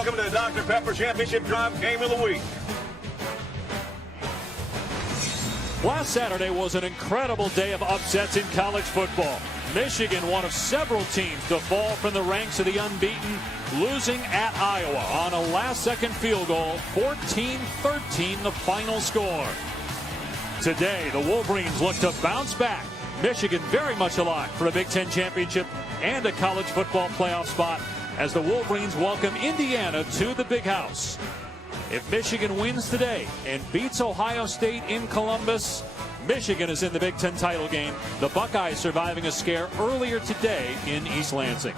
Welcome to the Dr. Pepper Championship Drive Game of the Week. Last Saturday was an incredible day of upsets in college football. Michigan, one of several teams to fall from the ranks of the unbeaten, losing at Iowa on a last-second field goal, 14-13 the final score. Today, the Wolverines look to bounce back. Michigan very much alive for a Big Ten championship and a college football playoff spot as the Wolverines welcome Indiana to the Big House. If Michigan wins today and beats Ohio State in Columbus, Michigan is in the Big Ten title game. The Buckeyes surviving a scare earlier today in East Lansing.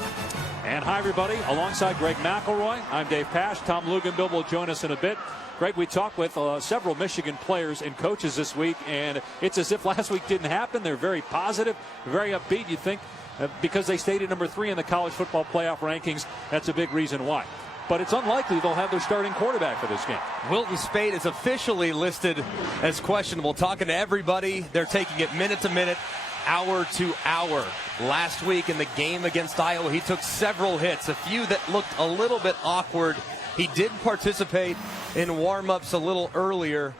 And hi, everybody. Alongside Greg McElroy, I'm Dave Pasch. Tom Luganbill will join us in a bit. Greg, we talked with several Michigan players and coaches this week, and it's as if last week didn't happen. They're very positive, very upbeat. You think because they stayed at number 3 in the college football playoff rankings, that's a big reason why. But it's unlikely they'll have their starting quarterback for this game. Wilton Speight is officially listed as questionable. Talking to everybody, they're taking it minute to minute, hour to hour. Last week in the game against Iowa, he took several hits, a few that looked a little bit awkward. He did participate in warm-ups a little earlier,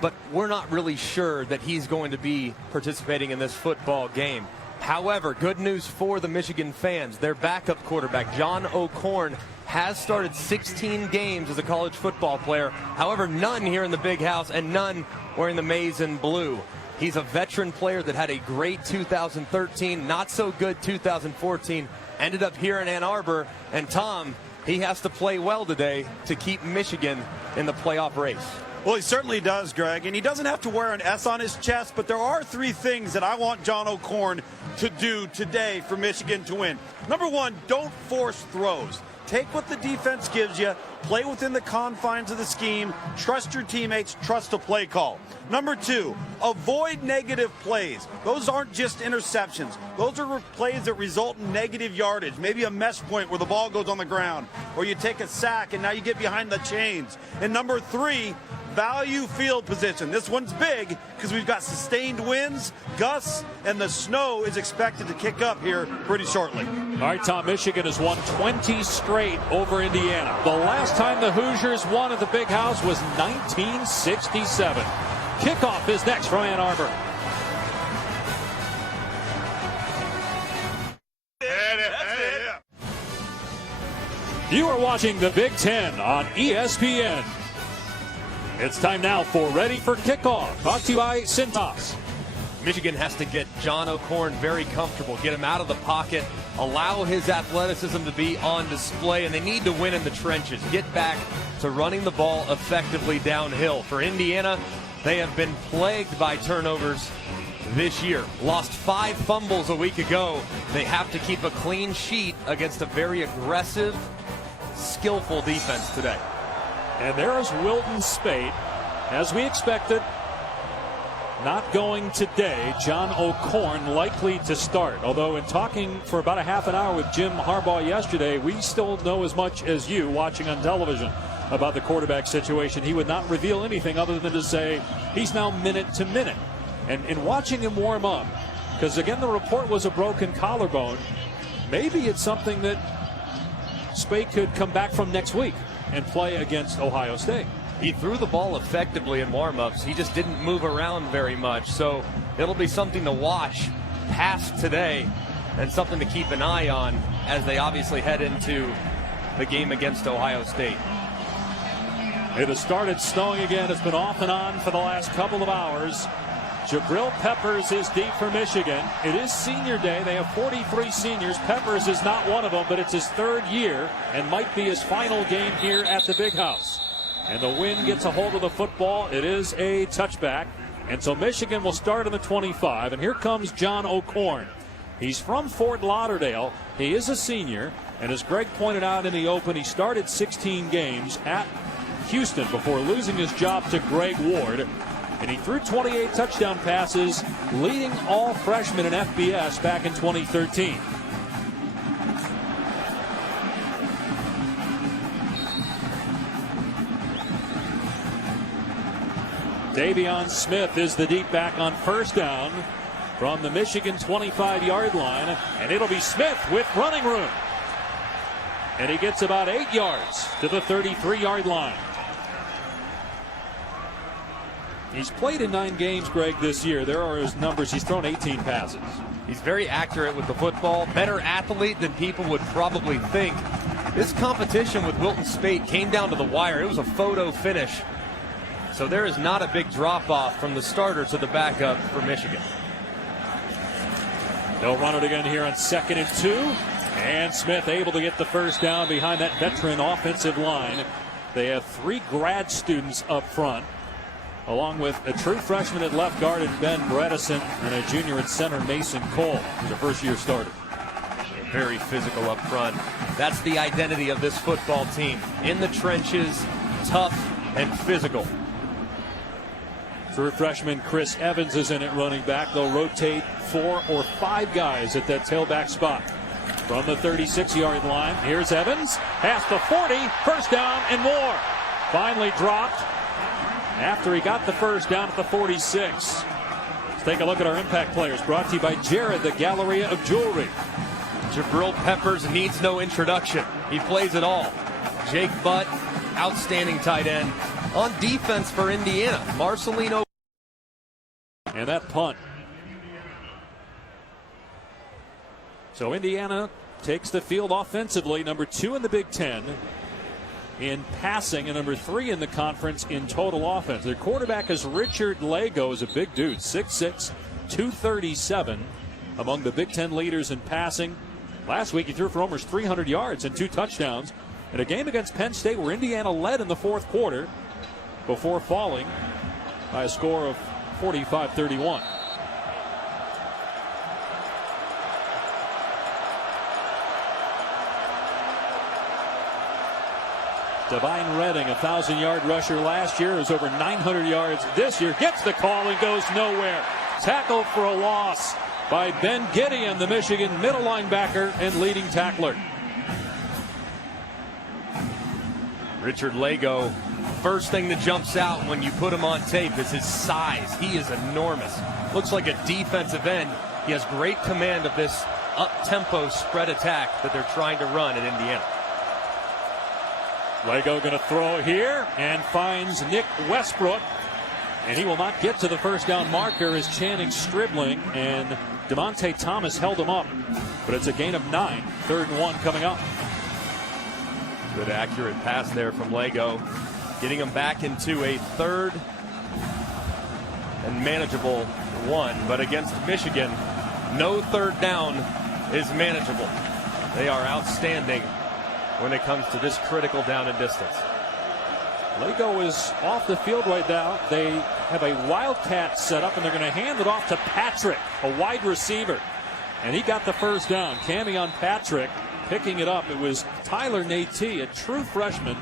but we're not really sure that he's going to be participating in this football game. However, good news for the Michigan fans. Their backup quarterback, John O'Korn, has started 16 games as a college football player. However, none here in the Big House and none wearing the maize and blue. He's a veteran player that had a great 2013, not so good 2014, ended up here in Ann Arbor. And Tom, he has to play well today to keep Michigan in the playoff race. Well, he certainly does, Greg, and he doesn't have to wear an S on his chest, but there are 3 things that I want John O'Korn to do today for Michigan to win. Number 1, don't force throws. Take what the defense gives you, play within the confines of the scheme, trust your teammates, trust the play call. Number 2, avoid negative plays. Those aren't just interceptions. Those are plays that result in negative yardage, maybe a mesh point where the ball goes on the ground, or you take a sack and now you get behind the chains. And number 3, value field position. This one's big because we've got sustained winds, gusts, and the snow is expected to kick up here pretty shortly. All right, Tom, Michigan has won 20 straight over Indiana. The last time the Hoosiers won at the Big House was 1967. Kickoff is next from Ann Arbor. You are watching the Big Ten on ESPN. It's time now for Ready for Kickoff, brought to you by Cintas. Michigan has to get John O'Korn very comfortable, get him out of the pocket, allow his athleticism to be on display, and they need to win in the trenches, get back to running the ball effectively downhill. For Indiana, they have been plagued by turnovers this year. Lost 5 fumbles a week ago. They have to keep a clean sheet against a very aggressive, skillful defense today. And there is Wilton Speight, as we expected. Not going today. John O'Korn likely to start. Although in talking for about a half an hour with Jim Harbaugh yesterday, we still know as much as you watching on television about the quarterback situation. He would not reveal anything other than to say he's now minute to minute. And in watching him warm up, because again the report was a broken collarbone, maybe it's something that Speight could come back from next week and play against Ohio State. He threw the ball effectively in warm-ups. He just didn't move around very much. So it'll be something to watch past today and something to keep an eye on as they obviously head into the game against Ohio State. It has started snowing again. It's been off and on for the last couple of hours. Jabril Peppers is deep for Michigan. It is senior day. They have 43 seniors. Peppers is not one of them, but it's his 3rd year and might be his final game here at the Big House. And the wind gets a hold of the football. It is a touchback. And so Michigan will start in the 25. And here comes John O'Korn. He's from Fort Lauderdale. He is a senior. And as Greg pointed out in the open, he started 16 games at Houston before losing his job to Greg Ward. And he threw 28 touchdown passes, leading all freshmen in FBS back in 2013. Davion Smith is the deep back on 1st down from the Michigan 25-yard line. And it'll be Smith with running room. and he gets about 8 yards to the 33-yard line. He's played in 9 games, Greg, this year. There are his numbers. He's thrown 18 passes. He's very accurate with the football. Better athlete than people would probably think. This competition with Wilton Speight came down to the wire. It was a photo finish. So there is not a big drop-off from the starter to the backup for Michigan. They'll run it again here on 2nd and 2. And Smith able to get the first down behind that veteran offensive line. They have 3 grad students up front, along with a true freshman at left guard in Ben Bredesen and a junior at center, Mason Cole, who's a first-year starter. Very physical up front. That's the identity of this football team. In the trenches, tough and physical. True freshman Chris Evans is in at running back. They'll rotate 4 or 5 guys at that tailback spot. From the 36-yard line, here's Evans. Past the 40, first down and more. Finally dropped after he got the first down at the 46. Let's take a look at our impact players, brought to you by Jared, the Galleria of Jewelry. Jabril Peppers needs no introduction. He plays it all. Jake Butt, outstanding tight end. On defense for Indiana, Marcelino. And that punt. So Indiana takes the field offensively, number 2 in the Big Ten in passing and number 3 in the conference in total offense. Their quarterback is Richard Lago, is a big dude, 6'6", 237, among the Big Ten leaders in passing. Last week he threw for almost 300 yards and 2 touchdowns in a game against Penn State where Indiana led in the 4th quarter before falling by a score of 45-31. Divine Redding, a 1,000-yard rusher last year, is over 900 yards this year. Gets the call and goes nowhere. Tackled for a loss by Ben Gideon, the Michigan middle linebacker and leading tackler. Richard Lago, first thing that jumps out when you put him on tape is his size. He is enormous. Looks like a defensive end. He has great command of this up-tempo spread attack that they're trying to run in Indiana. Lago going to throw here and finds Nick Westbrook, and he will not get to the first down marker as Channing Stribling and DeMonte Thomas held him up, but it's a gain of 9. 3rd and 1 coming up. Good accurate pass there from Lago, getting him back into a 3rd and manageable 1, but against Michigan, no 3rd down is manageable. They are outstanding when it comes to this critical down and distance. Lago is off the field right now. They have a wildcat set up, and they're going to hand it off to Patrick, a wide receiver. And he got the first down. Cammy on Patrick, picking it up. It was Tyler Natee, a true freshman,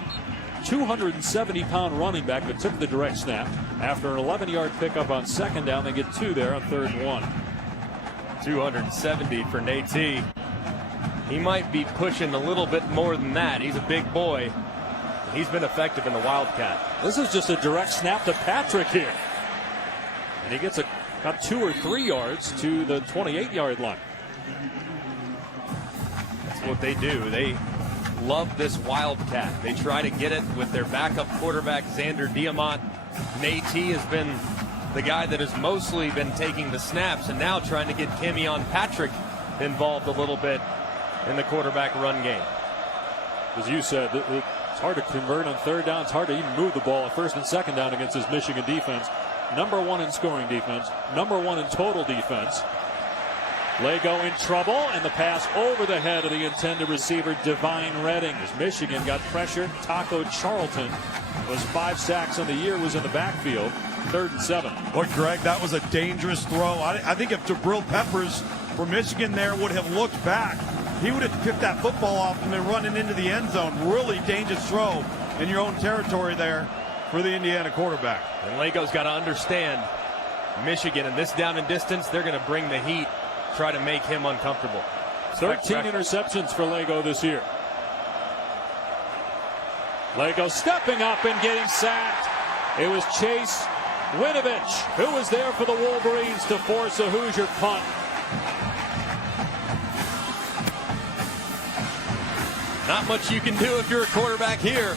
270-pound running back, that took the direct snap. After an 11-yard pickup on 2nd down, they get 2 there on 3rd and 1. 270 for Natee. He might be pushing a little bit more than that. He's a big boy. He's been effective in the Wildcat. This is just a direct snap to Patrick here. And he gets about 2 or 3 yards to the 28-yard line. That's what they do. They love this Wildcat. They try to get it with their backup quarterback, Xander Diamont. Natee has been the guy that has mostly been taking the snaps and now trying to get Cammy Patrick involved a little bit in the quarterback run game. As you said, it's hard to convert on 3rd down. It's hard to even move the ball at 1st and 2nd down against this Michigan defense. Number 1 in scoring defense, number 1 in total defense. Lago in trouble, and the pass over the head of the intended receiver, Divine Redding. As Michigan got pressured, Taco Charlton was 5 sacks on the year, was in the backfield. 3rd and 7. Boy, Greg, that was a dangerous throw. I think if Jabril Peppers for Michigan there would have looked back, he would have picked that football off and been running into the end zone. Really dangerous throw in your own territory there for the Indiana quarterback. And Lago's got to understand, Michigan in this down and distance, they're going to bring the heat, try to make him uncomfortable. 13 interceptions for Lago this year. Lago stepping up and getting sacked. It was Chase Winovich who was there for the Wolverines to force a Hoosier punt. Not much you can do if you're a quarterback here.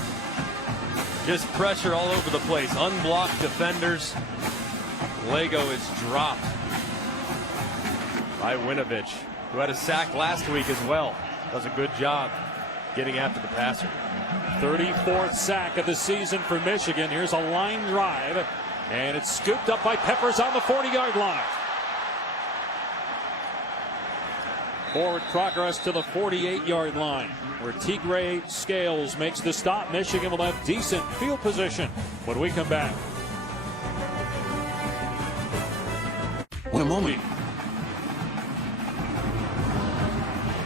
Just pressure all over the place. Unblocked defenders. Lego is dropped by Winovich, who had a sack last week as well. Does a good job getting after the passer. 34th sack of the season for Michigan. Here's a line drive, and it's scooped up by Peppers on the 40-yard line. Forward progress to the 48-yard line, where Tigre Scales makes the stop. Michigan will have decent field position when we come back. In a moment.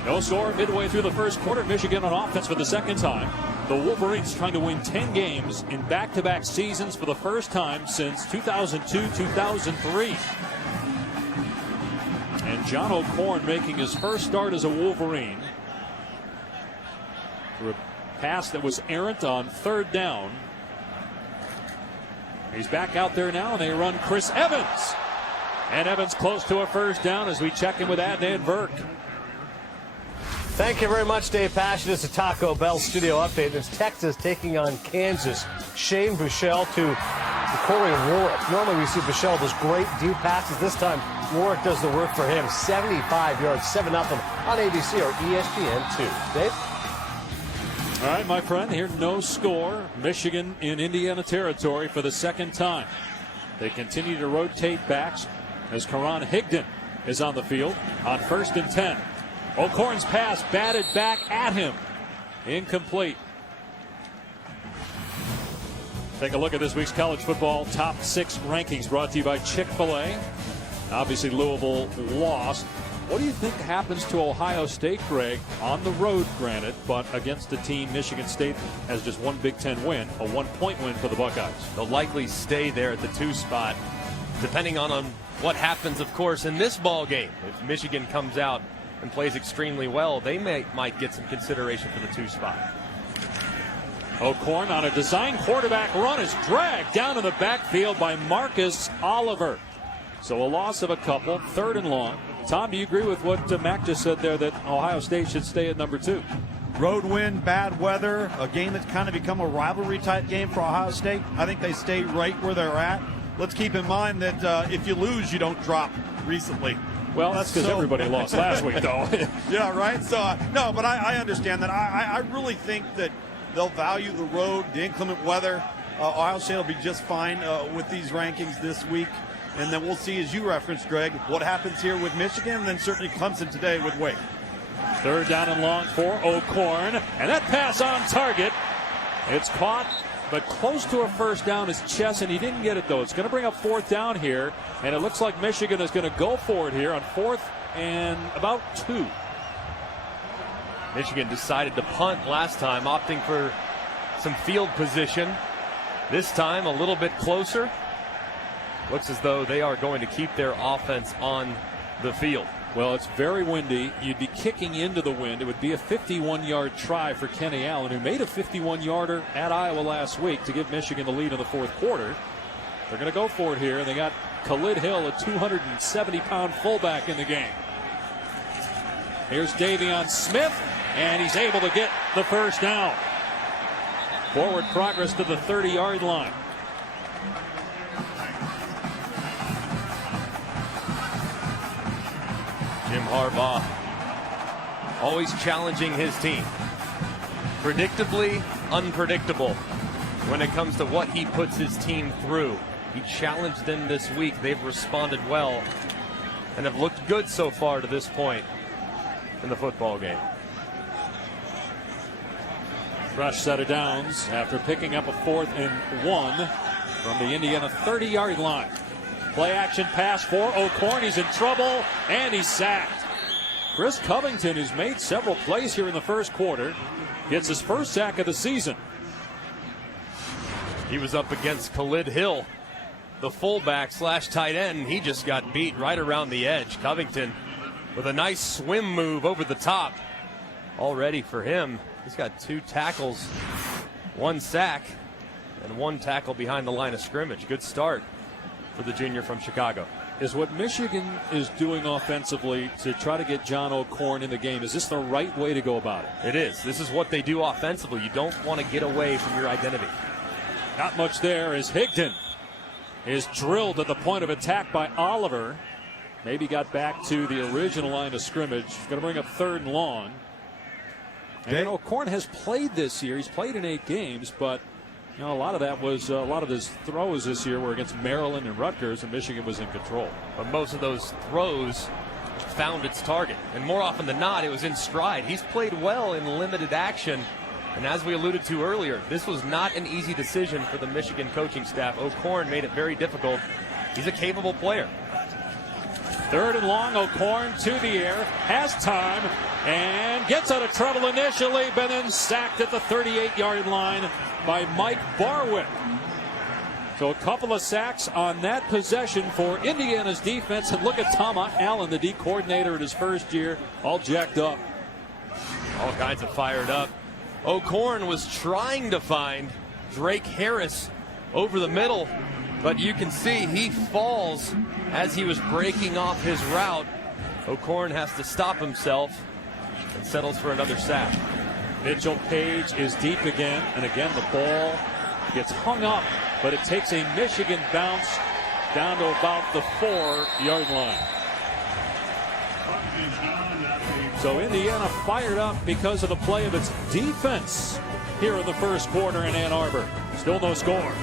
No score midway through the first quarter. Michigan on offense for the second time. The Wolverines trying to win 10 games in back-to-back seasons for the first time since 2002-2003. And John O'Korn making his first start as a Wolverine. For a pass that was errant on third down. He's back out there now, and they run Chris Evans. And Evans close to a first down as we check in with Adnan Burke. Thank you very much, Dave Pash. It's a Taco Bell studio update. It's Texas taking on Kansas. Shane Buechele to Corey Warwick. Normally we see Buechele those great deep passes. This time Warwick does the work for him. 75 yards, 7-0 on ABC or ESPN2. Dave? All right, my friend, here no score. Michigan in Indiana territory for the second time. They continue to rotate backs as Karan Higdon is on the field on 1st and 10. O'Korn's pass batted back at him. Incomplete. Take a look at this week's college football top 6 rankings brought to you by Chick-fil-A. Obviously, Louisville lost. What do you think happens to Ohio State, Greg, on the road, granted, but against a team, Michigan State, has just one Big Ten win, a 1-point win for the Buckeyes? They'll likely stay there at the 2 spot, depending on what happens, of course, in this ball game. If Michigan comes out and plays extremely well, they might get some consideration for the 2 spot. O'Korn on a design quarterback run is dragged down in the backfield by Marcus Oliver. So a loss of a couple, 3rd and long. Tom, do you agree with what Mac just said there, that Ohio State should stay at number 2? Road win, bad weather, a game that's kind of become a rivalry type game for Ohio State. I think they stay right where they're at. Let's keep in mind that if you lose, you don't drop recently. Well, that's because everybody lost last week, though. Yeah, right? So, no, but I understand that. I really think that they'll value the road, the inclement weather. Ohio State will be just fine with these rankings this week. And then we'll see, as you referenced, Greg, what happens here with Michigan, and then certainly Clemson today with Wake. 3rd down and long for O'Korn. And that pass on target. It's caught, but close to a first down is Chess, and he didn't get it, though. It's going to bring up 4th down here, and it looks like Michigan is going to go for it here on 4th and about 2. Michigan decided to punt last time, opting for some field position. This time a little bit closer. Looks as though they are going to keep their offense on the field. Well, it's very windy. You'd be kicking into the wind. It would be a 51-yard try for Kenny Allen, who made a 51-yarder at Iowa last week to give Michigan the lead in the 4th quarter. They're going to go for it here, and they got Khalid Hill, a 270-pound fullback in the game. Here's Davion Smith, and he's able to get the first down. Forward progress to the 30-yard line. Jim Harbaugh always challenging his team. Predictably unpredictable when it comes to what he puts his team through. He challenged them this week. They've responded well and have looked good so far to this point in the football game. Fresh set of downs after picking up a 4th and 1 from the Indiana 30-yard line. Play action pass for O'Korn. He's in trouble, and he's sacked. Chris Covington, who's made several plays here in the first quarter, gets his first sack of the season. He was up against Khalid Hill, the fullback / tight end. He just got beat right around the edge. Covington with a nice swim move over the top. All ready for him. He's got 2 tackles, 1 sack, and 1 tackle behind the line of scrimmage. Good start for the junior from Chicago. is what Michigan is doing offensively to try to get John O'Korn in the game. Is this the right way to go about it? It is. This is what they do offensively. You don't want to get away from your identity. Not much there as Higdon is drilled at the point of attack by Oliver. Maybe got back to the original line of scrimmage. Going to bring up 3rd and long. And O'Korn has played this year. He's played in 8 games, but a lot of that was a lot of his throws this year were against Maryland and Rutgers, and Michigan was in control. But most of those throws found its target, and more often than not, it was in stride. He's played well in limited action, and as we alluded to earlier, this was not an easy decision for the Michigan coaching staff. O'Korn made it very difficult. He's a capable player. 3rd and long, O'Korn to the air, has time, and gets out of trouble initially, but then sacked at the 38-yard line by Mike Barwick. So a couple of sacks on that possession for Indiana's defense. And look at Tom Allen, the D coordinator in his first year, all jacked up. All kinds of fired up. O'Korn was trying to find Drake Harris over the middle, but you can see he falls as he was breaking off his route. O'Korn has to stop himself and settles for another sack. Mitchell Page is deep again, and again the ball gets hung up, but it takes a Michigan bounce down to about the 4-yard line. So Indiana fired up because of the play of its defense here in the first quarter in Ann Arbor. Still no score.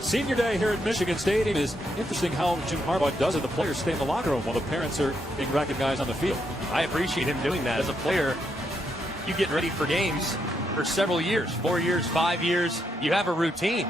Senior day here at Michigan Stadium. Is interesting how Jim Harbaugh does it. The players stay in the locker room while the parents are being recognized on the field. I appreciate him doing that. As a player, you get ready for games for several years, 4 years, 5 years. You have a routine.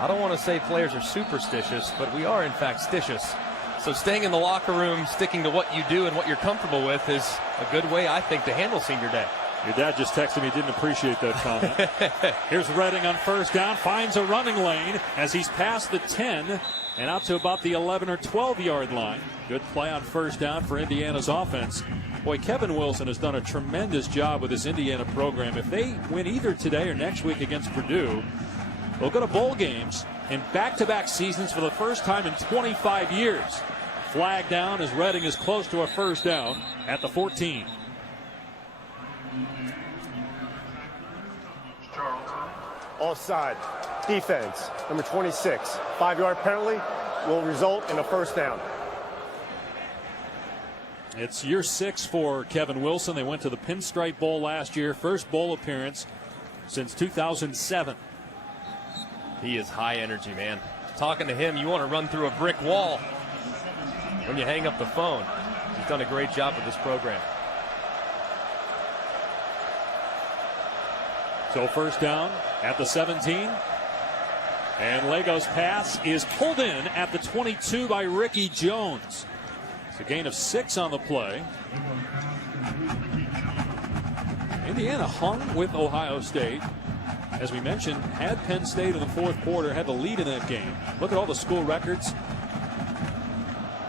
I don't want to say players are superstitious, but we are in fact stitious. So staying in the locker room, sticking to what you do and what you're comfortable with is a good way, I think, to handle senior day. Your dad just texted me, didn't appreciate that comment. Here's Redding on 1st down, finds a running lane as he's past the 10 and out to about the 11 or 12-yard line. Good play on 1st down for Indiana's offense. Boy, Kevin Wilson has done a tremendous job with this Indiana program. If they win either today or next week against Purdue, they'll go to bowl games in back-to-back seasons for the first time in 25 years. Flag down as Redding is close to a 1st down at the 14. Offside. Defense. Number 26. 5-yard penalty will result in a 1st down. It's year 6 for Kevin Wilson. They went to the Pinstripe Bowl last year. First bowl appearance since 2007. He is high energy, man. Talking to him, you want to run through a brick wall when you hang up the phone. He's done a great job with this program. So 1st down at the 17. And Lego's pass is pulled in at the 22 by Ricky Jones. It's a gain of 6 on the play. Indiana hung with Ohio State. As we mentioned, had Penn State in the 4th quarter, had the lead in that game. Look at all the school records.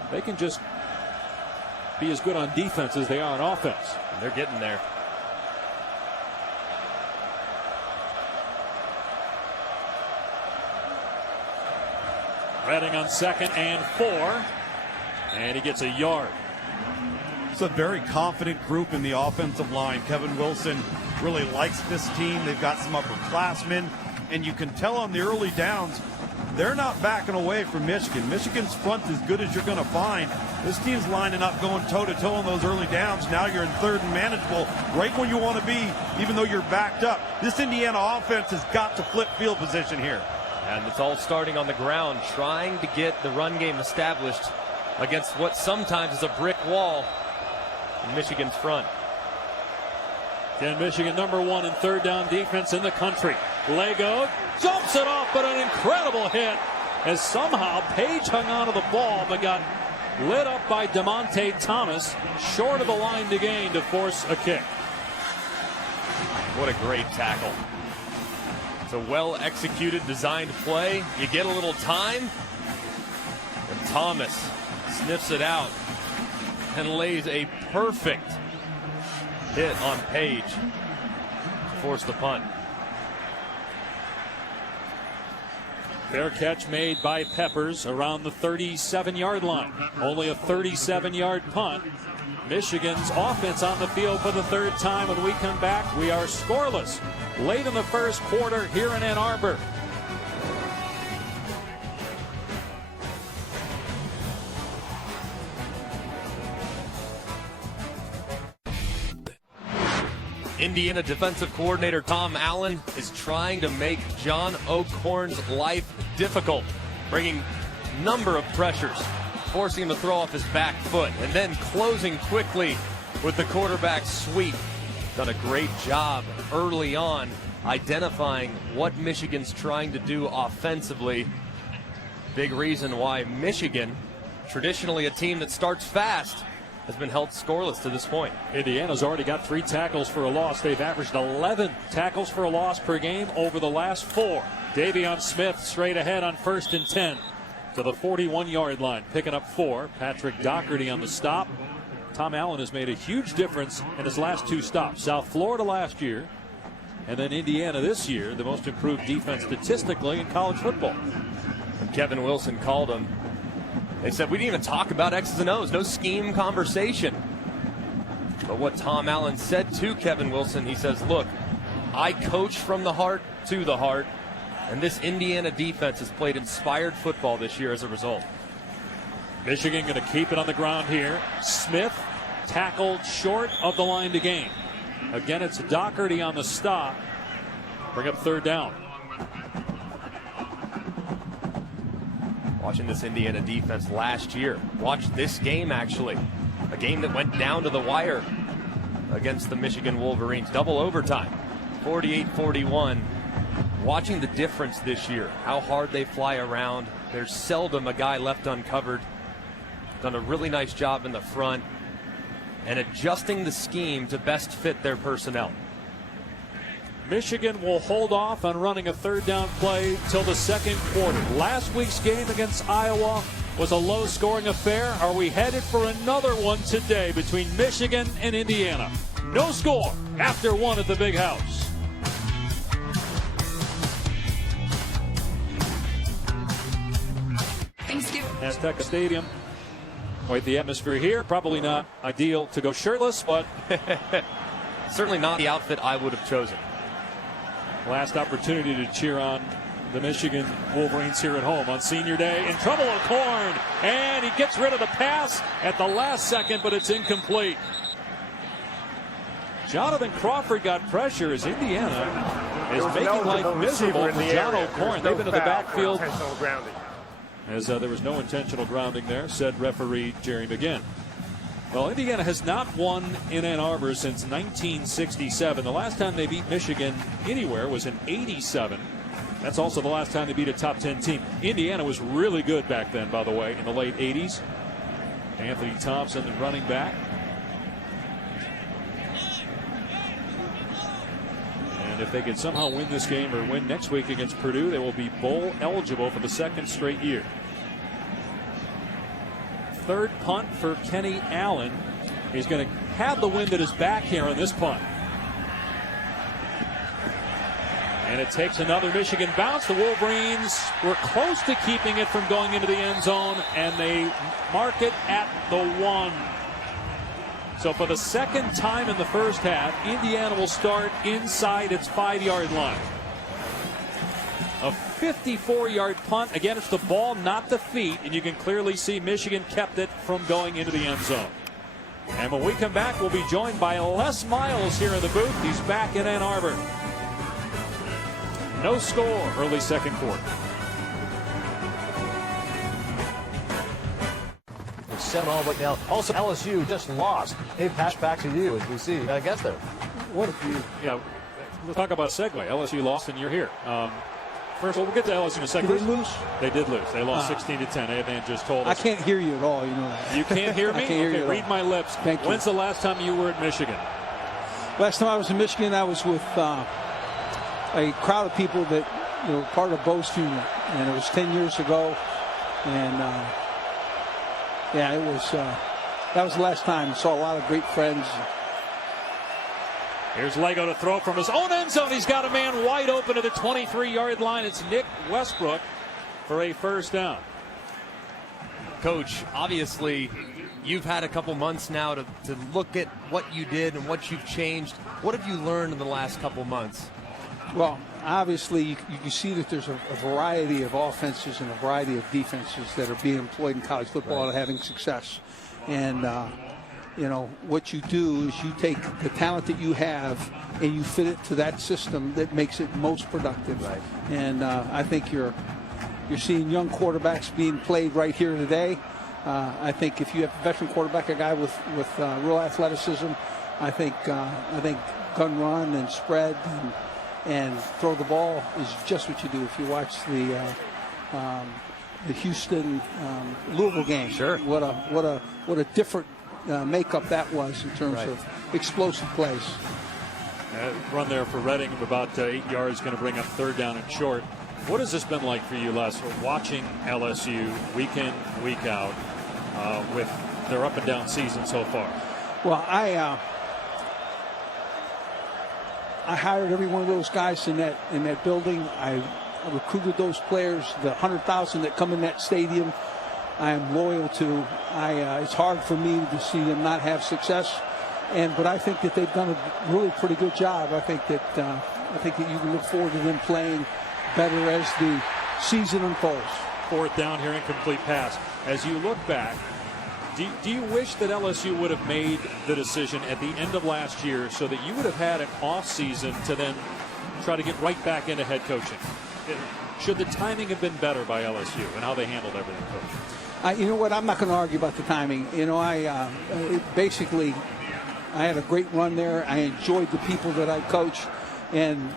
They can just be as good on defense as they are on offense. And they're getting there. Redding on 2nd and 4. And he gets a yard. It's a very confident group in the offensive line. Kevin Wilson really likes this team. They've got some upperclassmen, and you can tell on the early downs, they're not backing away from Michigan. Michigan's front is good as you're going to find. This team's lining up, going toe-to-toe on those early downs. Now you're in 3rd and manageable, right where you want to be, even though you're backed up. This Indiana offense has got to flip field position here. And it's all starting on the ground, trying to get the run game established against what sometimes is a brick wall in Michigan's front. Again, Michigan #1 in 3rd down defense in the country. Lego jumps it off, but an incredible hit as somehow Page hung onto the ball but got lit up by DeMonte Thomas short of the line to gain to force a kick. What a great tackle. It's a well-executed, designed play. You get a little time, and Thomas sniffs it out and lays a perfect hit on Page. force the punt. Fair catch made by Peppers around the 37-yard line. Only a 37-yard punt. Michigan's offense on the field for the third time. When we come back, we are scoreless late in the first quarter here in Ann Arbor. Indiana defensive coordinator Tom Allen is trying to make John O'Korn's life difficult, bringing a number of pressures, forcing him to throw off his back foot, and then closing quickly with the quarterback sweep. Done a great job early on identifying what Michigan's trying to do offensively. Big reason why Michigan, traditionally a team that starts fast, has been held scoreless to this point. Indiana's already got 3 tackles for a loss. They've averaged 11 tackles for a loss per game over the last 4. Davion Smith straight ahead on 1st and 10 to the 41-yard line, picking up 4. Patrick Doherty on the stop. Tom Allen has made a huge difference in his last 2 stops. South Florida last year, and then Indiana this year, the most improved defense statistically in college football. And Kevin Wilson called him. They said, we didn't even talk about X's and O's, no scheme conversation. But what Tom Allen said to Kevin Wilson, he says, look, I coach from the heart to the heart, and this Indiana defense has played inspired football this year as a result. Michigan going to keep it on the ground here. Smith tackled short of the line to gain. Again, it's Doherty on the stop. Bring up 3rd down. Watching this Indiana defense last year. Watched this game, actually. A game that went down to the wire against the Michigan Wolverines. Double overtime. 48-41. Watching the difference this year. How hard they fly around. There's seldom a guy left uncovered. Done a really nice job in the front. And adjusting the scheme to best fit their personnel. Michigan will hold off on running a 3rd down play till the 2nd quarter. Last week's game against Iowa was a low-scoring affair. Are we headed for another one today between Michigan and Indiana? No score after 1 at the Big House. Azteca Stadium. Quite the atmosphere here. Probably not ideal to go shirtless, but certainly not the outfit I would have chosen. Last opportunity to cheer on the Michigan Wolverines here at home on senior day. In trouble, O'Korn, and he gets rid of the pass at the last second, but it's incomplete. Jonathan Crawford got pressure as Indiana is making life miserable for John O'Korn. They've been in the backfield as there was no intentional grounding there, said referee Jerry McGinn. Well, Indiana has not won in Ann Arbor since 1967. The last time they beat Michigan anywhere was in '87. That's also the last time they beat a top 10 team. Indiana was really good back then, by the way, in the late 80s. Anthony Thompson, the running back. And if they could somehow win this game or win next week against Purdue, they will be bowl eligible for the 2nd straight year. 3rd punt for Kenny Allen. He's going to have the wind at his back here on this punt. And it takes another Michigan bounce. The Wolverines were close to keeping it from going into the end zone, and they mark it at the 1. So for the 2nd time in the first half, Indiana will start inside its 5-yard line. A 54-yard punt. Again, it's the ball, not the feet, and you can clearly see Michigan kept it from going into the end zone. And when we come back, we'll be joined by Les Miles here in the booth. He's back in Ann Arbor. No score, early 2nd quarter. 7-all, but now also LSU just lost. Hey, pass back to you as we see. I guess there. What if you? Yeah, let's talk about a segue. LSU lost, and you're here. First, we'll get to LSU in a second. Did they lose? They did lose. They lost 16-10. Evan just told us. I can't hear you at all. You know that. You can't hear me? I can't hear you. Read my lips. Thank you. When's the last time you were at Michigan? Last time I was in Michigan, I was with a crowd of people that were part of Bo's funeral, and it was 10 years ago. And yeah, it was. That was the last time. I saw a lot of great friends. Here's Lego to throw from his own end zone. He's got a man wide open to the 23-yard line. It's Nick Westbrook for a first down. Coach, obviously, you've had a couple months now to look at what you did and what you've changed. What have you learned in the last couple months? Well, obviously, you can see that there's a variety of offenses and a variety of defenses that are being employed in college football and having success. And, you know, what you do is you take the talent that you have and you fit it to that system that makes it most productive. Right. And I think you're seeing young quarterbacks being played right here today. I think if you have a veteran quarterback, a guy with real athleticism, I think gun run and spread and throw the ball is just what you do. If you watch the Houston Louisville game, sure, what a different makeup that was in terms of explosive plays. Run there for Redding of about 8 yards, going to bring up third down and short. What has this been like for you, Les, watching LSU week in, week out with their up and down season so far? Well, I hired every one of those guys in that building. I recruited those players, the 100,000 that come in that stadium. I am loyal to. It's hard for me to see them not have success, but I think that they've done a really pretty good job. I think that you can look forward to them playing better as the season unfolds. Fourth down here, incomplete pass. As you look back, do you wish that LSU would have made the decision at the end of last year so that you would have had an off season to then try to get right back into head coaching? Should the timing have been better by LSU and how they handled everything, Coach? You know what? I'm not going to argue about the timing. You know, I had a great run there. I enjoyed the people that I coach, and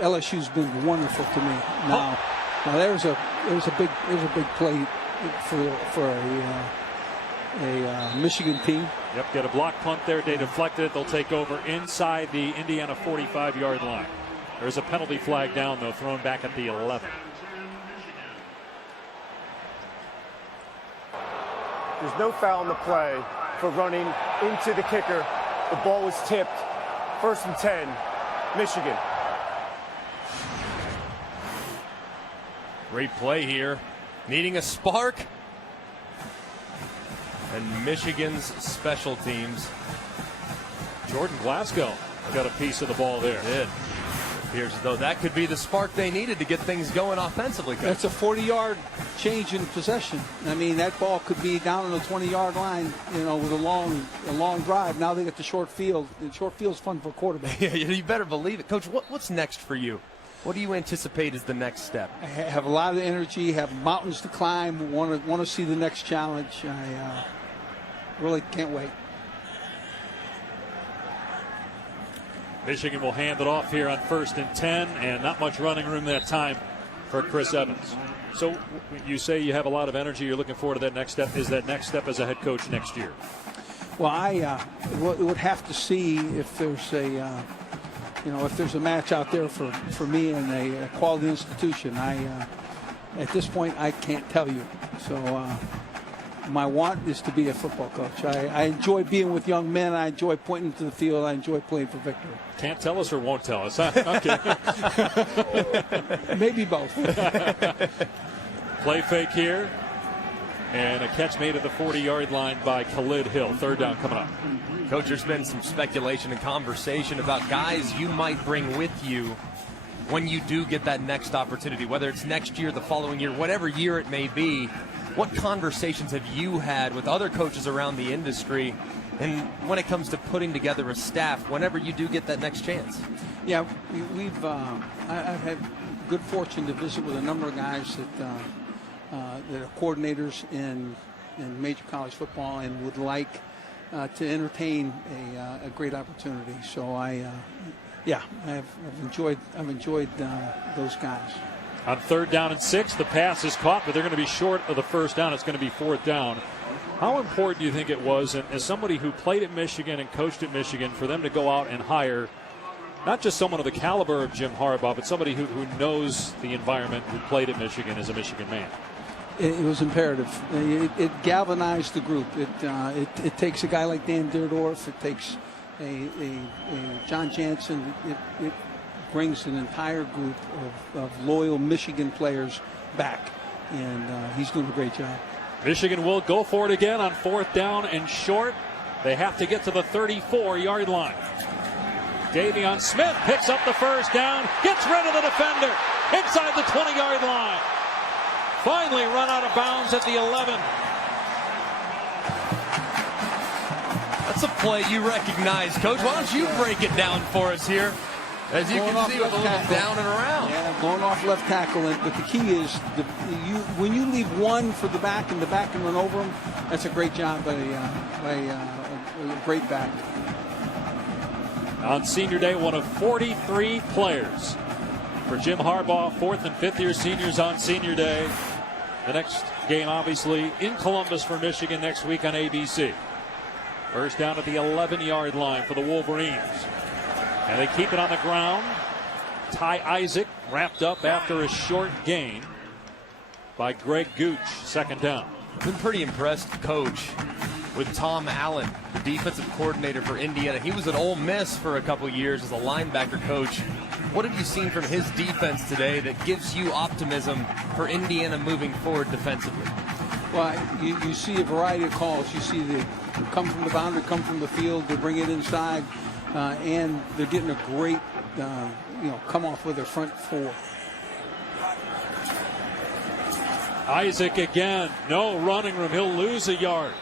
LSU's been wonderful to me. Now there's a big play for a Michigan team. Yep, get a block punt there. They deflected it. They'll take over inside the Indiana 45-yard line. There's a penalty flag down, though, thrown back at the 11. There's no foul on the play for running into the kicker. The ball was tipped. 1st and 10, Michigan. Great play here. Needing a spark. And Michigan's special teams. Jordan Glasgow got a piece of the ball there. Did. Appears as though that could be the spark they needed to get things going offensively. That's a 40-yard change in possession. I mean, that ball could be down on the 20-yard line, you know, with a long drive. Now they get the short field. The short field's fun for a quarterback. Yeah, you better believe it. Coach, what's next for you? What do you anticipate is the next step? I have a lot of energy, have mountains to climb, want to see the next challenge. I really can't wait. Michigan will hand it off here on 1st and 10, and not much running room that time for Chris Evans. So you say you have a lot of energy. You're looking forward to that next step. Is that next step as a head coach next year? Well, I would have to see if there's a match out there for me in a quality institution. At this point, I can't tell you. So my want is to be a football coach. I enjoy being with young men. I enjoy pointing to the field. I enjoy playing for victory. Can't tell us or won't tell us, huh? Okay. Maybe both. Play fake here. And a catch made at the 40-yard line by Khalid Hill. Third down coming up. Coach, there's been some speculation and conversation about guys you might bring with you when you do get that next opportunity, whether it's next year, the following year, whatever year it may be. What conversations have you had with other coaches around the industry, and when it comes to putting together a staff whenever you do get that next chance? Yeah, I've had good fortune to visit with a number of guys that are coordinators in major college football and would like to entertain a great opportunity. So I've enjoyed those guys. On 3rd down and 6, the pass is caught, but they're going to be short of the first down. It's going to be 4th down. How important do you think it was, and as somebody who played at Michigan and coached at Michigan, for them to go out and hire not just someone of the caliber of Jim Harbaugh, but somebody who knows the environment, who played at Michigan as a Michigan man? It was imperative. It galvanized the group. It takes a guy like Dan Dierdorf. It takes John Jansen, it brings an entire group of loyal Michigan players back, and he's doing a great job. Michigan will go for it again on 4th down and short. They have to get to the 34-yard line. Davion Smith picks up the first down, gets rid of the defender inside the 20-yard line. Finally run out of bounds at the 11. That's a play you recognize, Coach. Why don't you break it down for us here? As you can see, with a little down and around. Yeah, going off left tackle. But the key is, when you leave one for the back and the back can run over him, that's a great job by a great back. On senior day, one of 43 players for Jim Harbaugh, 4th and 5th-year seniors on senior day. The next game, obviously, in Columbus for Michigan next week on ABC. First down at the 11-yard line for the Wolverines. And they keep it on the ground. Ty Isaac wrapped up after a short gain by Greg Gooch. 2nd down. Been pretty impressed, Coach, with Tom Allen, the defensive coordinator for Indiana. He was at Ole Miss for a couple years as a linebacker coach. What have you seen from his defense today that gives you optimism for Indiana moving forward defensively? Well, you see a variety of calls. You see they come from the boundary, come from the field, they bring it inside, and they're getting a great, come off with their front four. Isaac again, no running room. He'll lose a yard.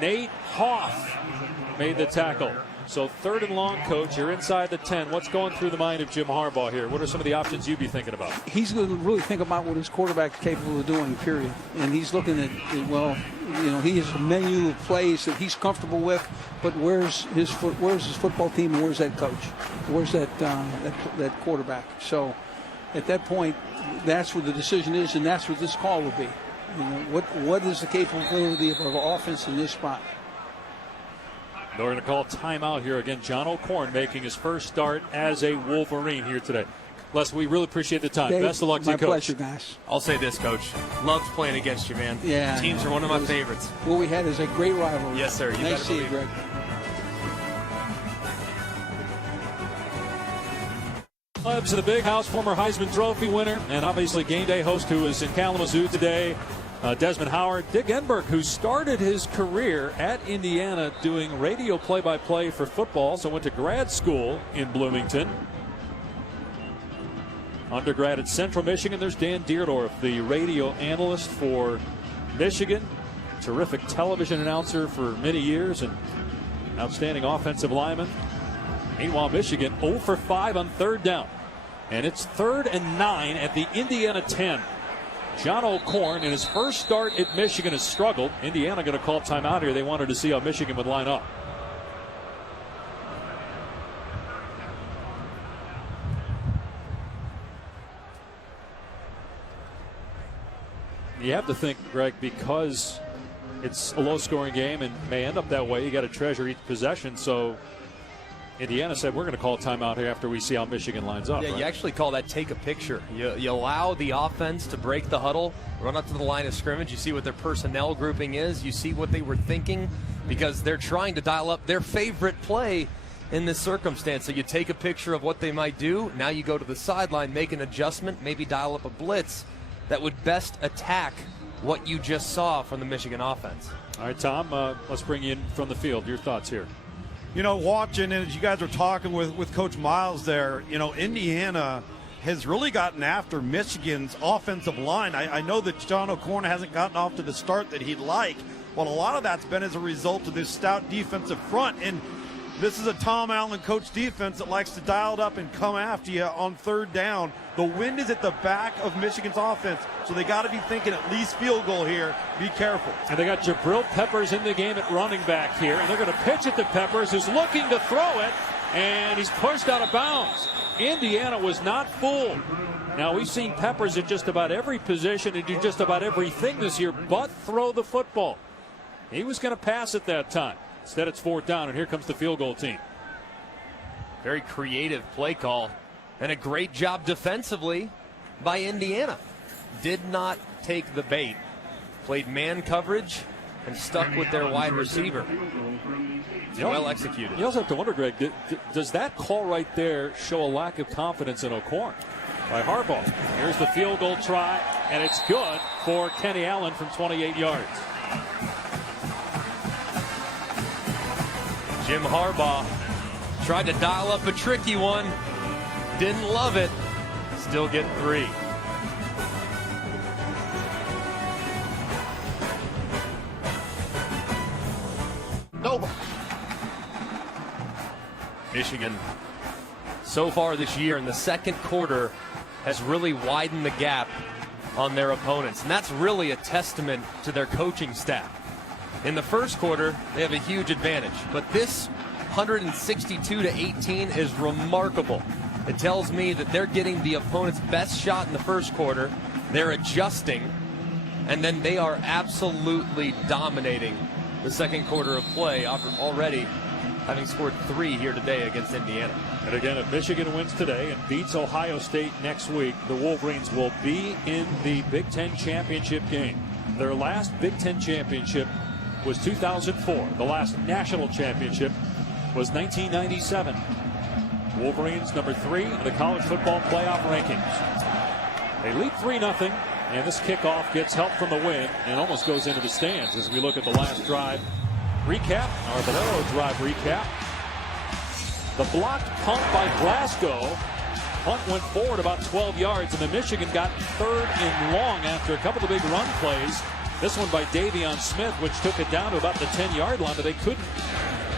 Nate Hoff made the tackle. So 3rd and long, Coach. You're inside the 10. What's going through the mind of Jim Harbaugh here? What are some of the options you'd be thinking about? He's going to really think about what his quarterback is capable of doing, period. And he's looking at, he has a menu of plays that he's comfortable with, but where's his football team and where's that coach? Where's that quarterback? So at that point, that's where the decision is, and that's what this call will be. What is the capability of our offense in this spot? They're going to call timeout here again. John O'Korn making his first start as a Wolverine here today. Les, we really appreciate the time. Dave, best of luck to you, Coach. My pleasure, guys. I'll say this, Coach. Loved playing against you, man. Yeah. Teams are one of my favorites. What we had is a great rivalry. Yes, sir. Nice to see you, Greg. To the Big House, former Heisman Trophy winner, and obviously game day host who is in Kalamazoo today. Desmond Howard, Dick Enberg, who started his career at Indiana doing radio play-by-play for football, so went to grad school in Bloomington. Undergrad at Central Michigan. There's Dan Deerdorf, the radio analyst for Michigan. Terrific television announcer for many years and outstanding offensive lineman. Meanwhile, Michigan 0 for 5 on 3rd down. And it's 3rd and 9 at the Indiana 10. John O'Korn, in his first start at Michigan, has struggled. Indiana going to call timeout here. They wanted to see how Michigan would line up. You have to think, Greg, because it's a low-scoring game and may end up that way, you got to treasure each possession. So Indiana said, we're going to call a timeout here after we see how Michigan lines up. Yeah, right? You actually call that take a picture. You allow the offense to break the huddle, run up to the line of scrimmage. You see what their personnel grouping is. You see what they were thinking because they're trying to dial up their favorite play in this circumstance. So you take a picture of what they might do. Now you go to the sideline, make an adjustment, maybe dial up a blitz that would best attack what you just saw from the Michigan offense. All right, Tom, let's bring you in from the field. Your thoughts here. Watching, and as you guys were talking with Coach Miles there, Indiana has really gotten after Michigan's offensive line. I know that John O'Korn hasn't gotten off to the start that he'd like. Well, a lot of that's been as a result of this stout defensive front. And this is a Tom Allen coach defense that likes to dial it up and come after you on 3rd down. The wind is at the back of Michigan's offense, so they got to be thinking at least field goal here. Be careful. And they got Jabril Peppers in the game at running back here, and they're going to pitch it to Peppers, who's looking to throw it, and he's pushed out of bounds. Indiana was not fooled. Now, we've seen Peppers in just about every position and do just about everything this year but throw the football. He was going to pass it that time. Instead, it's 4th down, and here comes the field goal team. Very creative play call and a great job defensively by Indiana. Did not take the bait. Played man coverage and stuck with their wide receiver. Well executed. You also have to wonder, Greg, does that call right there show a lack of confidence in O'Korn by Harbaugh? Here's the field goal try, and it's good for Kenny Allen from 28 yards. Jim Harbaugh tried to dial up a tricky one. Didn't love it. Still getting 3. No. Michigan, so far this year in the second quarter, has really widened the gap on their opponents. And that's really a testament to their coaching staff. In the first quarter, they have a huge advantage. But this 162-18 is remarkable. It tells me that they're getting the opponent's best shot in the first quarter. They're adjusting. And then they are absolutely dominating the second quarter of play already, having scored 3 here today against Indiana. And again, if Michigan wins today and beats Ohio State next week, the Wolverines will be in the Big Ten championship game. Their last Big Ten championship was 2004. The last national championship was 1997. Wolverines number 3 in the college football playoff rankings. They lead 3-0. And this kickoff gets help from the wind and almost goes into the stands as we look at the last drive recap, our Valero drive recap. The blocked punt by Glasgow. Punt went forward about 12 yards, and then Michigan got 3rd and long after a couple of big run plays. This one by Davion Smith, which took it down to about the 10-yard line, but they couldn't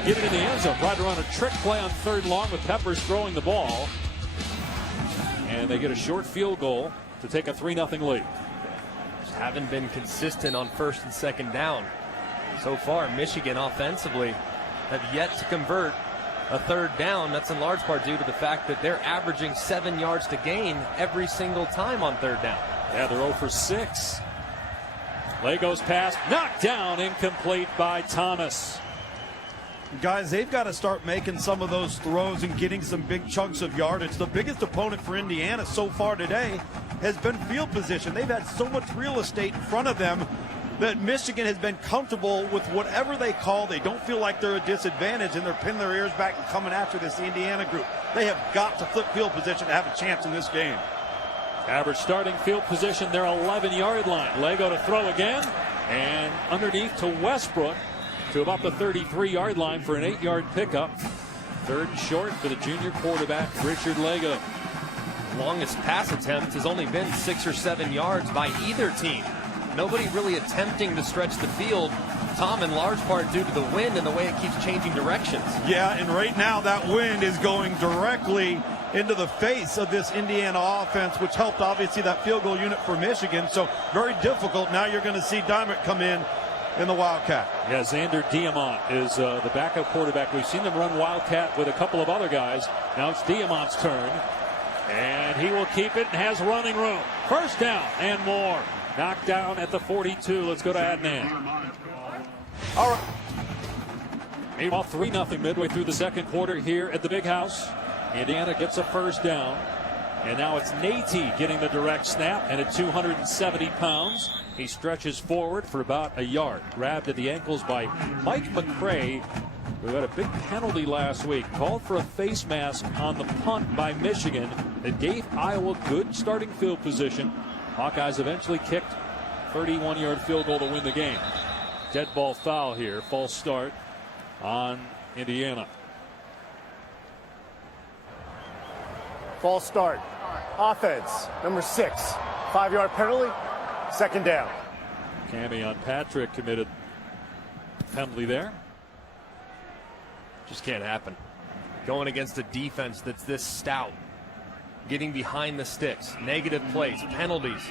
get it in the end zone. Tried to run a trick play on 3rd and long with Peppers throwing the ball. And they get a short field goal to take a 3-0 lead. Just haven't been consistent on 1st and 2nd down. So far, Michigan offensively have yet to convert a 3rd down. That's in large part due to the fact that they're averaging 7 yards to gain every single time on 3rd down. Yeah, they're 0 for 6. Lego's pass knocked down, incomplete by Thomas. Guys, they've got to start making some of those throws and getting some big chunks of yardage. The biggest opponent for Indiana so far today has been field position. They've had so much real estate in front of them that Michigan has been comfortable with whatever they call. They don't feel like they're a disadvantage, and they're pinning their ears back and coming after this Indiana group. They have got to flip field position to have a chance in this game. Average starting field position, their 11-yard line. Lego to throw again, and underneath to Westbrook to about the 33-yard line for an 8-yard pickup. 3rd and short for the junior quarterback, Richard Lego. Longest pass attempt has only been 6 or 7 yards by either team. Nobody really attempting to stretch the field. Tom, in large part due to the wind and the way it keeps changing directions. Yeah, and right now that wind is going directly into the face of this Indiana offense, which helped obviously that field goal unit for Michigan. So very difficult. Now you're going to see Diamond come in the Wildcat. Yeah, Xander Diamont is the backup quarterback. We've seen them run Wildcat with a couple of other guys. Now it's Diamant's turn, and he will keep it and has running room. 1st down and more. Knocked down at the 42. Let's go to Adnan. All right. Meanwhile, 3-0 midway through the second quarter here at the Big House. Indiana gets a 1st down. And now it's Nate getting the direct snap, and at 270 pounds, he stretches forward for about a yard. Grabbed at the ankles by Mike McCray, who had a big penalty last week. Called for a face mask on the punt by Michigan that gave Iowa good starting field position. Hawkeyes eventually kicked 31-yard field goal to win the game. Dead ball foul here, false start on Indiana. False start. Offense, number 6. 5-yard penalty, 2nd down. Cammy on Patrick committed penalty there. Just can't happen. Going against a defense that's this stout. Getting behind the sticks. Negative plays, penalties.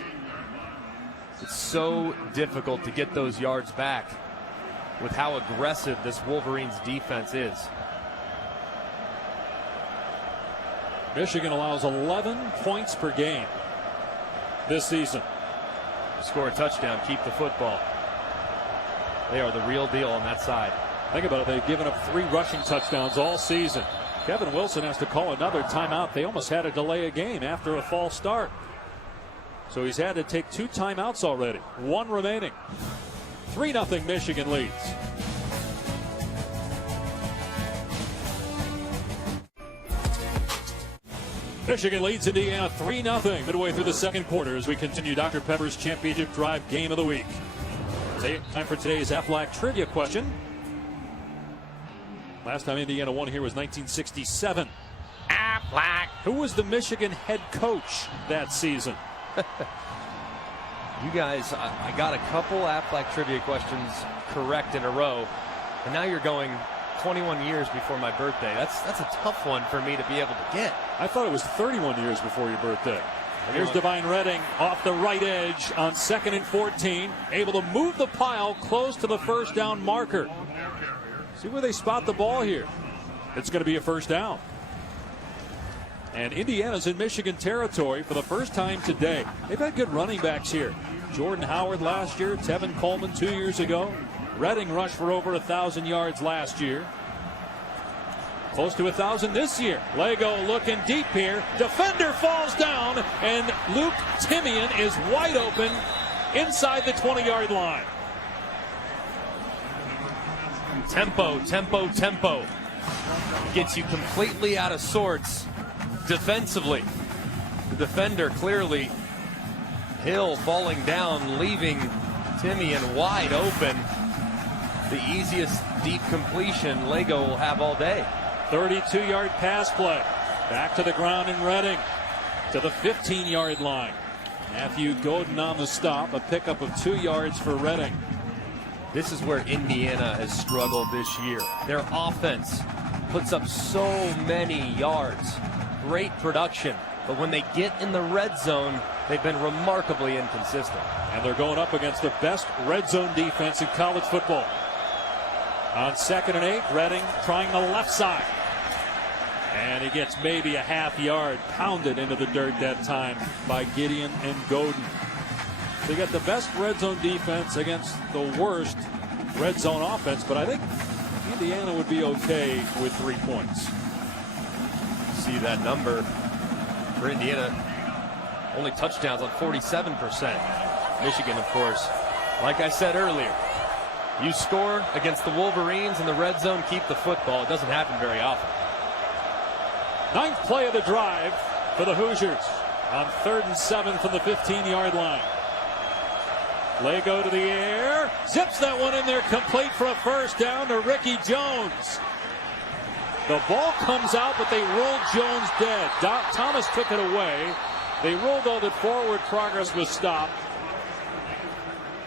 It's so difficult to get those yards back with how aggressive this Wolverines defense is. Michigan allows 11 points per game this season. Score a touchdown, keep the football. They are the real deal on that side. Think about it. They've given up 3 rushing touchdowns all season. Kevin Wilson has to call another timeout. They almost had to delay a game after a false start. So he's had to take 2 timeouts already. 1 remaining. 3-0 Michigan leads. Michigan leads Indiana 3-0 midway through the second quarter as we continue Dr. Pepper's Championship Drive Game of the Week. Time for today's Aflac Trivia question. Last time Indiana won here was 1967. Aflac. Who was the Michigan head coach that season? You guys, I got a couple Aflac trivia questions correct in a row, and now you're going 21 years before my birthday. That's a tough one for me to be able to get. I thought it was 31 years before your birthday. Here's Divine Redding off the right edge on 2nd and 14, able to move the pile close to the first down marker. See where they spot the ball here. It's going to be a first down. And Indiana's in Michigan territory for the first time today. They've had good running backs here. Jordan Howard last year, Tevin Coleman 2 years ago. Redding rushed for over 1,000 yards last year. Close to 1,000 this year. Lego looking deep here. Defender falls down, and Luke Timian is wide open inside the 20-yard line. Tempo, tempo, tempo. Gets you completely out of sorts defensively. The defender clearly, Hill falling down, leaving Timian wide open. The easiest deep completion Lego will have all day. 32-yard pass play. Back to the ground in Redding. To the 15-yard line. Matthew Godin on the stop. A pickup of 2 yards for Redding. This is where Indiana has struggled this year. Their offense puts up so many yards. Great production. But when they get in the red zone, they've been remarkably inconsistent. And they're going up against the best red zone defense in college football. On 2nd and 8, Redding trying the left side. And he gets maybe a half yard pounded into the dirt that time by Gideon and Godin. They got the best red zone defense against the worst red zone offense, but I think Indiana would be okay with 3 points. See that number for Indiana. Only touchdowns on 47%. Michigan, of course, like I said earlier, you score against the Wolverines in the red zone, keep the football. It doesn't happen very often. 9th play of the drive for the Hoosiers on 3rd and 7 from the 15-yard line. Lego to the air, zips that one in there, complete for a first down to Ricky Jones. The ball comes out, but they ruled Jones dead. Thomas took it away. They ruled all that forward progress was stopped.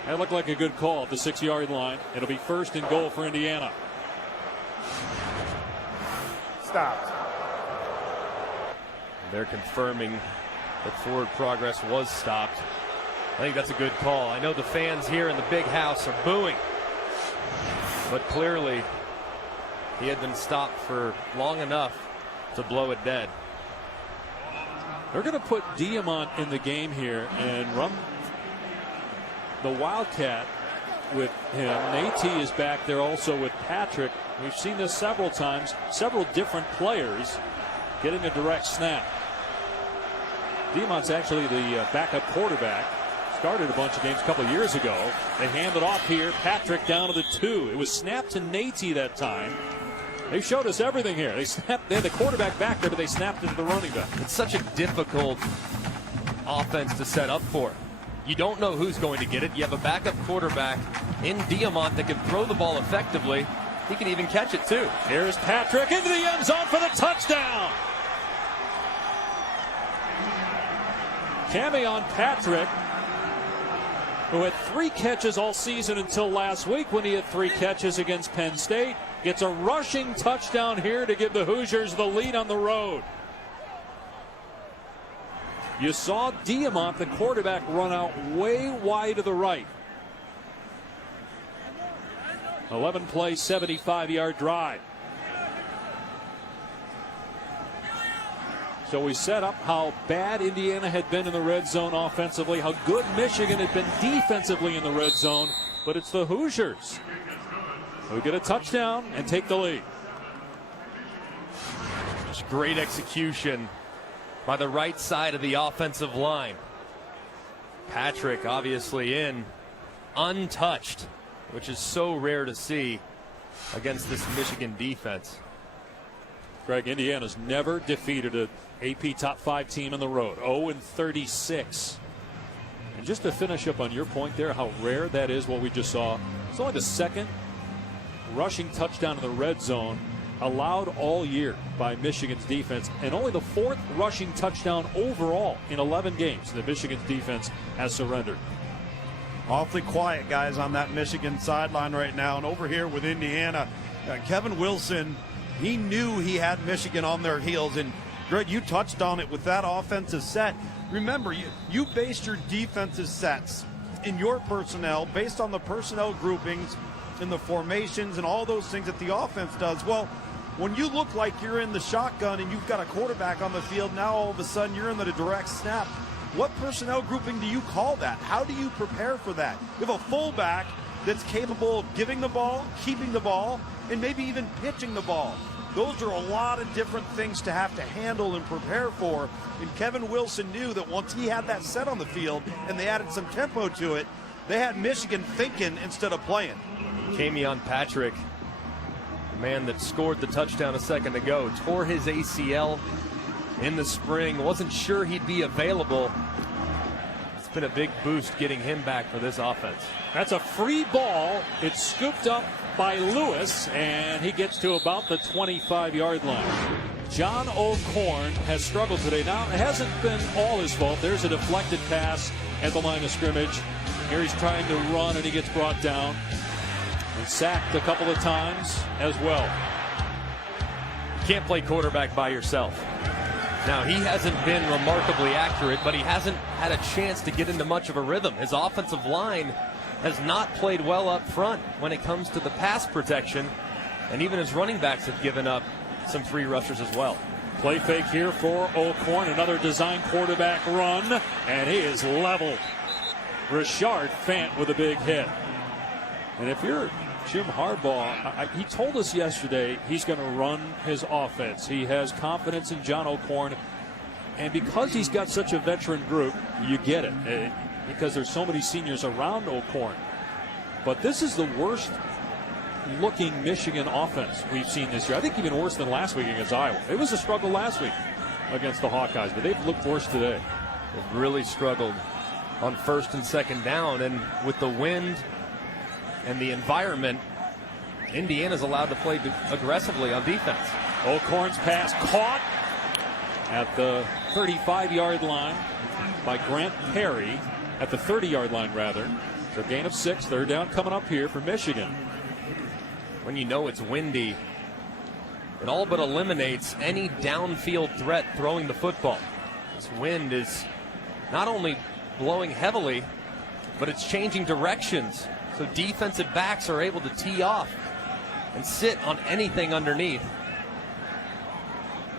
That looked like a good call at the 6-yard line. It'll be 1st and goal for Indiana. Stopped. They're confirming that forward progress was stopped. I think that's a good call. I know the fans here in the big house are booing, but clearly he had been stopped for long enough to blow it dead. They're going to put Diamont in the game here and run the Wildcat with him. Nate is back there also with Patrick. We've seen this several times. Several different players getting a direct snap. Diamant's actually the backup quarterback. Started a bunch of games a couple of years ago. They hand it off here. Patrick down to the 2. It was snapped to Nate that time. They showed us everything here. They had the quarterback back there, but they snapped it to the running back. It's such a difficult offense to set up for. You don't know who's going to get it. You have a backup quarterback in Diamant that can throw the ball effectively. He can even catch it too. Here's Patrick into the end zone for the touchdown. Cammy on Patrick, who had 3 catches all season until last week when he had 3 catches against Penn State. Gets a rushing touchdown here to give the Hoosiers the lead on the road. You saw Diamant, the quarterback, run out way wide to the right. 11-play, 75-yard drive. So we set up how bad Indiana had been in the red zone offensively, how good Michigan had been defensively in the red zone, but it's the Hoosiers who get a touchdown and take the lead. Just great execution by the right side of the offensive line. Patrick obviously in untouched, which is so rare to see against this Michigan defense. Greg, Indiana's never defeated an AP top 5 team on the road. 0-36. And just to finish up on your point there, how rare that is, what we just saw. It's only the second rushing touchdown in the red zone allowed all year by Michigan's defense, and only the 4th rushing touchdown overall in 11 games that Michigan's defense has surrendered. Awfully quiet, guys, on that Michigan sideline right now. And over here with Indiana, Kevin Wilson, he knew he had Michigan on their heels. And Greg, you touched on it with that offensive set. Remember, you based your defensive sets in your personnel based on the personnel groupings and the formations and all those things that the offense does. Well, when you look like you're in the shotgun and you've got a quarterback on the field, now all of a sudden you're in the direct snap. What personnel grouping do you call that? How do you prepare for that? You have a fullback that's capable of giving the ball, keeping the ball, and maybe even pitching the ball. Those are a lot of different things to have to handle and prepare for. And Kevin Wilson knew that once he had that set on the field and they added some tempo to it, they had Michigan thinking instead of playing. Kamion Patrick, the man that scored the touchdown a second ago, tore his ACL in the spring. Wasn't sure he'd be available. It's been a big boost getting him back for this offense. That's a free ball. It's scooped up by Lewis, and he gets to about the 25-yard line. John O'Korn has struggled today. Now, it hasn't been all his fault. There's a deflected pass at the line of scrimmage. Here he's trying to run, and he gets brought down. And sacked a couple of times as well. You can't play quarterback by yourself. Now, he hasn't been remarkably accurate, but he hasn't had a chance to get into much of a rhythm. His offensive line has not played well up front when it comes to the pass protection, and even his running backs have given up some free rushers as well. Play fake here for O'Korn. Another design quarterback run, and he is leveled. Richard Fant with a big hit. And if you're Jim Harbaugh, he told us yesterday he's going to run his offense. He has confidence in John O'Korn. And because he's got such a veteran group, you get it. Because there's so many seniors around O'Korn. But this is the worst looking Michigan offense we've seen this year. I think even worse than last week against Iowa. It was a struggle last week against the Hawkeyes, but they've looked worse today. They've really struggled on first and second down. And with the wind and the environment, Indiana's allowed to play aggressively on defense. O'Korn's pass caught at the 35-yard line by Grant Perry, at the 30-yard line rather. So gain of 6, third down coming up here for Michigan. When you know it's windy, it all but eliminates any downfield threat throwing the football. This wind is not only blowing heavily, but it's changing directions. So defensive backs are able to tee off and sit on anything underneath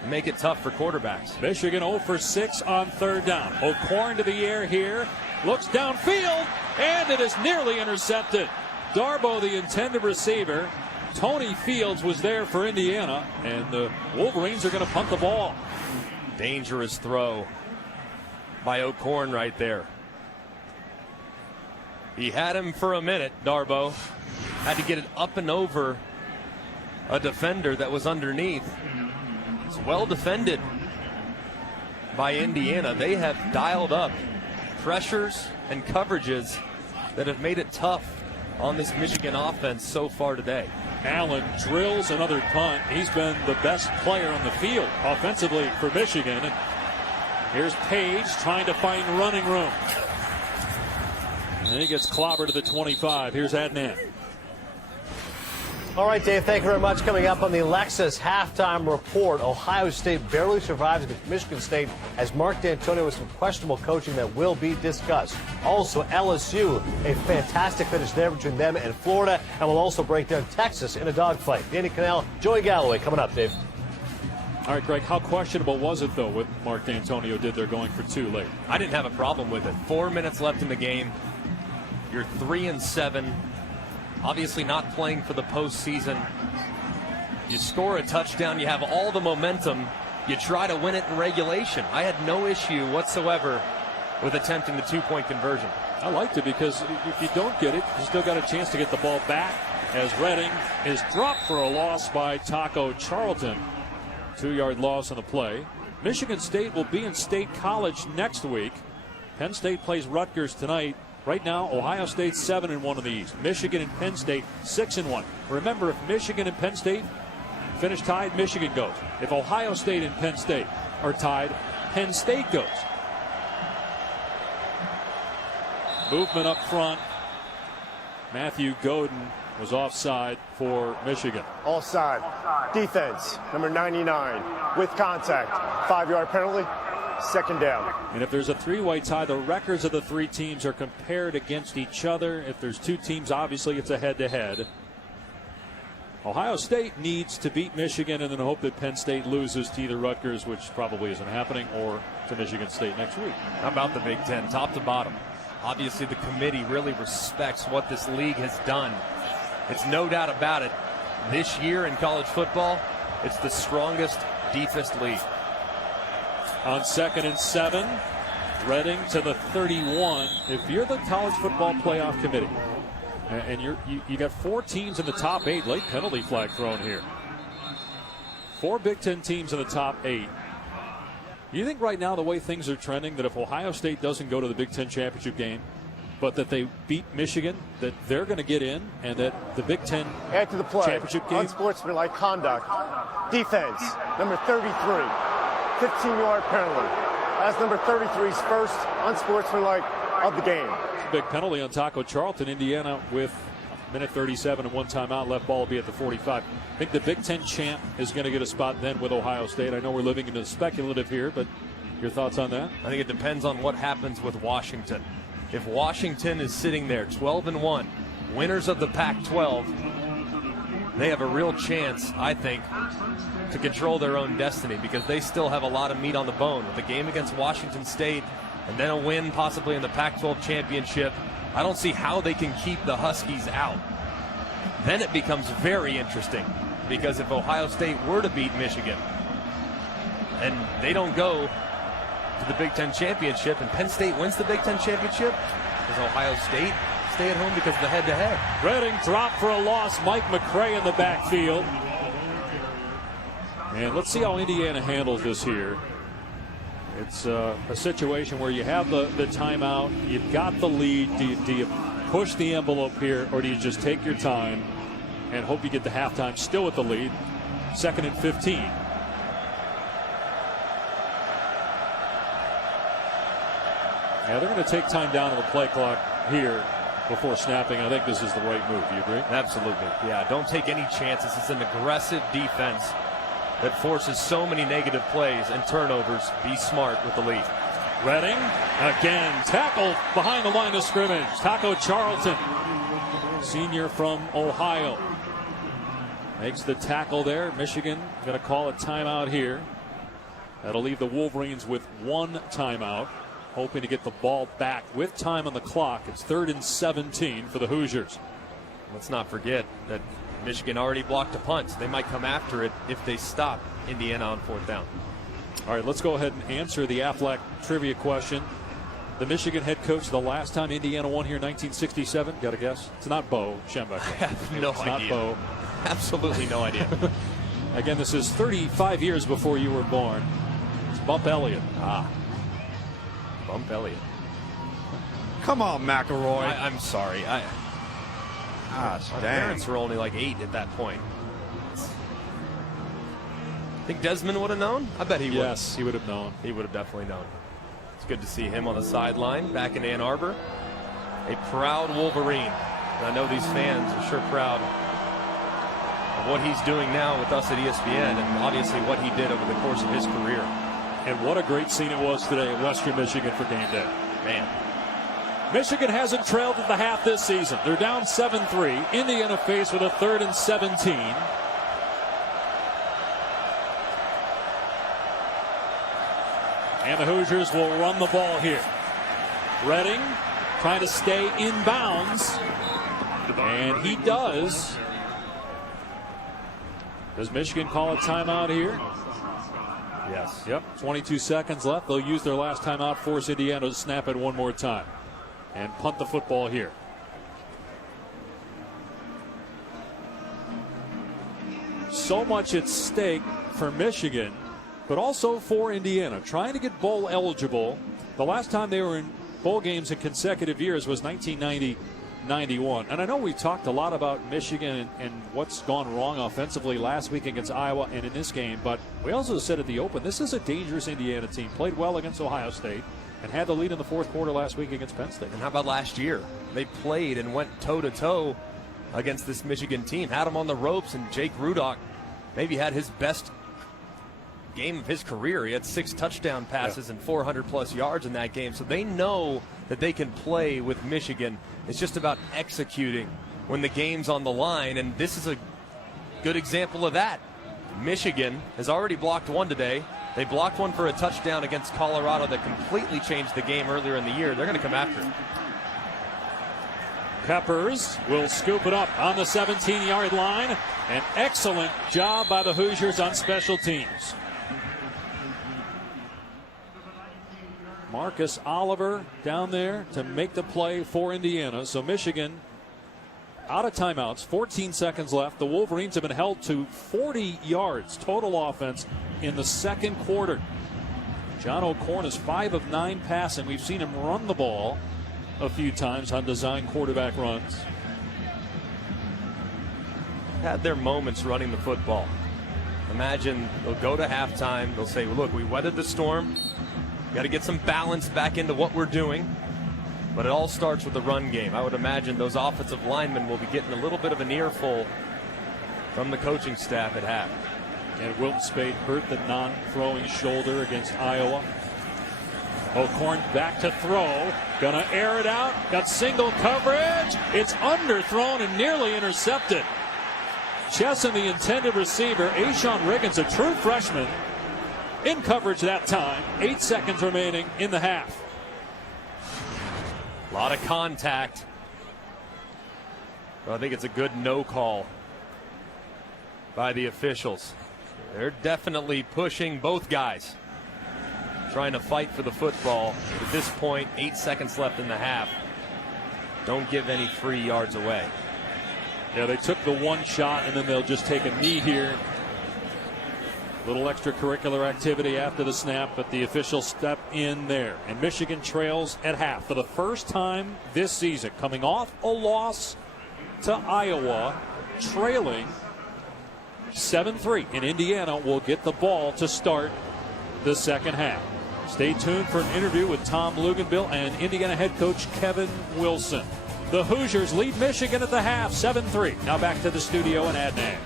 and make it tough for quarterbacks. Michigan 0 for 6 on third down. O'Korn to the air here. Looks downfield, and it is nearly intercepted. Darboh, the intended receiver. Tony Fields was there for Indiana, and the Wolverines are going to punt the ball. Dangerous throw by O'Korn right there. He had him for a minute, Darboh. Had to get it up and over a defender that was underneath. It's well defended by Indiana. They have dialed up pressures and coverages that have made it tough on this Michigan offense so far today. Allen drills another punt. He's been the best player on the field offensively for Michigan. And here's Page trying to find running room. And he gets clobbered to the 25. Here's Adnan. All right, Dave, thank you very much. Coming up on the Lexus halftime report, Ohio State barely survives against Michigan State as Mark D'Antonio with some questionable coaching that will be discussed. Also, LSU, a fantastic finish there between them and Florida, and we'll also break down Texas in a dogfight. Danny Cannell, Joey Galloway coming up, Dave. All right, Greg, how questionable was it, though, what Mark D'Antonio did there going for 2 late? I didn't have a problem with it. 4 minutes left in the game. You're 3-7. Obviously not playing for the postseason. You score a touchdown, you have all the momentum. You try to win it in regulation. I had no issue whatsoever with attempting the 2-point conversion. I liked it because if you don't get it, you still got a chance to get the ball back as Redding is dropped for a loss by Taco Charlton. 2-yard loss on the play. Michigan State will be in State College next week. Penn State plays Rutgers tonight. Right now, Ohio State 7-1 in the East. Michigan and Penn State 6-1. Remember, if Michigan and Penn State finish tied, Michigan goes. If Ohio State and Penn State are tied, Penn State goes. Movement up front. Matthew Godin was offside for Michigan. Offside. Defense, number 99, with contact. 5-yard penalty, second down. And if there's a three-way tie, the records of the three teams are compared against each other. If there's two teams, obviously it's a head-to-head. Ohio State needs to beat Michigan and then hope that Penn State loses to either Rutgers, which probably isn't happening, or to Michigan State next week. How about the Big Ten, top to bottom? Obviously, the committee really respects what this league has done. It's no doubt about it. This year in college football, it's the strongest, deepest league. On 2nd and 7, Reading to the 31. If you're the college football playoff committee, and you got 4 teams in the top 8, late penalty flag thrown here. 4 Big Ten teams in the top 8. You think right now the way things are trending that if Ohio State doesn't go to the Big Ten championship game, but that they beat Michigan, that they're going to get in, and that the Big Ten After the play, championship game? Unsportsmanlike conduct. Defense, number 33, 15-yard penalty. That's number 33's first unsportsmanlike of the game. It's a big penalty on Taco Charlton. Indiana with minute 37 and 1 timeout left. Ball will be at the 45. I think the Big Ten champ is going to get a spot then with Ohio State. I know we're living in the speculative here, but your thoughts on that? I think it depends on what happens with Washington. If Washington is sitting there 12-1, winners of the Pac-12, they have a real chance, I think, to control their own destiny because they still have a lot of meat on the bone. With a game against Washington State and then a win possibly in the Pac-12 championship, I don't see how they can keep the Huskies out. Then it becomes very interesting because if Ohio State were to beat Michigan and they don't go to the Big Ten championship and Penn State wins the Big Ten championship, does Ohio State stay at home because of the head-to-head? Reading dropped for a loss. Mike McCray in the backfield. And let's see how Indiana handles this here. It's a situation where you have the timeout, you've got the lead. Do you push the envelope here, or do you just take your time and hope you get the halftime still with the lead? 2nd and 15. Yeah, they're going to take time down on the play clock here before snapping. I think this is the right move. Do you agree? Absolutely. Yeah, don't take any chances. It's an aggressive defense that forces so many negative plays and turnovers. Be smart with the lead. Reading again tackled behind the line of scrimmage. Taco Charlton, senior from Ohio, makes the tackle there. Michigan going to call a timeout here. That'll leave the Wolverines with 1 timeout, hoping to get the ball back with time on the clock. It's 3rd and 17 for the Hoosiers. Let's not forget that Michigan already blocked a punt. They might come after it if they stop Indiana on 4th down. All right, let's go ahead and answer the Aflac trivia question. The Michigan head coach, the last time Indiana won here in 1967, got a guess? It's not Bo Schembechler. I have no idea. Not Bo. Absolutely no idea. Again, this is 35 years before you were born. It's Bump Elliott. Bump Elliott. Come on, McElroy. I'm sorry. Gosh, My dang. parents were only like 8 at that point. Think Desmond would have known? I bet he would. Yes, he would have known. He would have definitely known. It's good to see him on the sideline back in Ann Arbor. A proud Wolverine. And I know these fans are sure proud of what he's doing now with us at ESPN and obviously what he did over the course of his career. And what a great scene it was today at Western Michigan for game day. Man. Michigan hasn't trailed at the half this season. They're down 7-3. Indiana faced with a 3rd and 17. And the Hoosiers will run the ball here. Reading trying to stay in bounds. And he does. Does Michigan call a timeout here? Yes. Yep. 22 seconds left. They'll use their last timeout, force Indiana to snap it one more time and punt the football here. so much at stake for Michigan, but also for Indiana, trying to get bowl eligible. The last time they were in bowl games in consecutive years was 1990-91. And I know we talked a lot about Michigan and what's gone wrong offensively last week against Iowa and in this game, but we also said at the open, this is a dangerous Indiana team. Played well against Ohio State and had the lead in the fourth quarter last week against Penn State. And how about last year? They played and went toe-to-toe against this Michigan team, had them on the ropes, and Jake Rudock maybe had his best game of his career. He had 6 touchdown passes and 400-plus yards in that game. So they know that they can play with Michigan. It's just about executing when the game's on the line, and this is a good example of that. Michigan has already blocked one today. They blocked one for a touchdown against Colorado that completely changed the game earlier in the year. They're going to come after it. Peppers will scoop it up on the 17-yard line. An excellent job by the Hoosiers on special teams. Marcus Oliver down there to make the play for Indiana. So Michigan out of timeouts, 14 seconds left. The Wolverines have been held to 40 yards total offense in the second quarter. John O'Korn is 5 of 9 passing. We've seen him run the ball a few times on design quarterback runs. Had their moments running the football. Imagine they'll go to halftime. They'll say, well, look, we weathered the storm. Got to get some balance back into what we're doing. But it all starts with the run game. I would imagine those offensive linemen will be getting a little bit of an earful from the coaching staff at half. And Wilton Spade hurt the non-throwing shoulder against Iowa. O'Korn back to throw. Gonna air it out. Got single coverage. It's underthrown and nearly intercepted. Chesson, the intended receiver. Ashawn Riggins, a true freshman, in coverage that time. 8 seconds remaining in the half. A lot of contact. Well, I think it's a good no call by the officials. They're definitely pushing both guys, trying to fight for the football. At this point, 8 seconds left in the half. Don't give any free yards away. Yeah, they took the one shot, and then they'll just take a knee here. Little extracurricular activity after the snap, but the officials step in there. And Michigan trails at half for the first time this season, coming off a loss to Iowa, trailing 7-3. And Indiana will get the ball to start the second half. Stay tuned for an interview with Tom Luginbill and Indiana head coach Kevin Wilson. The Hoosiers lead Michigan at the half, 7-3. Now back to the studio in Adnan.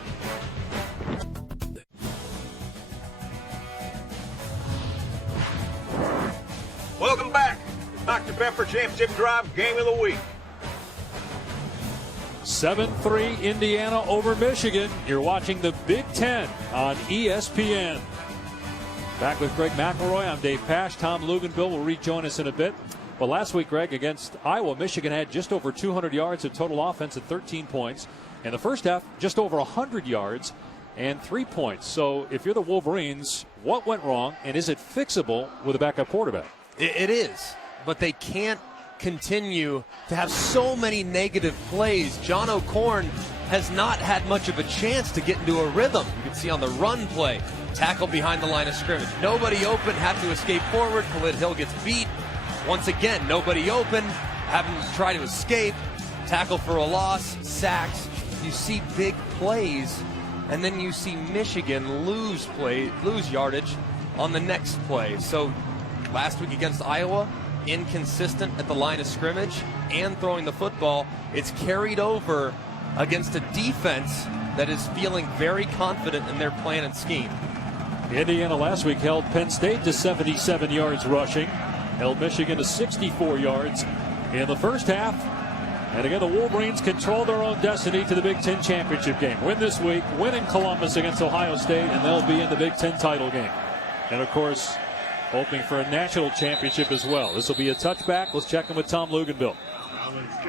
Welcome back. Dr. Pepper Championship Drive Game of the Week. 7-3 Indiana over Michigan. You're watching the Big Ten on ESPN. Back with Greg McElroy. I'm Dave Pasch. Tom Luginbill will rejoin us in a bit. Well, last week, Greg, against Iowa, Michigan had just over 200 yards of total offense and 13 points. In the first half, just over 100 yards and 3 points. So if you're the Wolverines, what went wrong, and is it fixable with a backup quarterback? It is, but they can't continue to have so many negative plays. John O'Korn has not had much of a chance to get into a rhythm. You can see on the run play, tackle behind the line of scrimmage. Nobody open, have to escape forward. Khalid Hill gets beat. Once again, nobody open, having to try to escape. Tackle for a loss, sacks. You see big plays, and then you see Michigan lose yardage on the next play. So last week against Iowa, inconsistent at the line of scrimmage and throwing the football. It's carried over against a defense that is feeling very confident in their plan and scheme. Indiana last week held Penn State to 77 yards rushing, held Michigan to 64 yards in the first half. And again, the Wolverines control their own destiny to the Big Ten championship game. Win this week, win in Columbus against Ohio State, and they'll be in the Big Ten title game. And of course, hoping for a national championship as well. This will be a touchback. Let's check in with Tom Luginbill.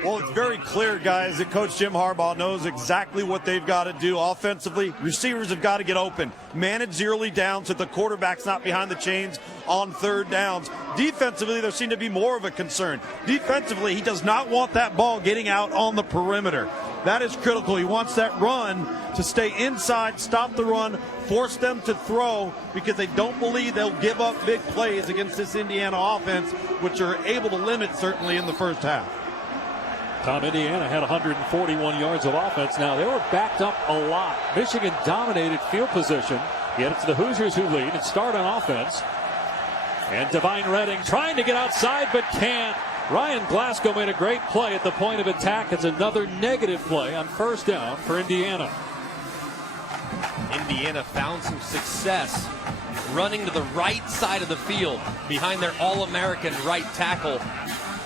Well, it's very clear, guys, that Coach Jim Harbaugh knows exactly what they've got to do offensively. Receivers have got to get open. Manage the early downs so the quarterback's not behind the chains on third downs. Defensively, there seemed to be more of a concern. Defensively, he does not want that ball getting out on the perimeter. That is critical. He wants that run to stay inside, stop the run, force them to throw, because they don't believe they'll give up big plays against this Indiana offense, which are able to limit certainly in the first half. Tom, Indiana had 141 yards of offense. Now, they were backed up a lot. Michigan dominated field position. Yet it's the Hoosiers who lead and start on offense. And Divine Redding trying to get outside but can't. Ryan Glasgow made a great play at the point of attack. It's another negative play on first down for Indiana. Indiana found some success running to the right side of the field behind their All-American right tackle.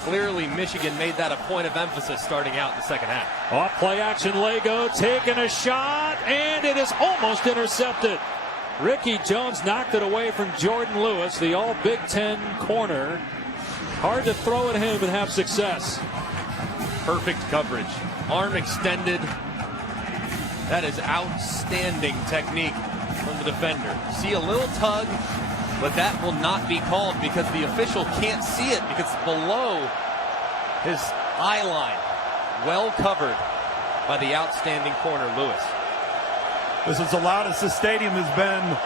Clearly, Michigan made that a point of emphasis starting out in the second half. Off play action, Lego taking a shot, and it is almost intercepted. Ricky Jones knocked it away from Jordan Lewis, the all Big Ten corner. Hard to throw at him and have success. Perfect coverage. Arm extended. That is outstanding technique from the defender. See a little tug, but that will not be called because the official can't see it because it's below his eye line. Well covered by the outstanding corner, Lewis. This is the loudest this stadium has been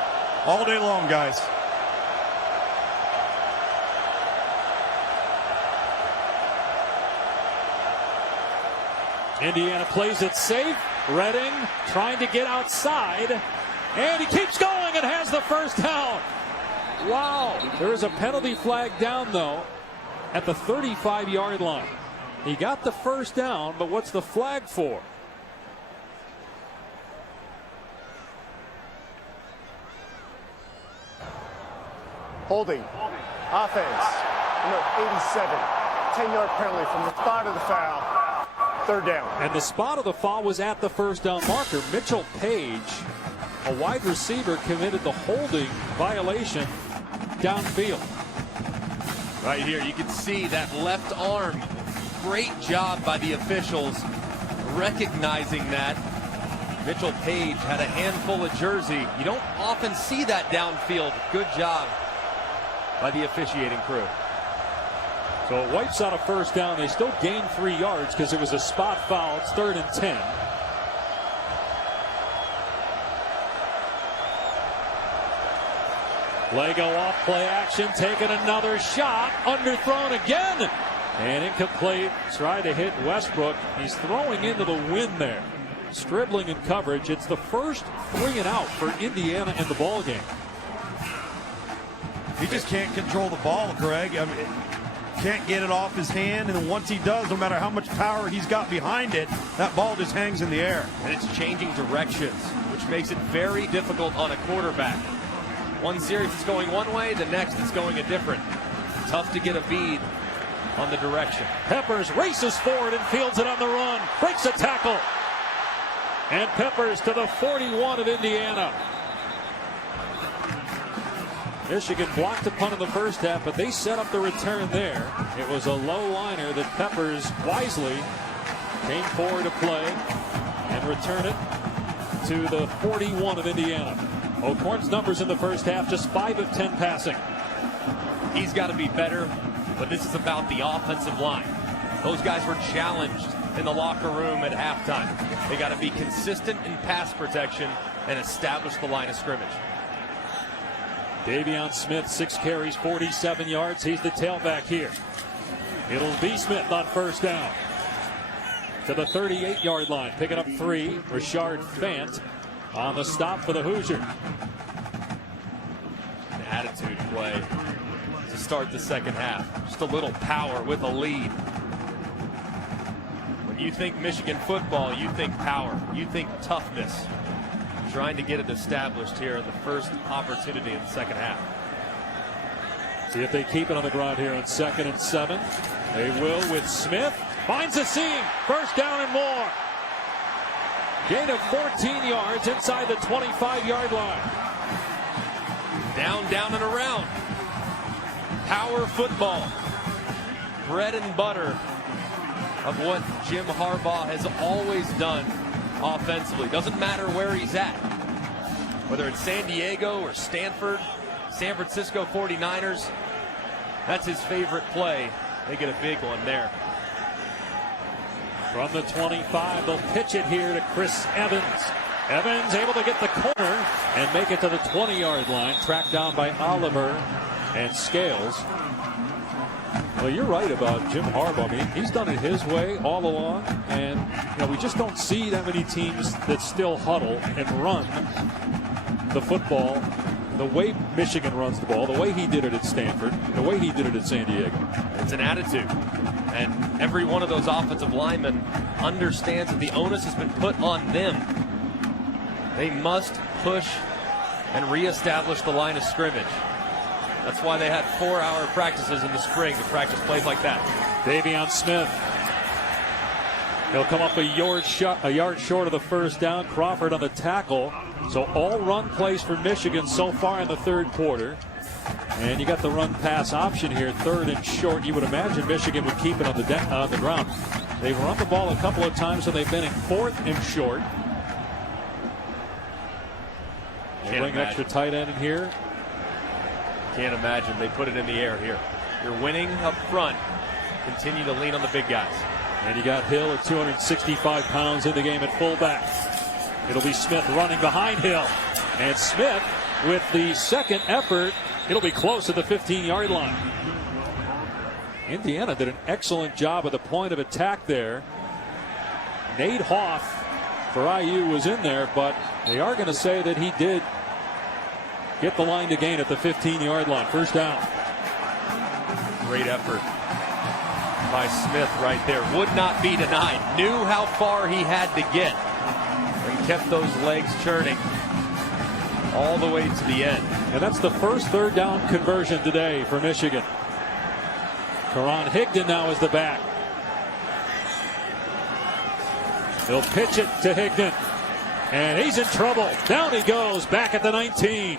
all day long, guys. Indiana plays it safe. Redding trying to get outside. And he keeps going and has the first down. Wow. There is a penalty flag down, though, at the 35-yard line. He got the first down, but what's the flag for? Holding. Offense. Number 87. 10-yard penalty from the spot of the foul. Third down. And the spot of the foul was at the first down marker. Mitchell Page, a wide receiver, committed the holding violation downfield. Right here, you can see that left arm. Great job by the officials recognizing that. Mitchell Page had a handful of jersey. You don't often see that downfield. Good job by the officiating crew. So it wipes out a first down. They still gain 3 yards because it was a spot foul. It's 3rd and 10. Lego off play action, taking another shot, underthrown again, and incomplete. Tried to hit Westbrook. He's throwing into the wind there. Scribbling in coverage. It's the first 3 and out for Indiana in the ball game. He just can't control the ball, Greg. I mean, can't get it off his hand, and once he does, no matter how much power he's got behind it, that ball just hangs in the air. And it's changing directions, which makes it very difficult on a quarterback. One series it's going one way, the next it's going a different. Tough to get a bead on the direction. Peppers races forward and fields it on the run. Breaks a tackle. And Peppers to the 41 of Indiana. Michigan blocked a punt in the first half, but they set up the return there. It was a low liner that Peppers wisely came forward to play and return it to the 41 of Indiana. O'Korn's numbers in the first half, just 5 of 10 passing. He's got to be better, but this is about the offensive line. Those guys were challenged in the locker room at halftime. They got to be consistent in pass protection and establish the line of scrimmage. Davion Smith, 6 carries, 47 yards. He's the tailback here. It'll be Smith on first down. To the 38-yard line, picking up 3. Rashard Fant on the stop for the Hoosier. An attitude play to start the second half. Just a little power with a lead. When you think Michigan football, you think power. You think toughness. Trying to get it established here in the first opportunity in the second half. See if they keep it on the ground here on 2nd and 7. They will with Smith. Finds a seam. First down and more. Gain of 14 yards inside the 25-yard line. Down, down, and around. Power football. Bread and butter of what Jim Harbaugh has always done offensively. Doesn't matter where he's at. Whether it's San Diego or Stanford, San Francisco 49ers, that's his favorite play. They get a big one there. From the 25, they'll pitch it here to Chris Evans. Evans able to get the corner and make it to the 20-yard line. Tracked down by Oliver and Scales. Well, you're right about Jim Harbaugh. I mean, he's done it his way all along, and we just don't see that many teams that still huddle and run the football the way Michigan runs the ball, the way he did it at Stanford, the way he did it at San Diego. It's an attitude, and every one of those offensive linemen understands that the onus has been put on them. They must push and reestablish the line of scrimmage. That's why they had 4-hour practices in the spring to practice plays like that. Davion Smith. He'll come up a yard short of the first down. Crawford on the tackle. So all run plays for Michigan so far in the third quarter. And you got the run pass option here, 3rd and short. You would imagine Michigan would keep it on the ground. They've run the ball a couple of times, so they've been in 4th and short. They bring an extra tight end in here. Can't imagine they put it in the air here. You're winning up front. Continue to lean on the big guys. And you got Hill at 265 pounds in the game at fullback. It'll be Smith running behind Hill. And Smith with the second effort. It'll be close to the 15-yard line. Indiana did an excellent job at the point of attack there. Nate Hoff for IU was in there, but they are going to say that he did get the line to gain at the 15-yard line. First down. Great effort by Smith right there. Would not be denied. Knew how far he had to get and kept those legs churning all the way to the end. And that's the first third down conversion today for Michigan. Karan Higdon now is the back. They'll pitch it to Higdon. And he's in trouble. Down he goes back at the 19.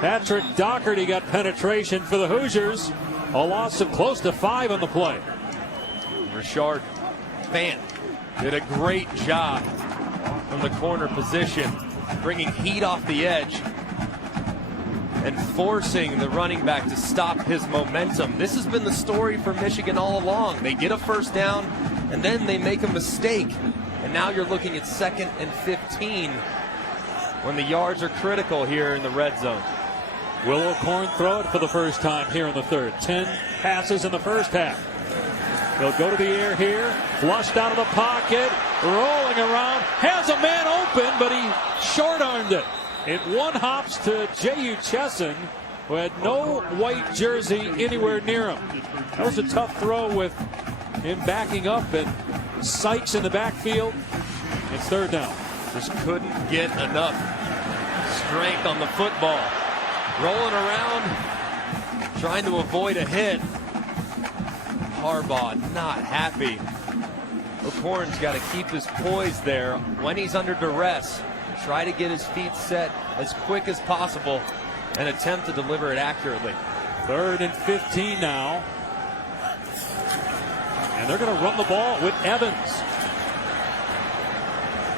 Patrick Doherty got penetration for the Hoosiers. A loss of close to 5 on the play. Rashard Fant did a great job from the corner position, bringing heat off the edge and forcing the running back to stop his momentum. This has been the story for Michigan all along. They get a first down and then they make a mistake. And now you're looking at 2nd and 15 when the yards are critical here in the red zone. Will O'Korn throw it for the first time here in the third. 10 passes in the first half. He'll go to the air here. Flushed out of the pocket. Rolling around. Has a man open, but he short-armed it. It one hops to J.U. Chesson, who had no white jersey anywhere near him. That was a tough throw with him backing up and Sykes in the backfield. It's third down. Just couldn't get enough strength on the football. Rolling around, trying to avoid a hit. Harbaugh not happy. O'Korn's got to keep his poise there when he's under duress. Try to get his feet set as quick as possible and attempt to deliver it accurately. 3rd and 15 now. And they're going to run the ball with Evans.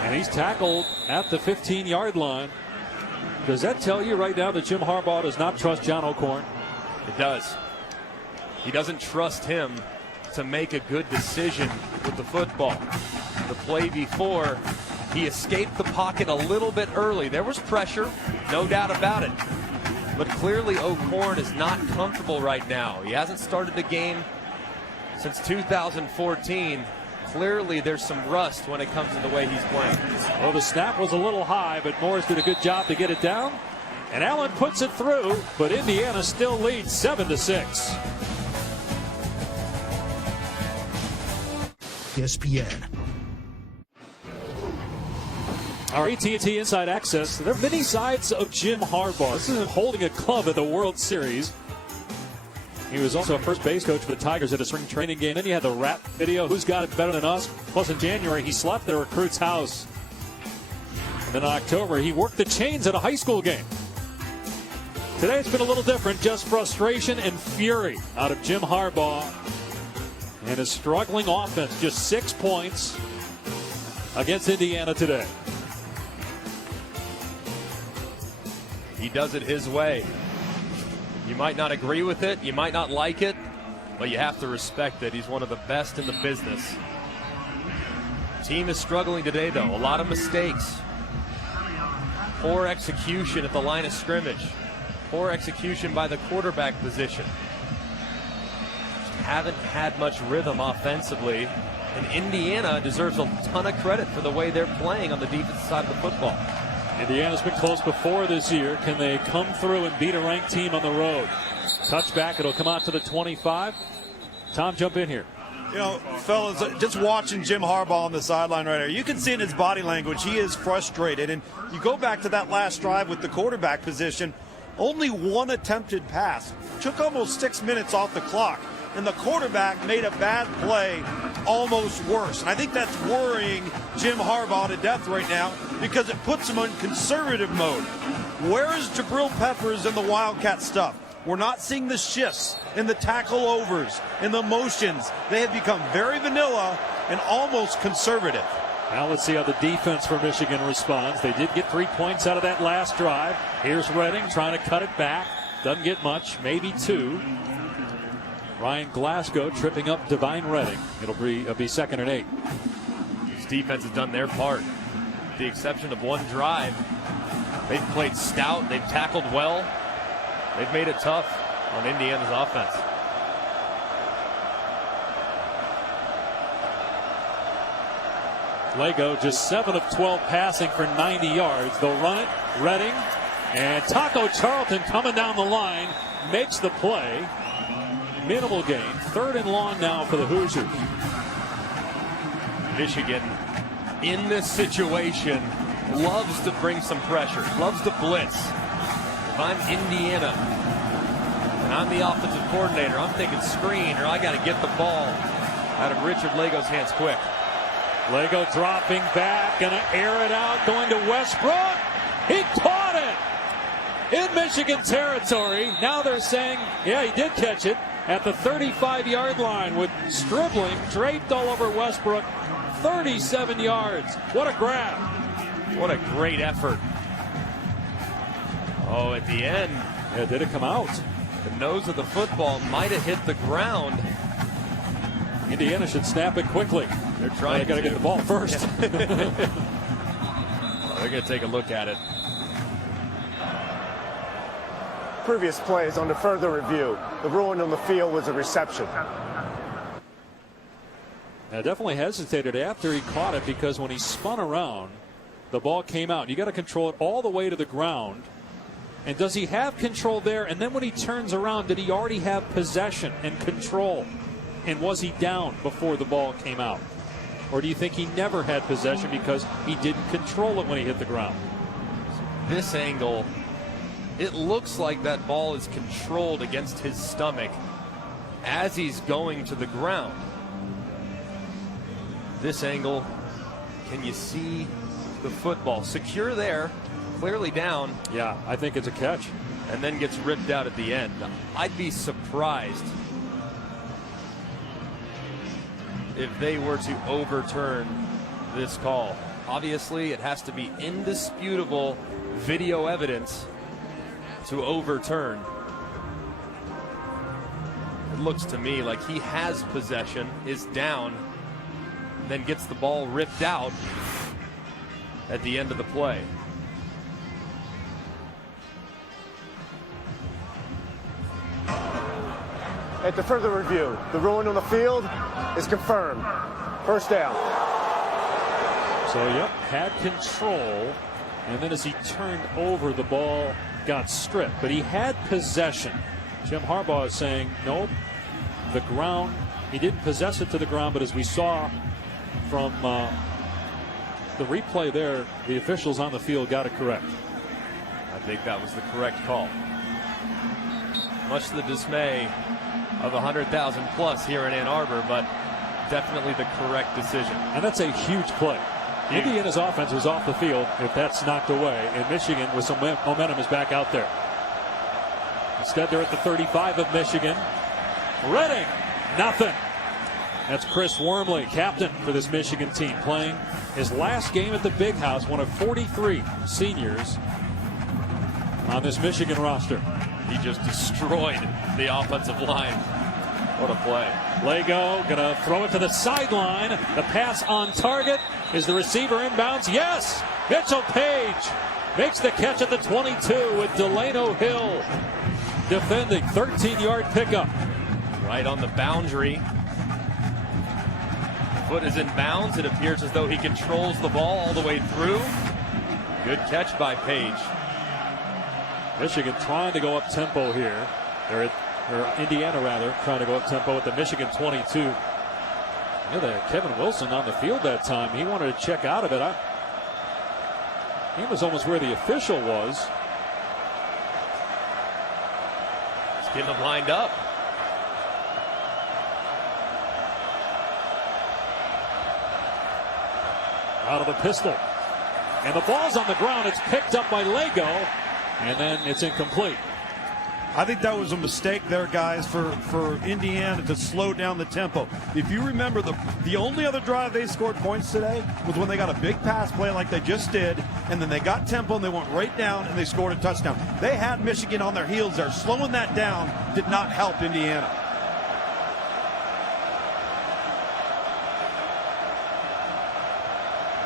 And he's tackled at the 15-yard line. Does that tell you right now that Jim Harbaugh does not trust John O'Korn? It does. He doesn't trust him to make a good decision with the football. The play before, he escaped the pocket a little bit early. There was pressure, no doubt about it. But clearly O'Korn is not comfortable right now. He hasn't started the game since 2014. Clearly there's some rust when it comes to the way he's playing. Well, the snap was a little high, but Morris did a good job to get it down. And Allen puts it through, but Indiana still leads 7-6. ESPN. Our AT&T Inside Access. There are many sides of Jim Harbaugh. This is him holding a club at the World Series. He was also a first base coach for the Tigers at a spring training game. Then you had the rap video, Who's Got It Better Than Us? Plus in January, he slept at a recruit's house. And then in October, he worked the chains at a high school game. Today it's been a little different, just frustration and fury out of Jim Harbaugh and his struggling offense. Just 6 points against Indiana today. He does it his way. You might not agree with it, you might not like it, but you have to respect that he's one of the best in the business. Team is struggling today, though. A lot of mistakes. Poor execution at the line of scrimmage. Poor execution by the quarterback position. Just haven't had much rhythm offensively. And Indiana deserves a ton of credit for the way they're playing on the defensive side of the football. Indiana's been close before this year. Can they come through and beat a ranked team on the road? Touchback, it'll come out to the 25. Tom, jump in here. You know, fellas, just watching Jim Harbaugh on the sideline right here, you can see in his body language he is frustrated. And you go back to that last drive with the quarterback position, only one attempted pass. Took almost 6 minutes off the clock. And the quarterback made a bad play almost worse. And I think that's worrying Jim Harbaugh to death right now because it puts him on conservative mode. Where is Jabril Peppers and the Wildcat stuff? We're not seeing the shifts and the tackle overs and the motions. They have become very vanilla and almost conservative. Now let's see how the defense for Michigan responds. They did get 3 points out of that last drive. Here's Redding trying to cut it back. Doesn't get much, maybe 2. Ryan Glasgow tripping up Divine Redding. It'll be 2nd and 8. This defense has done their part. With the exception of one drive, they've played stout. They've tackled well. They've made it tough on Indiana's offense. Lego just 7 of 12 passing for 90 yards. They'll run it. Redding and Taco Charlton coming down the line makes the play. Minimal gain. 3rd and long now for the Hoosiers. Michigan, in this situation, loves to bring some pressure, loves to blitz. If I'm Indiana and I'm the offensive coordinator, I'm thinking screen or I got to get the ball out of Richard Lego's hands quick. Lego dropping back, gonna air it out, going to Westbrook. He caught it in Michigan territory. Now they're saying, yeah, he did catch it at the 35-yard line with Stribling draped all over Westbrook. 37 yards. What a grab. What a great effort. Oh, at the end. Yeah, did it come out? The nose of the football might have hit the ground. Indiana should snap it quickly. They're trying. They got to get the ball first. They're going to take a look at it. Previous plays under further review. The ruling on the field was a reception. I definitely hesitated after he caught it because when he spun around, the ball came out. You got to control it all the way to the ground. And does he have control there? And then when he turns around, did he already have possession and control? And was he down before the ball came out? Or do you think he never had possession because he didn't control it when he hit the ground? This angle, it looks like that ball is controlled against his stomach as he's going to the ground. This angle, can you see the football? Secure there, clearly down. Yeah, I think it's a catch. And then gets ripped out at the end. I'd be surprised if they were to overturn this call. Obviously, it has to be indisputable video evidence to overturn. It looks to me like he has possession, is down, then gets the ball ripped out at the end of the play. At the further review, the ruling on the field is confirmed. First down. So, yep, had control, and then as he turned over, the ball got stripped. But he had possession. Jim Harbaugh is saying, nope, the ground, he didn't possess it to the ground, but as we saw from the replay there, the officials on the field got it correct. I think that was the correct call. Much to the dismay of 100,000 plus here in Ann Arbor, but definitely the correct decision. And that's a huge play. Huge. Indiana's offense was off the field if that's knocked away, and Michigan with some momentum is back out there. Instead, they're at the 35 of Michigan. Redding, nothing. That's Chris Wormley, captain for this Michigan team, playing his last game at the Big House, one of 43 seniors on this Michigan roster. He just destroyed the offensive line. What a play. Lego gonna throw it to the sideline. The pass on target. Is the receiver inbounds? Yes! Mitchell Page makes the catch at the 22 with Delano Hill defending. 13-yard pickup. Right on the boundary. Foot is in bounds. It appears as though he controls the ball all the way through. Good catch by Page. Michigan trying to go up tempo here. Or Indiana rather, trying to go up tempo at the Michigan 22. Yeah, that Kevin Wilson on the field that time. He wanted to check out of it. He was almost where the official was. Let's get them lined up. Out of the pistol. And the ball's on the ground. It's picked up by Lego. And then it's incomplete. I think that was a mistake there, guys, for Indiana to slow down the tempo. If you remember, the only other drive they scored points today was when they got a big pass play like they just did, and then they got tempo and they went right down and they scored a touchdown. They had Michigan on their heels there. Slowing that down did not help Indiana.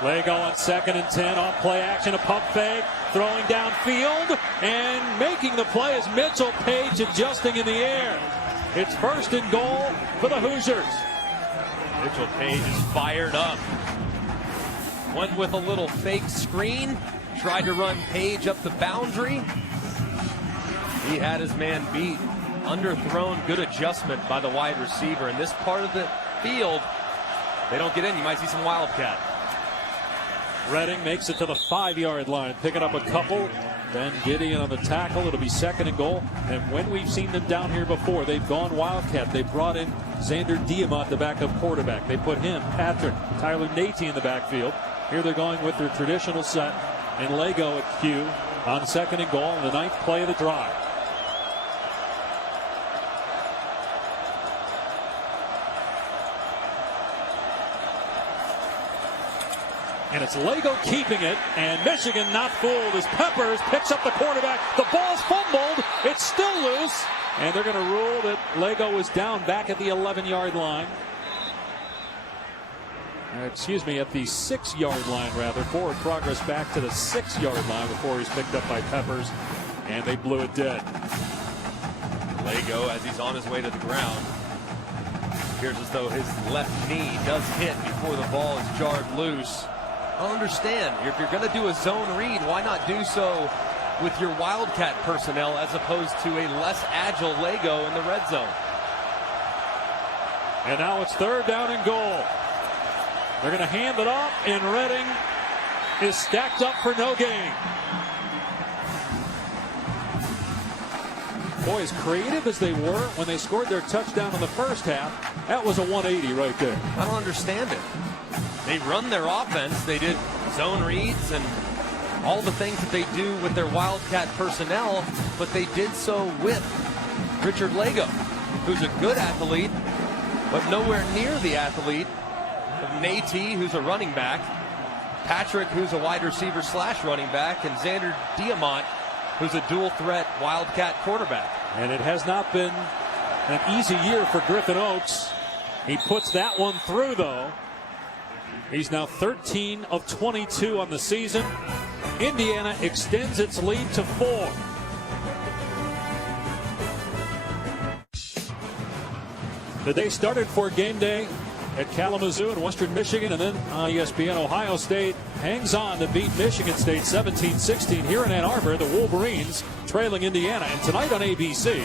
Lego on 2nd and 10 on play action, a pump fake, throwing downfield, and making the play is Mitchell Page adjusting in the air. It's 1st and goal for the Hoosiers. Mitchell Page is fired up. Went with a little fake screen, tried to run Page up the boundary. He had his man beat. Underthrown, good adjustment by the wide receiver. In this part of the field, they don't get in. You might see some Wildcat. Redding makes it to the 5-yard line, picking up a couple. Then Gideon on the tackle. It'll be 2nd and goal. And when we've seen them down here before, they've gone Wildcat. They brought in Xander Diamont, the backup quarterback. They put him, Patrick, Tyler Natey in the backfield. Here they're going with their traditional set. And Lego at Q on 2nd and goal in the 9th play of the drive. And it's Lego keeping it, and Michigan not fooled as Peppers picks up the quarterback. The ball's fumbled. It's still loose, and they're going to rule that Lego is down back at the 11-yard line. Excuse me, at the 6-yard line, rather. Forward progress back to the 6-yard line before he's picked up by Peppers, and they blew it dead. Lego, as he's on his way to the ground, appears as though his left knee does hit before the ball is jarred loose. I understand, if you're going to do a zone read, why not do so with your Wildcat personnel as opposed to a less agile Lego in the red zone? And now it's 3rd down and goal. They're going to hand it off, and Redding is stacked up for no gain. Boy, as creative as they were when they scored their touchdown in the first half, that was a 180 right there. I don't understand it. They run their offense. They did zone reads and all the things that they do with their Wildcat personnel, but they did so with Richard Lego, who's a good athlete, but nowhere near the athlete of Natey, who's a running back, Patrick, who's a wide receiver / running back, and Xander Diamont, who's a dual threat Wildcat quarterback. And it has not been an easy year for Griffin Oaks. He puts that one through, though. He's now 13 of 22 on the season. Indiana extends its lead to 4. The day started for game day at Kalamazoo in Western Michigan, and then on ESPN, Ohio State hangs on to beat Michigan State 17-16 here in Ann Arbor. The Wolverines trailing Indiana. And tonight on ABC,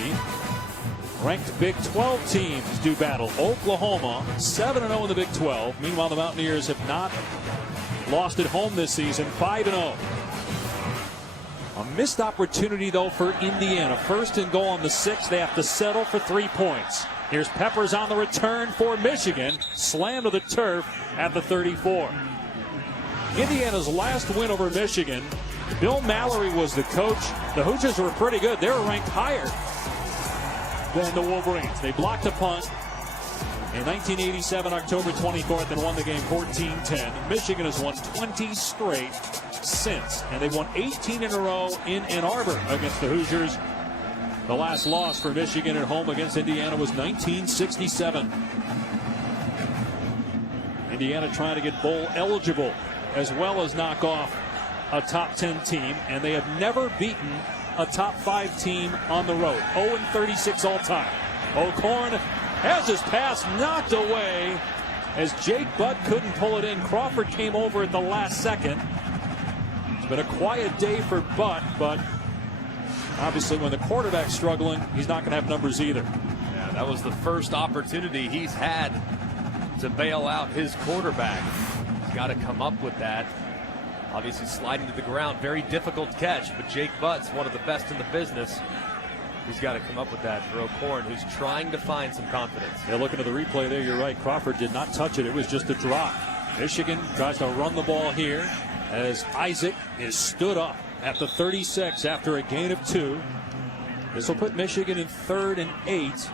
ranked Big 12 teams do battle. Oklahoma 7-0 in the Big 12. Meanwhile, the Mountaineers have not lost at home this season, 5-0. A missed opportunity, though, for Indiana. 1st and goal on the 6. They have to settle for 3 points. Here's Peppers on the return for Michigan. Slam to the turf at the 34. Indiana's last win over Michigan, Bill Mallory was the coach. The Hoosiers were pretty good. They were ranked higher than the Wolverines. They blocked a punt in 1987, October 24th, and won the game 14-10. Michigan has won 20 straight since, and they've won 18 in a row in Ann Arbor against the Hoosiers. The last loss for Michigan at home against Indiana was 1967. Indiana trying to get bowl eligible as well as knock off a top 10 team, and they have never beaten a top 5 team on the road. 0-36 all time. O'Korn has his pass knocked away as Jake Butt couldn't pull it in. Crawford came over at the last second. It's been a quiet day for Butt, but obviously when the quarterback's struggling, he's not going to have numbers either. Yeah, that was the first opportunity he's had to bail out his quarterback. He's got to come up with that. Obviously sliding to the ground, very difficult catch, but Jake Butt's one of the best in the business. He's got to come up with that for O'Korn, who's trying to find some confidence. Yeah, looking at the replay there, you're right. Crawford did not touch it. It was just a drop. Michigan tries to run the ball here as Isaac is stood up at the 36 after a gain of 2. This will put Michigan in 3rd and 8.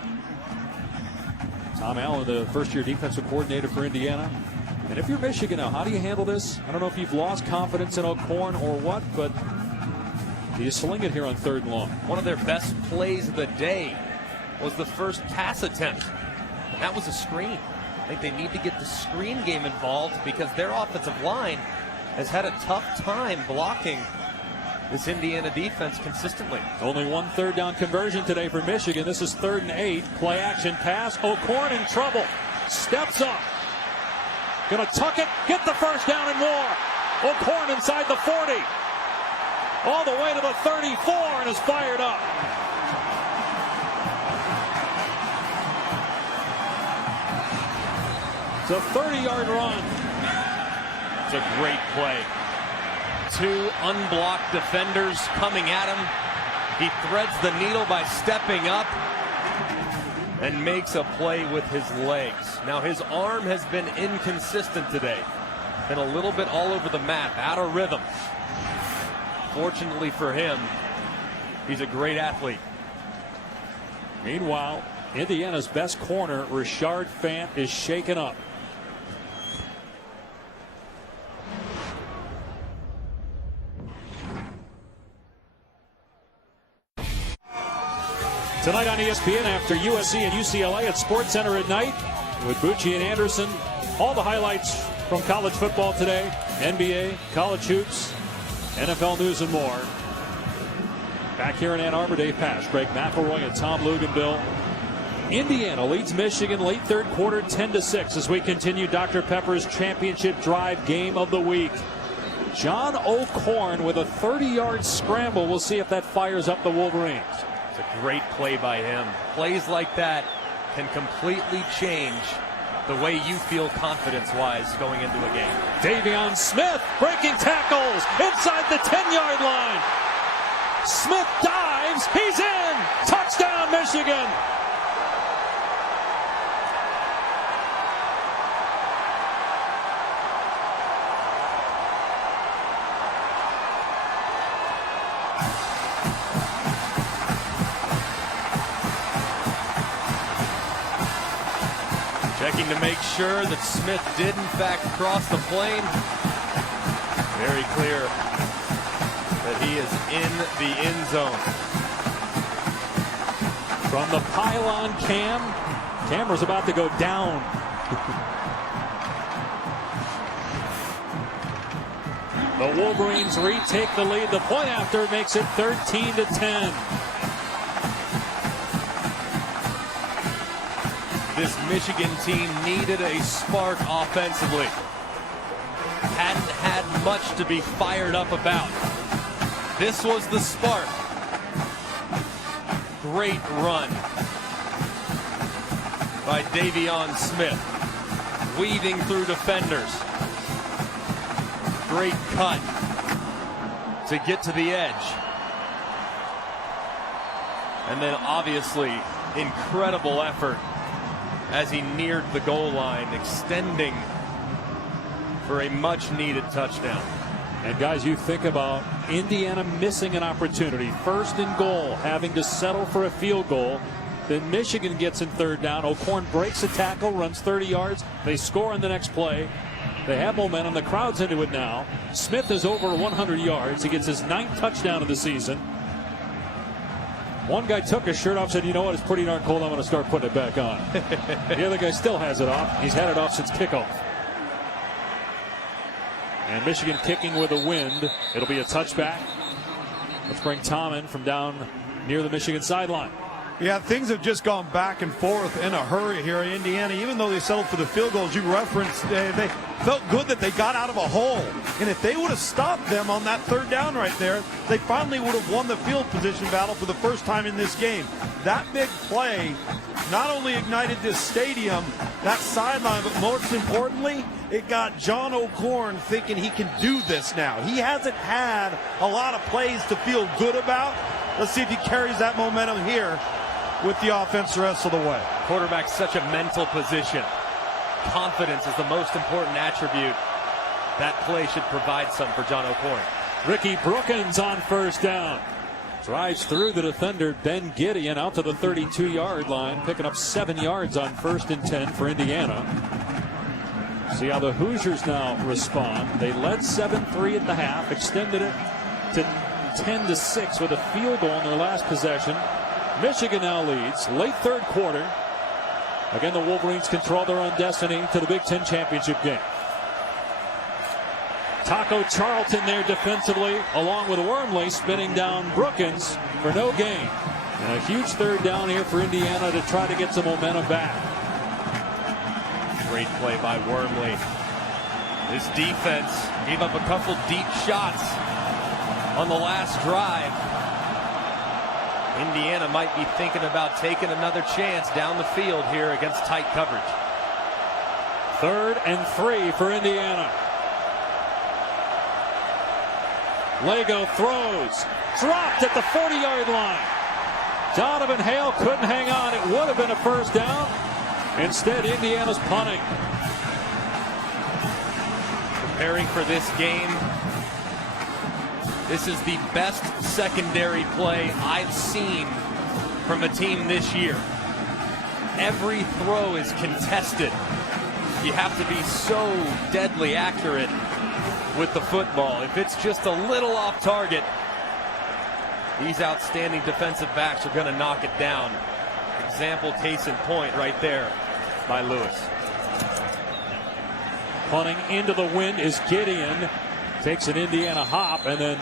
Tom Allen, the first-year defensive coordinator for Indiana. And if you're Michigan now, how do you handle this? I don't know if you've lost confidence in O'Korn or what, but do you sling it here on 3rd and long? One of their best plays of the day was the first pass attempt, and that was a screen. I think they need to get the screen game involved because their offensive line has had a tough time blocking this Indiana defense consistently. Only one 3rd down conversion today for Michigan. This is 3rd and 8. Play action pass. O'Korn in trouble. Steps up. Gonna tuck it. Get the first down and more. O'Korn inside the 40. All the way to the 34 and is fired up. It's a 30-yard run. It's a great play. 2 unblocked defenders coming at him. He threads the needle by stepping up and makes a play with his legs. Now his arm has been inconsistent today. Been a little bit all over the map, out of rhythm. Fortunately for him, he's a great athlete. Meanwhile, Indiana's best corner, Richard Fant, is shaken up. Tonight on ESPN after USC and UCLA at SportsCenter at night with Bucci and Anderson. All the highlights from college football today, NBA, college hoops, NFL news and more. Back here in Ann Arbor, Dave Pasch, Greg McElroy, and Tom Luganbill. Indiana leads Michigan late 3rd quarter 10-6 as we continue Dr. Pepper's championship drive game of the week. John O'Korn with a 30-yard scramble. We'll see if that fires up the Wolverines. It's a great play by him. Plays like that can completely change the way you feel confidence-wise going into a game. Davion Smith breaking tackles inside the 10-yard line. Smith dives. He's in. Touchdown, Michigan. Checking to make sure that Smith did in fact cross the plane. Very clear that he is in the end zone. From the pylon cam, camera's about to go down. The Wolverines retake the lead. The point after makes it 13-10. This Michigan team needed a spark offensively. Hadn't had much to be fired up about. This was the spark. Great run by Davion Smith. Weaving through defenders. Great cut to get to the edge. And then obviously incredible effort as he neared the goal line, extending for a much-needed touchdown. And guys, you think about Indiana missing an opportunity. 1st and goal, having to settle for a field goal. Then Michigan gets in 3rd down. O'Korn breaks a tackle, runs 30 yards. They score on the next play. They have momentum. The crowd's into it now. Smith is over 100 yards. He gets his 9th touchdown of the season. One guy took his shirt off, said, you know what, it's pretty darn cold, I'm going to start putting it back on. The other guy still has it off. He's had it off since kickoff. And Michigan kicking with a wind. It'll be a touchback. Let's bring Tom in from down near the Michigan sideline. Yeah, things have just gone back and forth in a hurry here in Indiana. Even though they settled for the field goals you referenced, they felt good that they got out of a hole. And if they would have stopped them on that third down right there, they finally would have won the field position battle for the first time in this game. That big play not only ignited this stadium, that sideline, but most importantly, it got John O'Korn thinking he can do this now. He hasn't had a lot of plays to feel good about. Let's see if he carries that momentum here with the offense the rest of the way. Quarterback's such a mental position. Confidence is the most important attribute. That play should provide some for John O'Korn. Ricky Brookins on first down. Drives through the defender, Ben Gideon, out to the 32-yard line, picking up 7 yards on 1st and 10 for Indiana. See how the Hoosiers now respond. They led 7-3 at the half, extended it to 10-6 with a field goal in their last possession. Michigan now leads late third quarter. Again, the Wolverines control their own destiny to the Big Ten championship game. Taco Charlton there defensively, along with Wormley spinning down Brookins for no gain. And a huge third down here for Indiana to try to get some momentum back. Great play by Wormley. This defense gave up a couple deep shots on the last drive. Indiana might be thinking about taking another chance down the field here against tight coverage. 3rd and 3 for Indiana. Lego throws. Dropped at the 40-yard line. Donovan Hale couldn't hang on. It would have been a first down. Instead, Indiana's punting. Preparing for this game. This is the best secondary play I've seen from a team this year. Every throw is contested. You have to be so deadly accurate with the football. If it's just a little off target, these outstanding defensive backs are going to knock it down. Example case in point right there by Lewis. Punting into the wind is Gideon. Takes an Indiana hop, and then,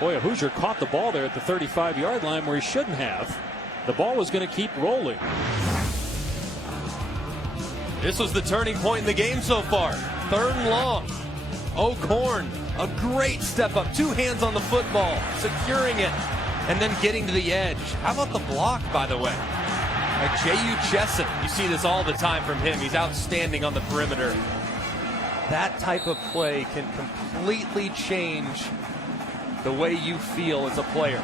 boy, a Hoosier caught the ball there at the 35-yard line where he shouldn't have. The ball was going to keep rolling. This was the turning point in the game so far. 3rd and long. O'Korn, a great step up. 2 hands on the football, securing it, and then getting to the edge. How about the block, by the way? J.U. Chesson, you see this all the time from him. He's outstanding on the perimeter. That type of play can completely change the way you feel as a player.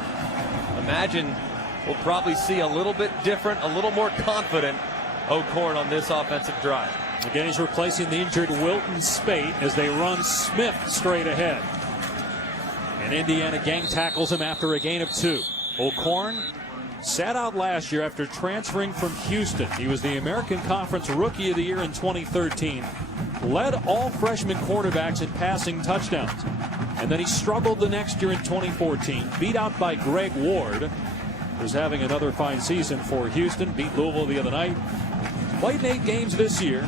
Imagine we'll probably see a little bit different, a little more confident O'Korn on this offensive drive. Again, he's replacing the injured Wilton Spate as they run Smith straight ahead. And Indiana gang tackles him after a gain of 2. O'Korn sat out last year after transferring from Houston. He was the American Conference Rookie of the Year in 2013. Led all freshman quarterbacks in passing touchdowns. And then he struggled the next year in 2014. Beat out by Greg Ward, who's having another fine season for Houston. Beat Louisville the other night. Played 8 games this year.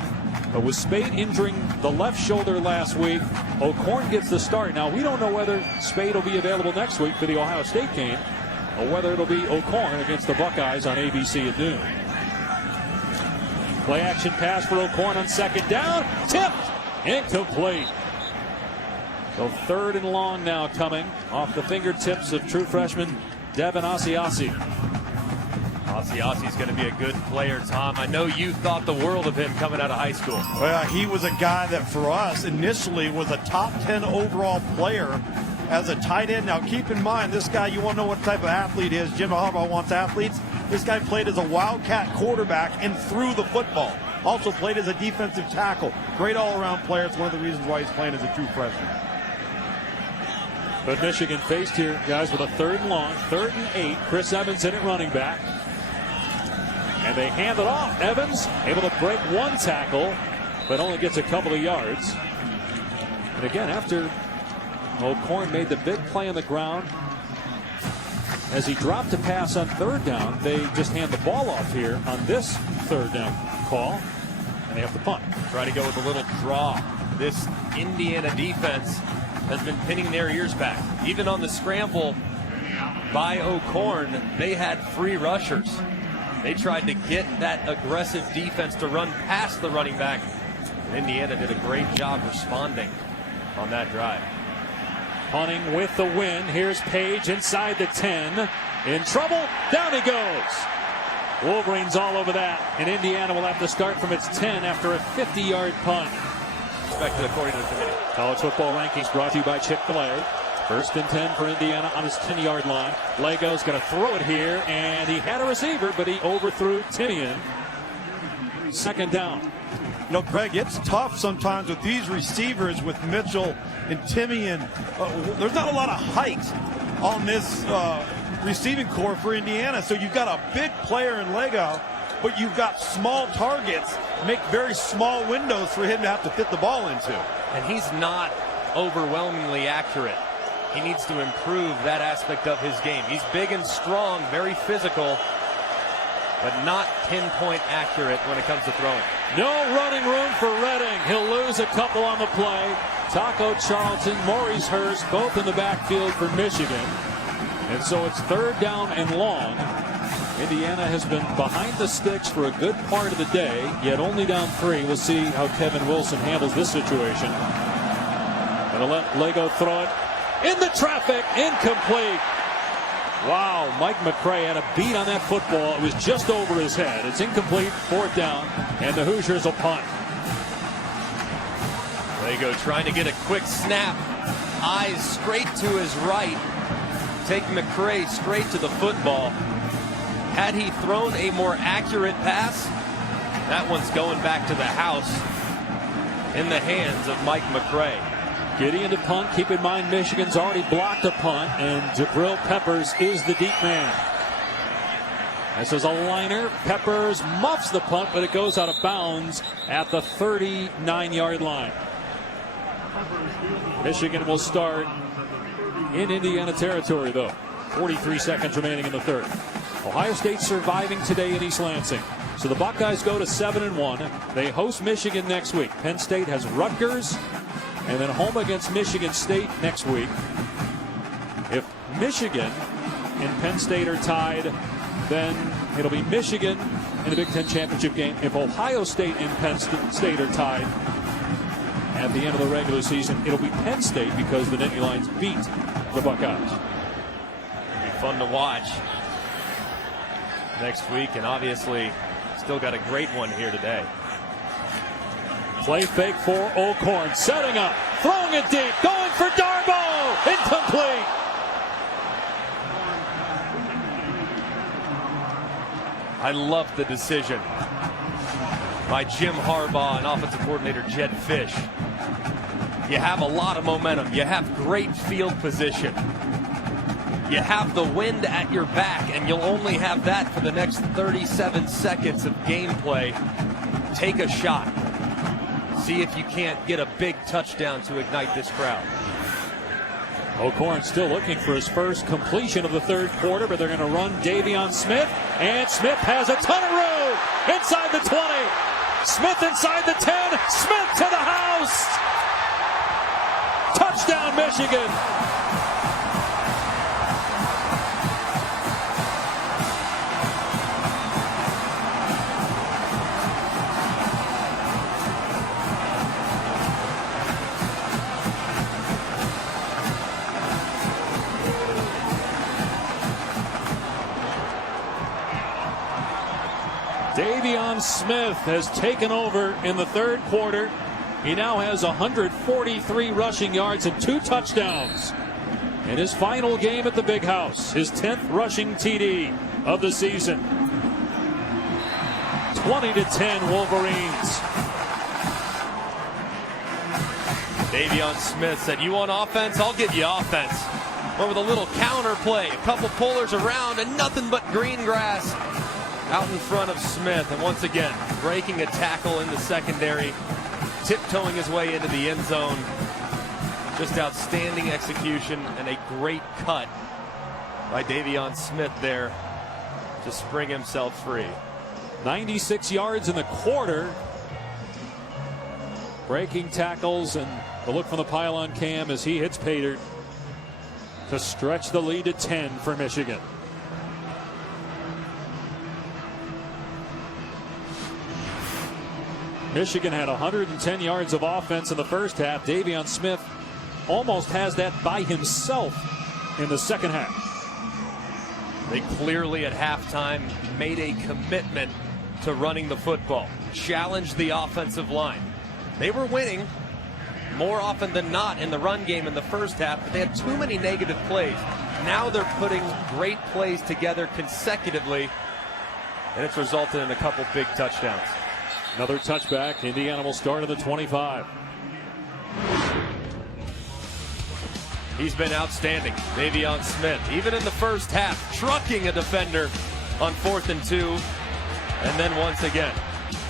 But with Spade injuring the left shoulder last week, O'Korn gets the start. Now, we don't know whether Spade will be available next week for the Ohio State game, or whether it'll be O'Korn against the Buckeyes on ABC at noon. Play action pass for O'Korn on 2nd down. Tipped. Incomplete. So 3rd and long now coming off the fingertips of true freshman Devin Asiasi. Asiasi's going to be a good player, Tom. I know you thought the world of him coming out of high school. Well, he was a guy that for us initially was a top 10 overall player as a tight end. Now keep in mind, this guy, you want to know what type of athlete he is. Jim Harbaugh wants athletes. This guy played as a wildcat quarterback and threw the football. Also played as a defensive tackle. Great all-around player. It's one of the reasons why he's playing as a true freshman. But Michigan faced here, guys, with a 3rd and long, 3rd and 8. Chris Evans in at running back. And they hand it off. Evans able to break 1 tackle, but only gets a couple of yards. And again, after O'Korn made the big play on the ground, as he dropped a pass on third down. They just hand the ball off here on this third down call, and they have to punt. Try to go with a little draw. This Indiana defense has been pinning their ears back. Even on the scramble by O'Korn, they had free rushers. They tried to get that aggressive defense to run past the running back. And Indiana did a great job responding on that drive. Punting with the win. Here's Page inside the 10. In trouble. Down he goes. Wolverines all over that. And Indiana will have to start from its 10 after a 50-yard punt. Expected according to the committee. College football rankings brought to you by Chick-fil-A. First and 10 for Indiana on his 10-yard line. Lego's going to throw it here, and he had a receiver, but he overthrew Timian. Second down. You know, Greg, it's tough sometimes with these receivers with Mitchell and Timian. There's not a lot of height on this receiving core for Indiana. So you've got a big player in Lego, but you've got small targets, make very small windows for him to have to fit the ball into. And he's not overwhelmingly accurate. He needs to improve that aspect of his game. He's big and strong, very physical, but not pinpoint accurate when it comes to throwing. No running room for Redding. He'll lose a couple on the play. Taco Charlton, Maurice Hurst, both in the backfield for Michigan. And so it's third down and long. Indiana has been behind the sticks for a good part of the day, yet only down 3. We'll see how Kevin Wilson handles this situation. Gonna let Lego throw it. In the traffic, incomplete. Wow, Mike McCray had a beat on that football. It was just over his head. It's incomplete, fourth down, and the Hoosiers will punt. Lego trying to get a quick snap. Eyes straight to his right. Take McCray straight to the football. Had he thrown a more accurate pass, that one's going back to the house in the hands of Mike McCray. Gideon to punt. Keep in mind Michigan's already blocked a punt, and Jabril Peppers is the deep man. This is a liner. Peppers muffs the punt, but it goes out of bounds at the 39-yard line. Michigan will start in Indiana territory, though. 43 seconds remaining in the third. Ohio State surviving today in East Lansing. So the Buckeyes go to 7-1. They host Michigan next week. Penn State has Rutgers, and then home against Michigan State next week. If Michigan and Penn State are tied, then it'll be Michigan in the Big Ten championship game. If Ohio State and Penn State are tied at the end of the regular season, it'll be Penn State because the Nittany Lions beat the Buckeyes. It'll be fun to watch next week, and obviously still got a great one here today. Play fake for O'Korn, setting up, throwing it deep, going for Darbo, incomplete. I love the decision by Jim Harbaugh and offensive coordinator Jed Fish. You have a lot of momentum. You have great field position. You have the wind at your back, and you'll only have that for the next 37 seconds of gameplay. Take a shot. See if you can't get a big touchdown to ignite this crowd. O'Korn still looking for his first completion of the third quarter, but they're going to run Davion Smith, and Smith has a ton of room inside the 20. Smith inside the 10. Smith to the house. Touchdown, Michigan. Davion Smith has taken over in the third quarter. He now has 143 rushing yards and 2 touchdowns in his final game at the Big House. His 10th rushing TD of the season. 20-10 Wolverines. Davion Smith said, "You want offense? I'll give you offense." Went with a little counter play, a couple pullers around, and nothing but green grass out in front of Smith. And once again, breaking a tackle in the secondary, tiptoeing his way into the end zone. Just outstanding execution and a great cut by Davion Smith there to spring himself free. 96 yards in the quarter. Breaking tackles and the look from the pylon cam as he hits Pater to stretch the lead to 10 for Michigan. Michigan had 110 yards of offense in the first half. Davion Smith almost has that by himself in the second half. They clearly at halftime made a commitment to running the football, challenged the offensive line. They were winning more often than not in the run game in the first half, but they had too many negative plays. Now they're putting great plays together consecutively, and it's resulted in a couple big touchdowns. Another touchback. Indiana will start at the 25. He's been outstanding, Davion Smith, even in the first half, trucking a defender on 4th and 2, and then once again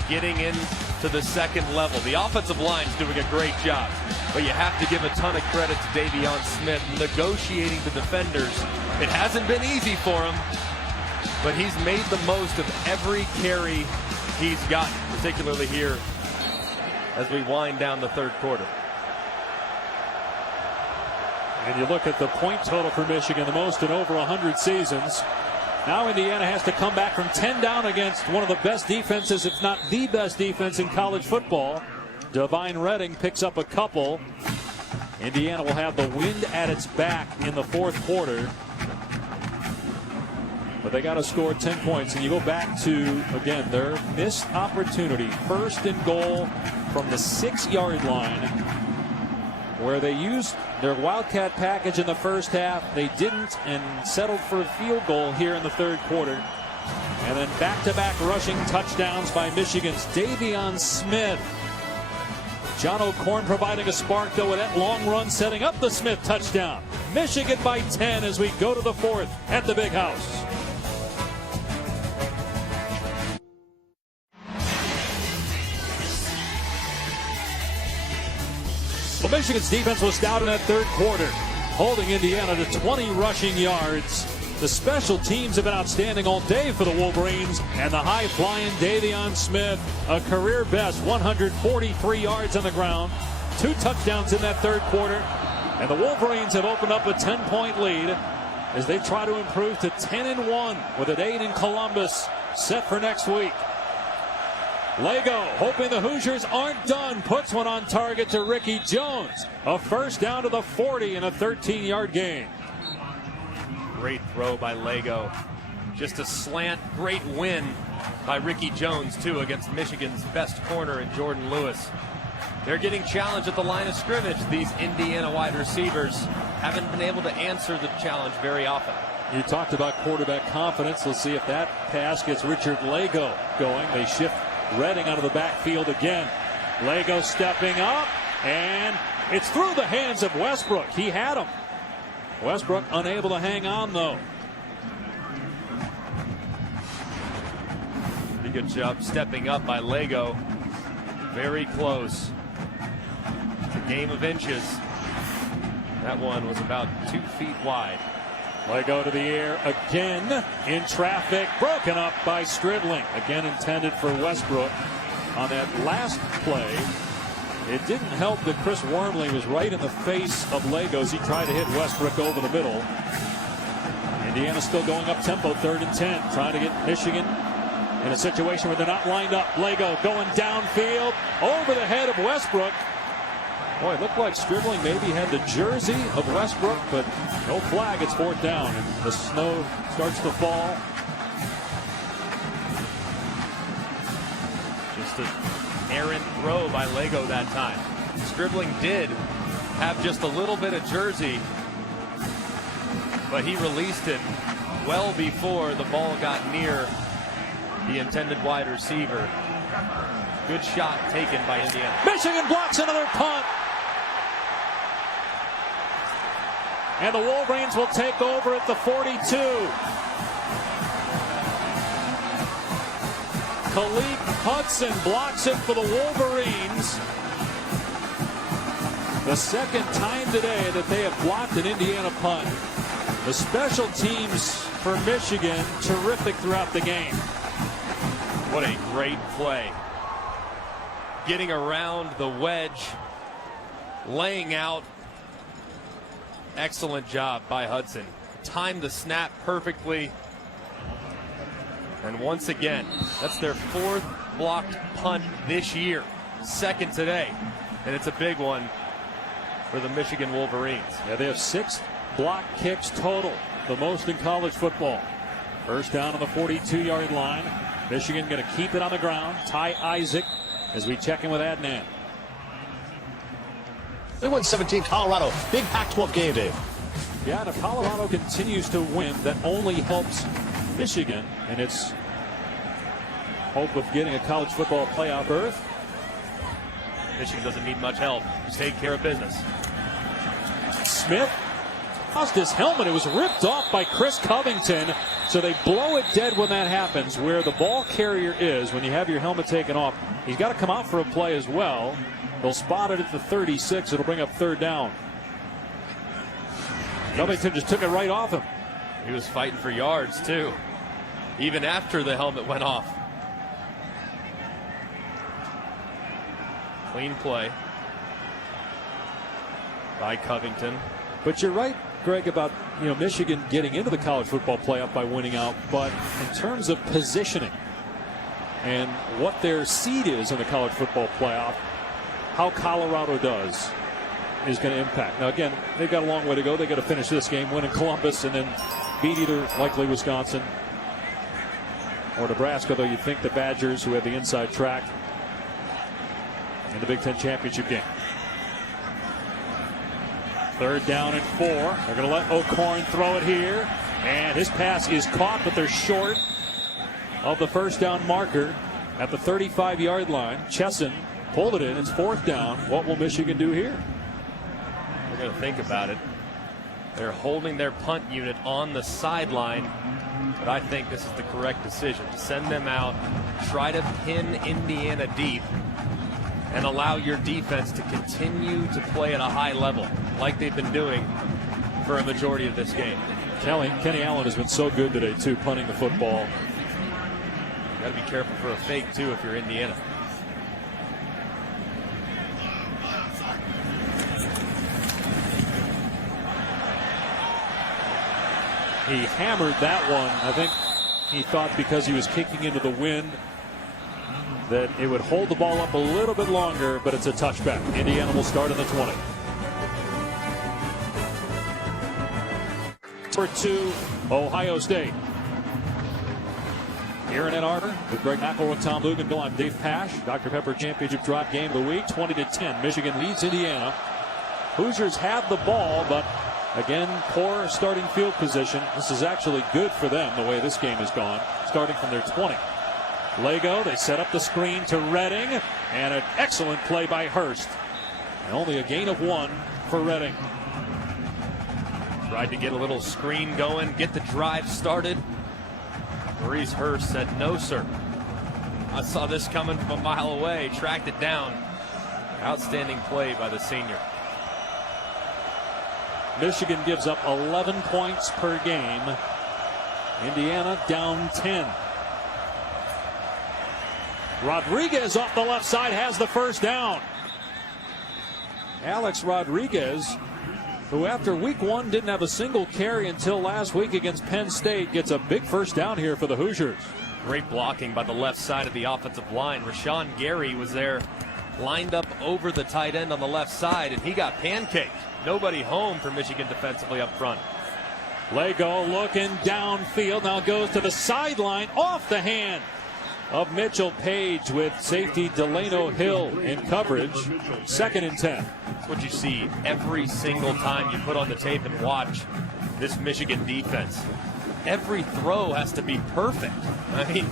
getting into the second level. The offensive line's doing a great job, but you have to give a ton of credit to Davion Smith negotiating the defenders. It hasn't been easy for him, but he's made the most of every carry he's gotten, particularly here as we wind down the third quarter. And you look at the point total for Michigan, the most in over 100 seasons. Now Indiana has to come back from 10 down against one of the best defenses, if not the best defense in college football. Divine Redding picks up a couple. Indiana will have the wind at its back in the fourth quarter. But they got to score 10 points. And you go back to, again, their missed opportunity. 1st and goal from the 6-yard line, where they used their Wildcat package in the first half. They didn't and settled for a field goal here in the third quarter. And then back-to-back rushing touchdowns by Michigan's Davion Smith. John O'Korn providing a spark, though, with that long run setting up the Smith touchdown. Michigan by 10 as we go to the fourth at the Big House. Well, Michigan's defense was stout in that third quarter, holding Indiana to 20 rushing yards. The special teams have been outstanding all day for the Wolverines, and the high-flying Davion Smith, a career best 143 yards on the ground, 2 touchdowns in that third quarter, and the Wolverines have opened up a 10-point lead as they try to improve to 10-1 with a date in Columbus set for next week. Lego, hoping the Hoosiers aren't done, puts one on target to Ricky Jones. A first down to the 40 in a 13-yard gain. Great throw by Lego. Just a slant, great win by Ricky Jones, too, against Michigan's best corner in Jordan Lewis. They're getting challenged at the line of scrimmage. These Indiana wide receivers haven't been able to answer the challenge very often. You talked about quarterback confidence. Let's see if that pass gets Richard Lego going. They shift Redding out of the backfield again. Lego stepping up, and it's through the hands of Westbrook. He had him. Westbrook unable to hang on, though. Pretty good job stepping up by Lego. Very close. It's a game of inches. That one was about 2 feet wide. Lego to the air again in traffic, broken up by Stribling. Again intended for Westbrook on that last play. It didn't help that Chris Wormley was right in the face of Legos. He tried to hit Westbrook over the middle. Indiana still going up tempo, 3rd and 10, trying to get Michigan in a situation where they're not lined up. Lego going downfield over the head of Westbrook. Boy, it looked like Stribling maybe had the jersey of Westbrook, but no flag. It's 4th down, and the snow starts to fall. Just an errant throw by Lego that time. Stribling did have just a little bit of jersey, but he released it well before the ball got near the intended wide receiver. Good shot taken by Indiana. Michigan blocks another punt. And the Wolverines will take over at the 42. Khalid Hudson blocks it for the Wolverines. The second time today that they have blocked an Indiana punt. The special teams for Michigan, terrific throughout the game. What a great play. Getting around the wedge, laying out. Excellent job by Hudson. Timed the snap perfectly. And once again, that's their 4th blocked punt this year. 2nd today. And it's a big one for the Michigan Wolverines. Yeah, they have 6 block kicks total, the most in college football. First down on the 42-yard line. Michigan going to keep it on the ground. Ty Isaac as we check in with Adnan. They won 17, Colorado. Big Pac-12 game, Dave. Yeah, and if Colorado continues to win, that only helps Michigan and its hope of getting a college football playoff berth. Michigan doesn't need much help. Just take care of business. Smith lost his helmet. It was ripped off by Chris Covington. So they blow it dead when that happens. Where the ball carrier is, when you have your helmet taken off, he's got to come out for a play as well. They'll spot it at the 36. It'll bring up 3rd down. Covington just took it right off him. He was fighting for yards, too, even after the helmet went off. Clean play by Covington. But you're right, Greg, about Michigan getting into the college football playoff by winning out. But in terms of positioning and what their seed is in the college football playoff, how Colorado does is going to impact. Now, again, they've got a long way to go. They got to finish this game, win in Columbus, and then beat either likely Wisconsin or Nebraska, though you think the Badgers, who have the inside track in the Big Ten championship game. 3rd down and 4. They're going to let O'Korn throw it here. And his pass is caught, but they're short of the 1st down marker at the 35-yard line. Chesson pulled it in. It's 4th down. What will Michigan do here? They're going to think about it. They're holding their punt unit on the sideline. But I think this is the correct decision. Send them out. Try to pin Indiana deep. And allow your defense to continue to play at a high level like they've been doing for a majority of this game. Kenny Allen has been so good today, too, punting the football. You got to be careful for a fake, too, if you're Indiana. He hammered that one. I think he thought because he was kicking into the wind that it would hold the ball up a little bit longer, but it's a touchback. Indiana will start in the 20. For 2, Ohio State. Here in Ann Arbor with Greg McElroy, Tom Luganville, I'm Dave Pasch. Dr. Pepper Championship Drive game of the week, 20-10. Michigan leads Indiana. Hoosiers have the ball, but again, poor starting field position. This is actually good for them the way this game has gone, starting from their 20. Lego, they set up the screen to Redding, and an excellent play by Hurst. And only a gain of 1 for Redding. Tried to get a little screen going, get the drive started. Maurice Hurst said, no, sir. I saw this coming from a mile away, tracked it down. Outstanding play by the senior. Michigan gives up 11 points per game. Indiana down 10. Rodriguez off the left side has the 1st down. Alex Rodriguez, who after week 1 didn't have a single carry until last week against Penn State, gets a big 1st down here for the Hoosiers. Great blocking by the left side of the offensive line. Rashawn Gary was there, lined up over the tight end on the left side, and he got pancaked. Nobody home for Michigan defensively up front. Lego looking downfield, now goes to the sideline, off the hand of Mitchell Page with safety Delano Hill in coverage. 2nd and 10. That's what you see every single time you put on the tape and watch this Michigan defense. Every throw has to be perfect. I mean,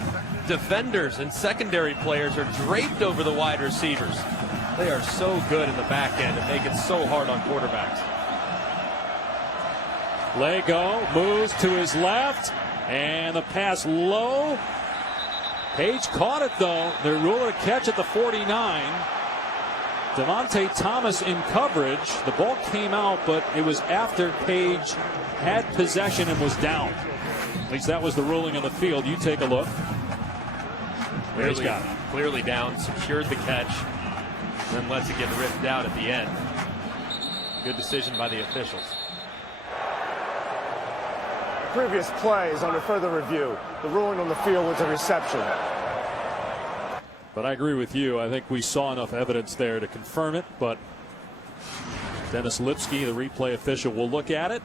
defenders and secondary players are draped over the wide receivers. They are so good in the back end and make it so hard on quarterbacks. Lego moves to his left, and the pass low. Page caught it, though. They're ruling a catch at the 49. Devontae Thomas in coverage. The ball came out, but it was after Page had possession and was down. At least that was the ruling on the field. You take a look. Clearly down, secured the catch, then lets it get ripped out at the end. Good decision by the officials. Previous play is under further review. The ruling on the field was a reception. But I agree with you. I think we saw enough evidence there to confirm it. But Dennis Lipsky, the replay official, will look at it.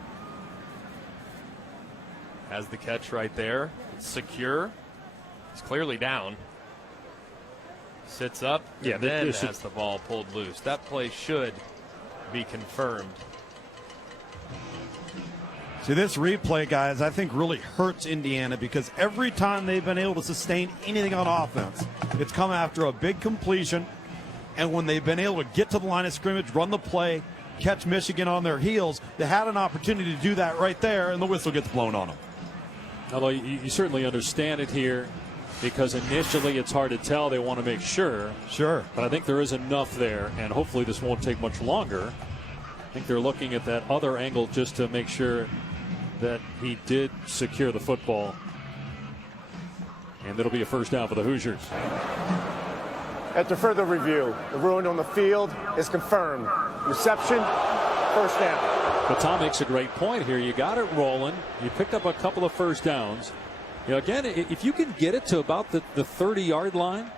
Has the catch right there. It's secure. He's clearly down. Sits up. Yeah, and then has the ball pulled loose. That play should be confirmed. See, this replay, guys, I think really hurts Indiana because every time they've been able to sustain anything on offense, it's come after a big completion. And when they've been able to get to the line of scrimmage, run the play, catch Michigan on their heels, they had an opportunity to do that right there, and the whistle gets blown on them. Although you certainly understand it here because initially it's hard to tell. They want to make sure. Sure. But I think there is enough there, and hopefully this won't take much longer. I think they're looking at that other angle just to make sure that he did secure the football. And it'll be a first down for the Hoosiers. After further review, the ruling on the field is confirmed. Reception, first down. But Tom makes a great point here. You got it rolling. You picked up a couple of first downs. You know, again, if you can get it to about the 30-yard line,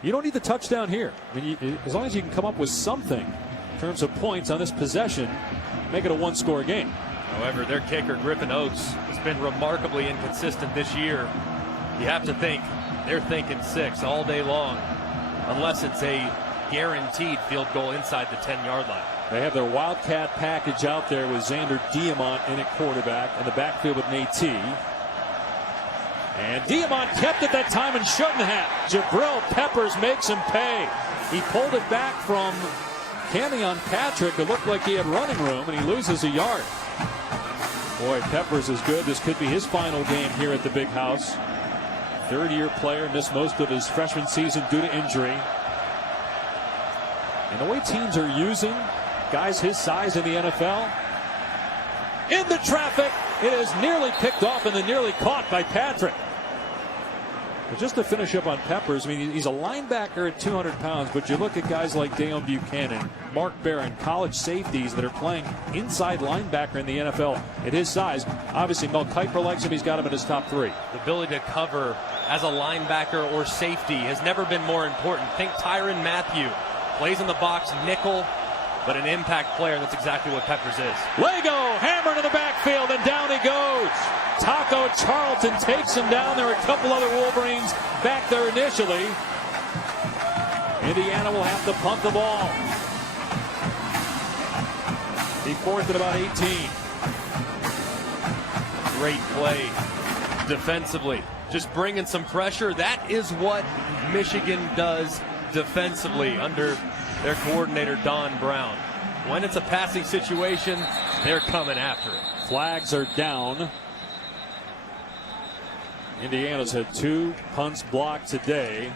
you don't need the touchdown here. I mean, as long as you can come up with something in terms of points on this possession, make it a one-score game. However, their kicker, Griffin Oates, has been remarkably inconsistent this year. You have to think they're thinking 6 all day long, unless it's a guaranteed field goal inside the 10-yard line. They have their Wildcat package out there with Xander Diamont in at quarterback and the backfield with Nate T. And Diamont kept it that time and shouldn't have. Jabril Peppers makes him pay. He pulled it back from Camion Patrick. It looked like he had running room, and he loses a yard. Boy, Peppers is good. This could be his final game here at the Big House. Third-year player, missed most of his freshman season due to injury. And the way teams are using guys his size in the NFL, in the traffic, it is nearly picked off and then nearly caught by Patrick. But just to finish up on Peppers, I mean, he's a linebacker at 200 pounds, but you look at guys like Deion Buchanan, Mark Barron, college safeties that are playing inside linebacker in the NFL at his size. Obviously, Mel Kiper likes him. He's got him in his top 3. The ability to cover as a linebacker or safety has never been more important. Think Tyrann Mathieu. Plays in the box, nickel, but an impact player, and that's exactly what Peppers is. Lego hammered in the backfield, and down he goes. Taco Charlton takes him down. There are a couple other Wolverines back there initially. Indiana will have to punt the ball. Be fourth at about 18. Great play defensively. Just bringing some pressure. That is what Michigan does defensively under their coordinator, Don Brown. When it's a passing situation, they're coming after it. Flags are down. Indiana's had 2 punts blocked today.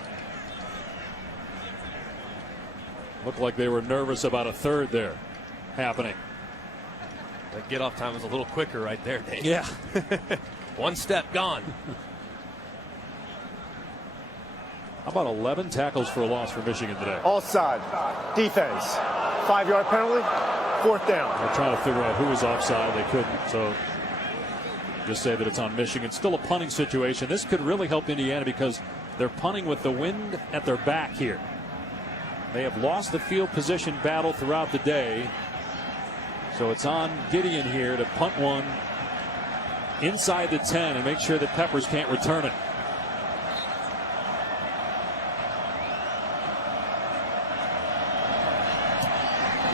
Looked like they were nervous about a third there happening. That get off time was a little quicker right there, Dave. Yeah. One step gone. How about 11 tackles for a loss for Michigan today? Offside. Defense. 5-yard penalty. Fourth down. They're trying to figure out who was offside. They couldn't, so just say that it's on Michigan. Still a punting situation. This could really help Indiana because they're punting with the wind at their back here. They have lost the field position battle throughout the day. So it's on Gideon here to punt one inside the 10 and make sure that Peppers can't return it.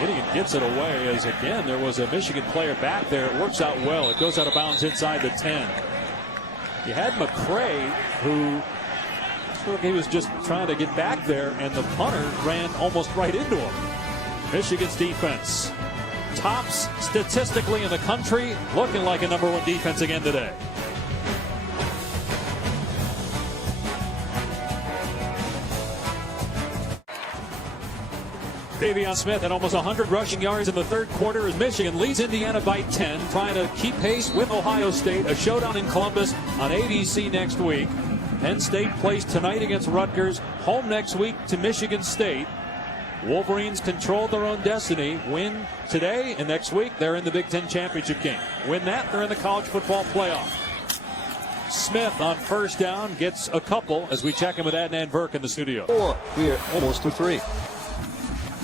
Gideon gets it away as, again, there was a Michigan player back there. It works out well. It goes out of bounds inside the 10. You had McCray, who he was just trying to get back there, and the punter ran almost right into him. Michigan's defense tops statistically in the country, looking like a #1 defense again today. Davion Smith had almost 100 rushing yards in the third quarter as Michigan leads Indiana by 10, trying to keep pace with Ohio State. A showdown in Columbus on ABC next week. Penn State plays tonight against Rutgers, home next week to Michigan State. Wolverines control their own destiny. Win today, and next week they're in the Big Ten Championship game. Win that, they're in the college football playoff. Smith on first down gets a couple as we check in with Adnan Burke in the studio. 4. We are almost to 3.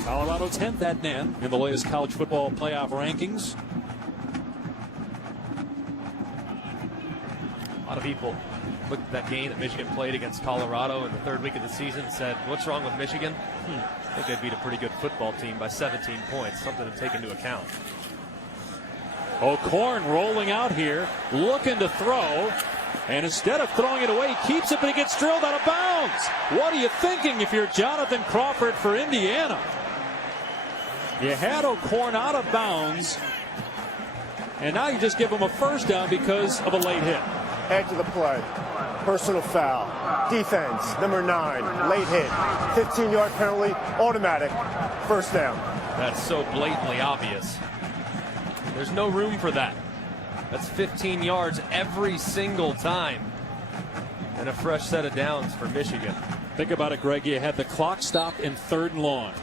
Colorado 10th, Adnan, in the latest college football playoff rankings. A lot of people looked at that game that Michigan played against Colorado in the third week of the season and said, what's wrong with Michigan? I think they beat a pretty good football team by 17 points, something to take into account. O'Korn rolling out here, looking to throw, and instead of throwing it away, he keeps it, but he gets drilled out of bounds. What are you thinking if you're Jonathan Crawford for Indiana? You had O'Korn out of bounds, and now you just give him a first down because of a late hit. Head to the play. Personal foul. Defense, number 9. Late hit. 15-yard penalty. Automatic. First down. That's so blatantly obvious. There's no room for that. That's 15 yards every single time. And a fresh set of downs for Michigan. Think about it, Greg. You had the clock stopped in 3rd and long.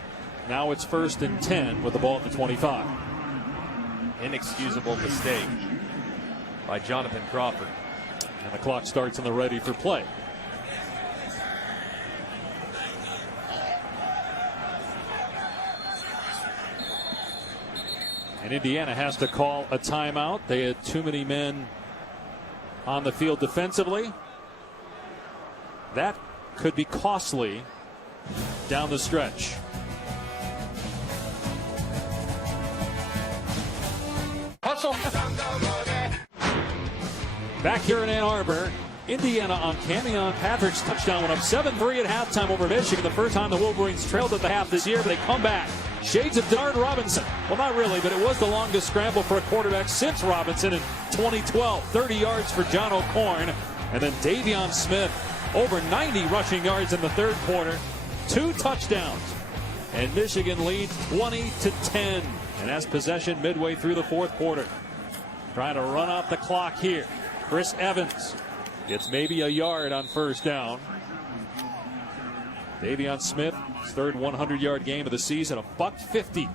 Now it's 1st and 10 with the ball at the 25. Inexcusable mistake by Jonathan Crawford. And the clock starts in the ready for play. And Indiana has to call a timeout. They had too many men on the field defensively. That could be costly down the stretch. Hustle. Back here in Ann Arbor, Indiana on Camion Patrick's touchdown went up 7-3 at halftime over Michigan. The first time the Wolverines trailed at the half this year, but they come back. Shades of Denard Robinson. Well, not really, but it was the longest scramble for a quarterback since Robinson in 2012. 30 yards for John O'Korn. And then Davion Smith, over 90 rushing yards in the third quarter. 2 touchdowns. And Michigan leads 20-10. And has possession midway through the fourth quarter. Trying to run out the clock here. Chris Evans gets maybe a yard on first down. Davion Smith, his third 100-yard game of the season, a $150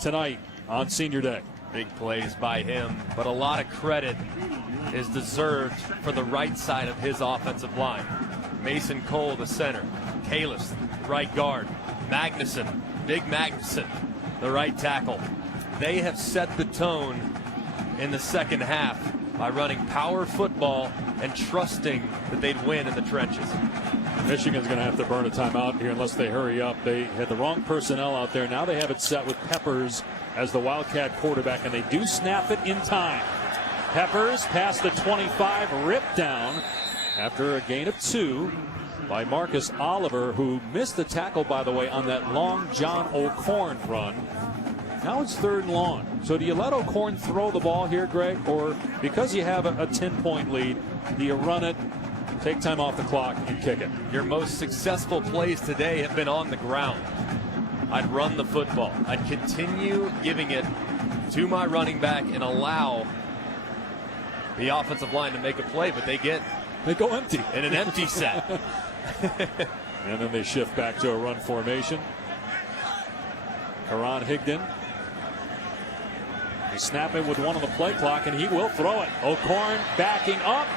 tonight on Senior Day. Big plays by him, but a lot of credit is deserved for the right side of his offensive line. Mason Cole, the center. Kalis, right guard. Magnuson, Big Magnuson, the right tackle. They have set the tone in the second half by running power football and trusting that they'd win in the trenches. Michigan's going to have to burn a timeout here unless they hurry up. They had the wrong personnel out there. Now they have it set with Peppers as the Wildcat quarterback, and they do snap it in time. Peppers past the 25, ripped down after a gain of 2 by Marcus Oliver, who missed the tackle, by the way, on that long John O'Korn run. Now it's 3rd and long. So do you let O'Korn throw the ball here, Greg? Or because you have a 10-point lead, do you run it, take time off the clock, and kick it? Your most successful plays today have been on the ground. I'd run the football. I'd continue giving it to my running back and allow the offensive line to make a play, but they go empty in an empty set. And then they shift back to a run formation. Karan Higdon. They snap it with 1 on the play clock, and he will throw it. O'Korn backing up,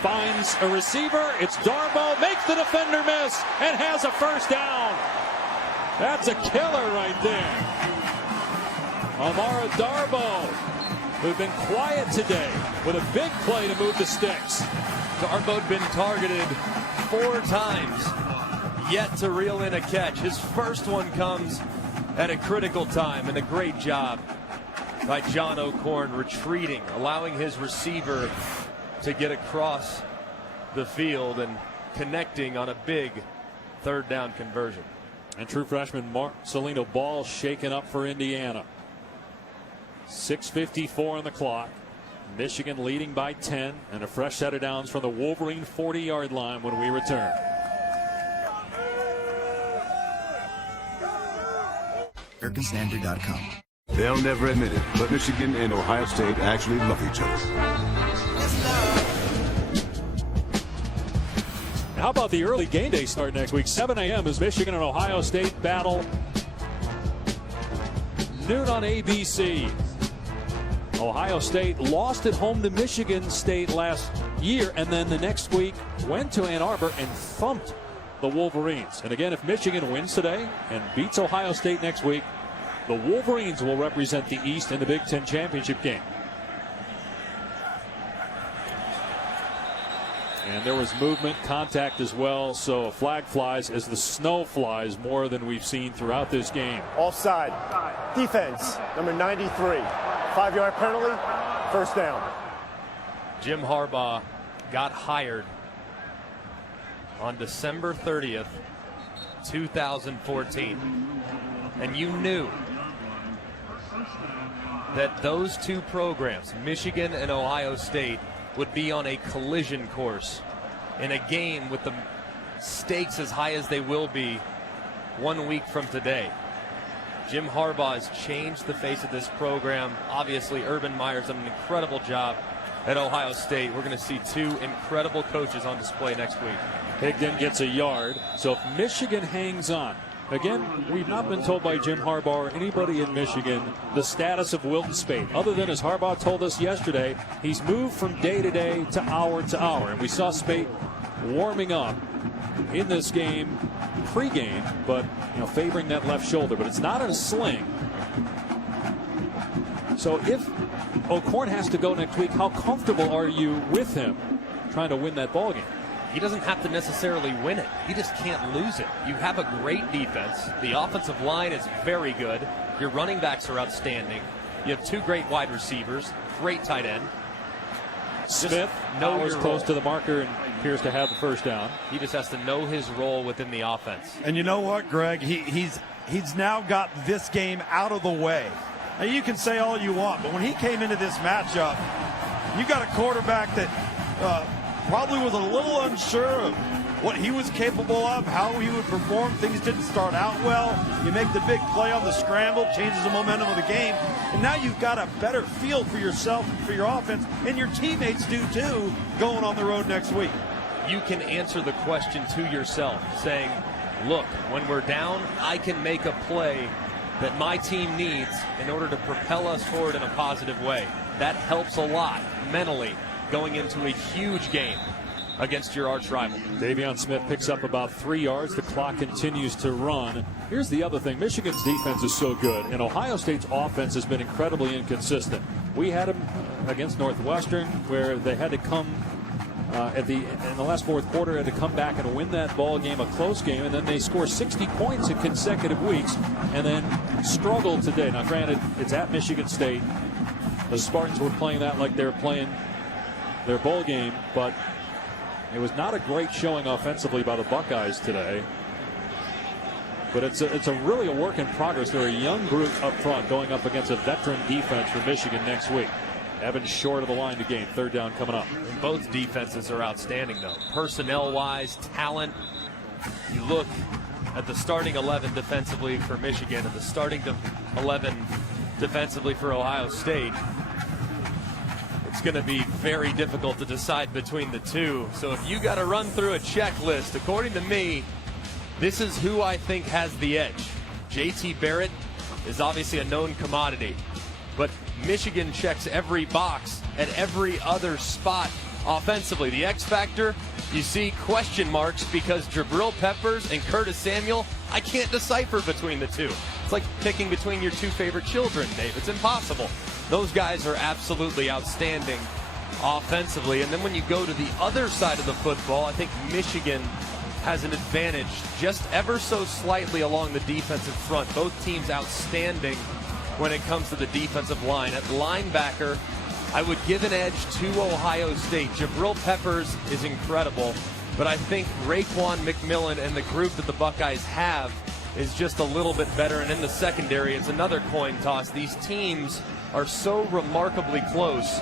finds a receiver. It's Darbo, makes the defender miss, and has a first down. That's a killer right there. Amara Darbo, who's been quiet today, with a big play to move the sticks. Darbo'd been targeted 4 times, yet to reel in a catch. His first one comes at a critical time, and a great job by John O'Korn retreating, allowing his receiver to get across the field and connecting on a big 3rd down conversion. And true freshman Marcelino Ball shaken up for Indiana. 6:54 on the clock. Michigan leading by 10, and a fresh set of downs from the Wolverine 40-yard line when we return. ErkinStandard.com. They'll never admit it, but Michigan and Ohio State actually love each other. How about the early game day start next week? 7 a.m. is Michigan and Ohio State battle. Noon on ABC. Ohio State lost at home to Michigan State last year, and then the next week went to Ann Arbor and thumped the Wolverines. And again, if Michigan wins today and beats Ohio State next week, the Wolverines will represent the East in the Big Ten championship game. And there was movement, contact as well, so a flag flies as the snow flies more than we've seen throughout this game. Offside. Defense, number 93. 5-yard penalty, first down. Jim Harbaugh got hired on December 30th, 2014. And you knew that those two programs, Michigan and Ohio State, would be on a collision course in a game with the stakes as high as they will be 1 week from today. Jim Harbaugh has changed the face of this program. Obviously, Urban Meyer's done an incredible job at Ohio State. We're going to see two incredible coaches on display next week. Higdon gets a yard. So if Michigan hangs on, again, we've not been told by Jim Harbaugh or anybody in Michigan the status of Wilton Speight, other than as Harbaugh told us yesterday, he's moved from day to day to hour. And we saw Speight warming up in this game pregame, but favoring that left shoulder, but it's not in a sling. So if O'Korn has to go next week, how comfortable are you with him trying to win that ball game? He doesn't have to necessarily win it. He just can't lose it. You have a great defense. The offensive line is very good. Your running backs are outstanding. You have two great wide receivers, great tight end. Smith knows close to the marker and appears to have the first down. He just has to know his role within the offense. And you know what, Greg? He's now got this game out of the way. Now, you can say all you want, but when he came into this matchup, you got a quarterback that probably was a little unsure of what he was capable of, how he would perform. Things didn't start out well. You make the big play on the scramble, changes the momentum of the game, and now you've got a better feel for yourself and for your offense, and your teammates do too, going on the road next week. You can answer the question to yourself, saying, look, when we're down, I can make a play that my team needs in order to propel us forward in a positive way. That helps a lot mentally going into a huge game against your arch rival. Davion Smith picks up about 3 yards. The clock continues to run. Here's the other thing. Michigan's defense is so good, and Ohio State's offense has been incredibly inconsistent. We had them against Northwestern where they had to come in the last fourth quarter, had to come back and win that ball game, a close game, and then they score 60 points in consecutive weeks and then struggle today. Now, granted, it's at Michigan State. The Spartans were playing that like they were playing their bowl game, but it was not a great showing offensively by the Buckeyes today. But it's really a work in progress. They're a young group up front going up against a veteran defense for Michigan next week. Evans short of the line to gain. Third down coming up. And both defenses are outstanding, though. Personnel-wise, talent. You look at the starting 11 defensively for Michigan and the starting 11 defensively for Ohio State. It's going to be very difficult to decide between the two. So if you got to run through a checklist, according to me, this is who I think has the edge. JT Barrett is obviously a known commodity, but Michigan checks every box at every other spot offensively. The X factor, you see question marks because Jabril Peppers and Curtis Samuel, I can't decipher between the two. It's like picking between your two favorite children, Dave. It's impossible. Those guys are absolutely outstanding offensively. And then when you go to the other side of the football, I think Michigan has an advantage just ever so slightly along the defensive front. Both teams outstanding when it comes to the defensive line. At linebacker, I would give an edge to Ohio State. Jabril Peppers is incredible, but I think Raekwon McMillan and the group that the Buckeyes have is just a little bit better. And in the secondary, it's another coin toss. These teams are so remarkably close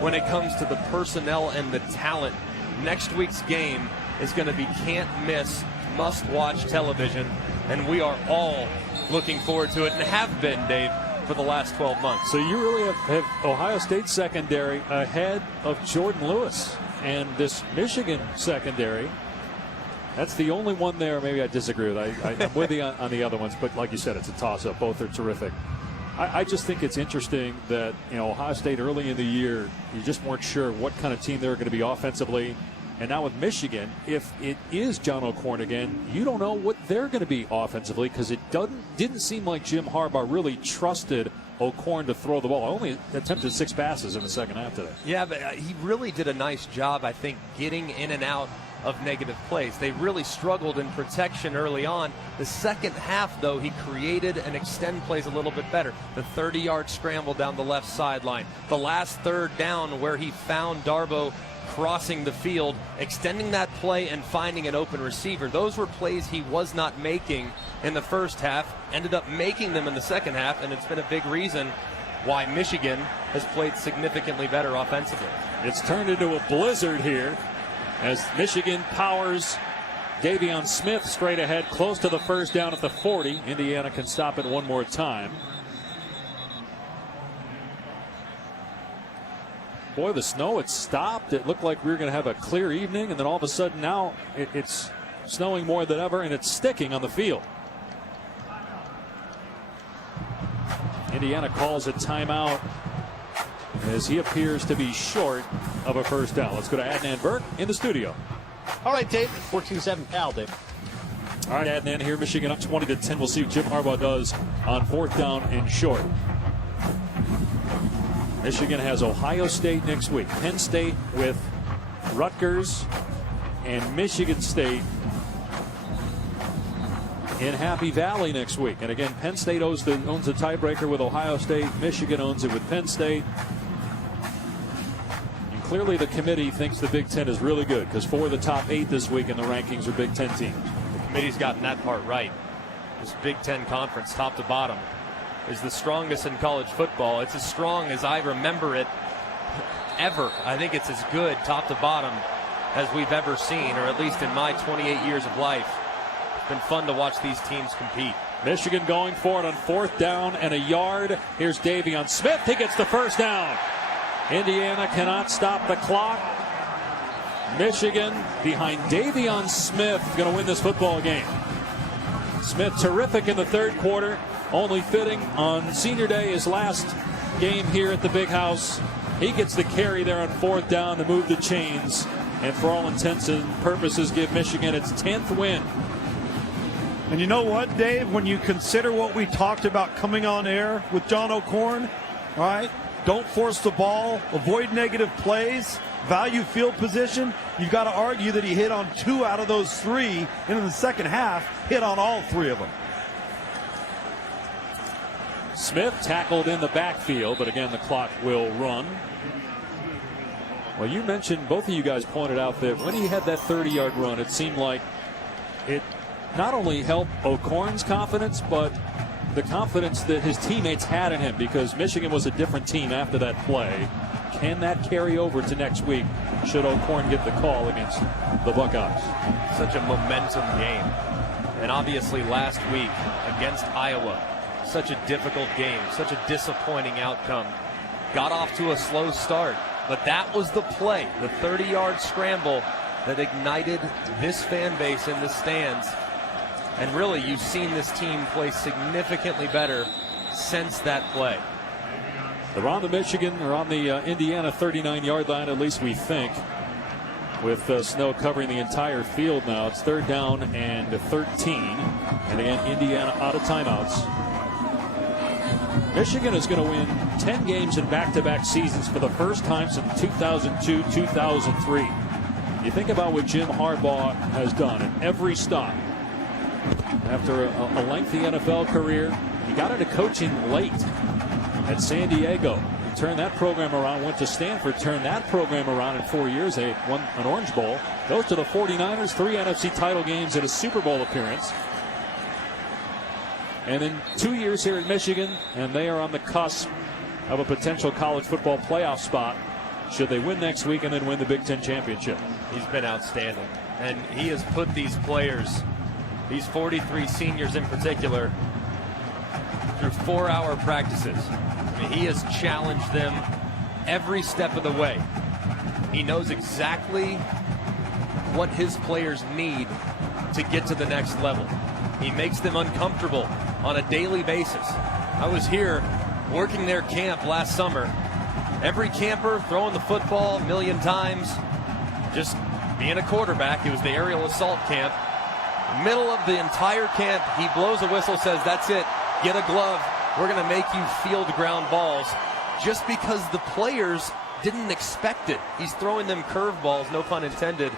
when it comes to the personnel and the talent. Next week's game is going to be can't miss, must watch television, and we are all looking forward to it and have been, Dave, for the last 12 months. So you really have Ohio State secondary ahead of Jordan Lewis. And this Michigan secondary, that's the only one there maybe I disagree with. I'm with you on the other ones, but like you said, it's a toss-up. Both are terrific. I just think it's interesting that, Ohio State early in the year, you just weren't sure what kind of team they were going to be offensively. And now with Michigan, if it is John O'Korn again, you don't know what they're going to be offensively, because it didn't seem like Jim Harbaugh really trusted O'Korn to throw the ball. Only attempted 6 passes in the second half today. Yeah, but he really did a nice job, I think, getting in and out of negative plays. They really struggled in protection early on. The second half, though, he created and extend plays a little bit better. The 30-yard scramble down the left sideline. The last third down where he found Darbo crossing the field, extending that play and finding an open receiver. Those were plays he was not making in the first half, ended up making them in the second half, and it's been a big reason why Michigan has played significantly better offensively. It's turned into a blizzard here as Michigan powers Davion Smith straight ahead, close to the first down at the 40. Indiana can stop it one more time. Boy, the snow had stopped. It looked like we were going to have a clear evening, and then all of a sudden now it's snowing more than ever, and it's sticking on the field. Indiana calls a timeout as he appears to be short of a first down. Let's go to Adnan Burke in the studio. All right, Dave. 14-7 Cal, Dave. All right, Adnan here. Michigan up 20-10. We'll see what Jim Harbaugh does on fourth down and short. Michigan has Ohio State next week. Penn State with Rutgers, and Michigan State in Happy Valley next week. And again, Penn State owns the tiebreaker with Ohio State. Michigan owns it with Penn State. And clearly the committee thinks the Big Ten is really good, because 4 of the top 8 this week in the rankings are Big Ten teams. The committee's gotten that part right. This Big Ten conference, top to bottom, is the strongest in college football. It's as strong as I remember it ever. I think it's as good top to bottom as we've ever seen, or at least in my 28 years of life. It's been fun to watch these teams compete. Michigan going for it on fourth down and a yard. Here's Davion Smith. He gets the first down. Indiana cannot stop the clock. Michigan behind Davion Smith going to win this football game. Smith terrific in the third quarter. Only fitting on senior day, his last game here at the Big House. He gets the carry there on fourth down to move the chains, and for all intents and purposes give Michigan its 10th win. And you know what, Dave? When you consider what we talked about coming on air with John O'Korn, all right, don't force the ball, avoid negative plays, value field position, you've got to argue that he hit on 2 out of those 3, and in the second half, hit on all 3 of them. Smith tackled in the backfield, but again, the clock will run. Well, you mentioned, both of you guys pointed out that when he had that 30-yard run, it seemed like it not only helped O'Korn's confidence, but the confidence that his teammates had in him, because Michigan was a different team after that play. Can that carry over to next week should O'Korn get the call against the Buckeyes? Such a momentum game. And obviously last week against Iowa, such a difficult game, such a disappointing outcome. Got off to a slow start, but that was the play, the 30-yard scramble that ignited this fan base in the stands. And really, you've seen this team play significantly better since that play. They're on the Michigan, or on the Indiana 39-yard line, at least we think, with snow covering the entire field now. It's third down and 13. And again, Indiana out of timeouts. Michigan is going to win 10 games in back-to-back seasons for the first time since 2002-2003. You think about what Jim Harbaugh has done at every stop. After a lengthy NFL career, he got into coaching late at San Diego. He turned that program around, went to Stanford, turned that program around in 4 years. They won an Orange Bowl. Goes to the 49ers, 3 NFC title games and a Super Bowl appearance. And in 2 years here at Michigan, and they are on the cusp of a potential college football playoff spot should they win next week and then win the Big Ten championship. He's been outstanding. And he has put these players, these 43 seniors in particular, through 4-hour practices. I mean, he has challenged them every step of the way. He knows exactly what his players need to get to the next level. He makes them uncomfortable on a daily basis. I was here working their camp last summer. Every camper throwing the football a million times, just being a quarterback. It was the aerial assault camp. Middle of the entire camp, he blows a whistle, says, that's it, get a glove. We're going to make you field ground balls, just because the players didn't expect it. He's throwing them curveballs, no pun intended,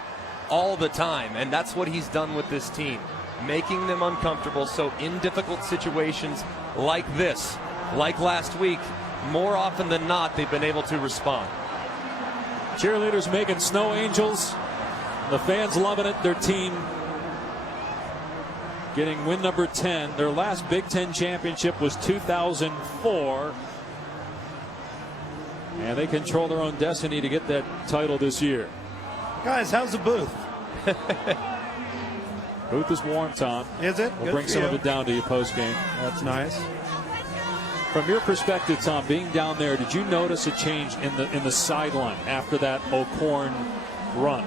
all the time. And that's what he's done with this team, making them uncomfortable. So in difficult situations like this, like last week, more often than not, they've been able to respond. Cheerleaders making snow angels. The fans loving it. Their team getting win number 10. Their last Big Ten championship was 2004. And they control their own destiny to get that title this year. Guys, how's the booth? Booth is warm, Tom. Is it? We'll bring some of it down to you post-game. That's nice. From your perspective, Tom, being down there, did you notice a change in the sideline after that O'Korn run?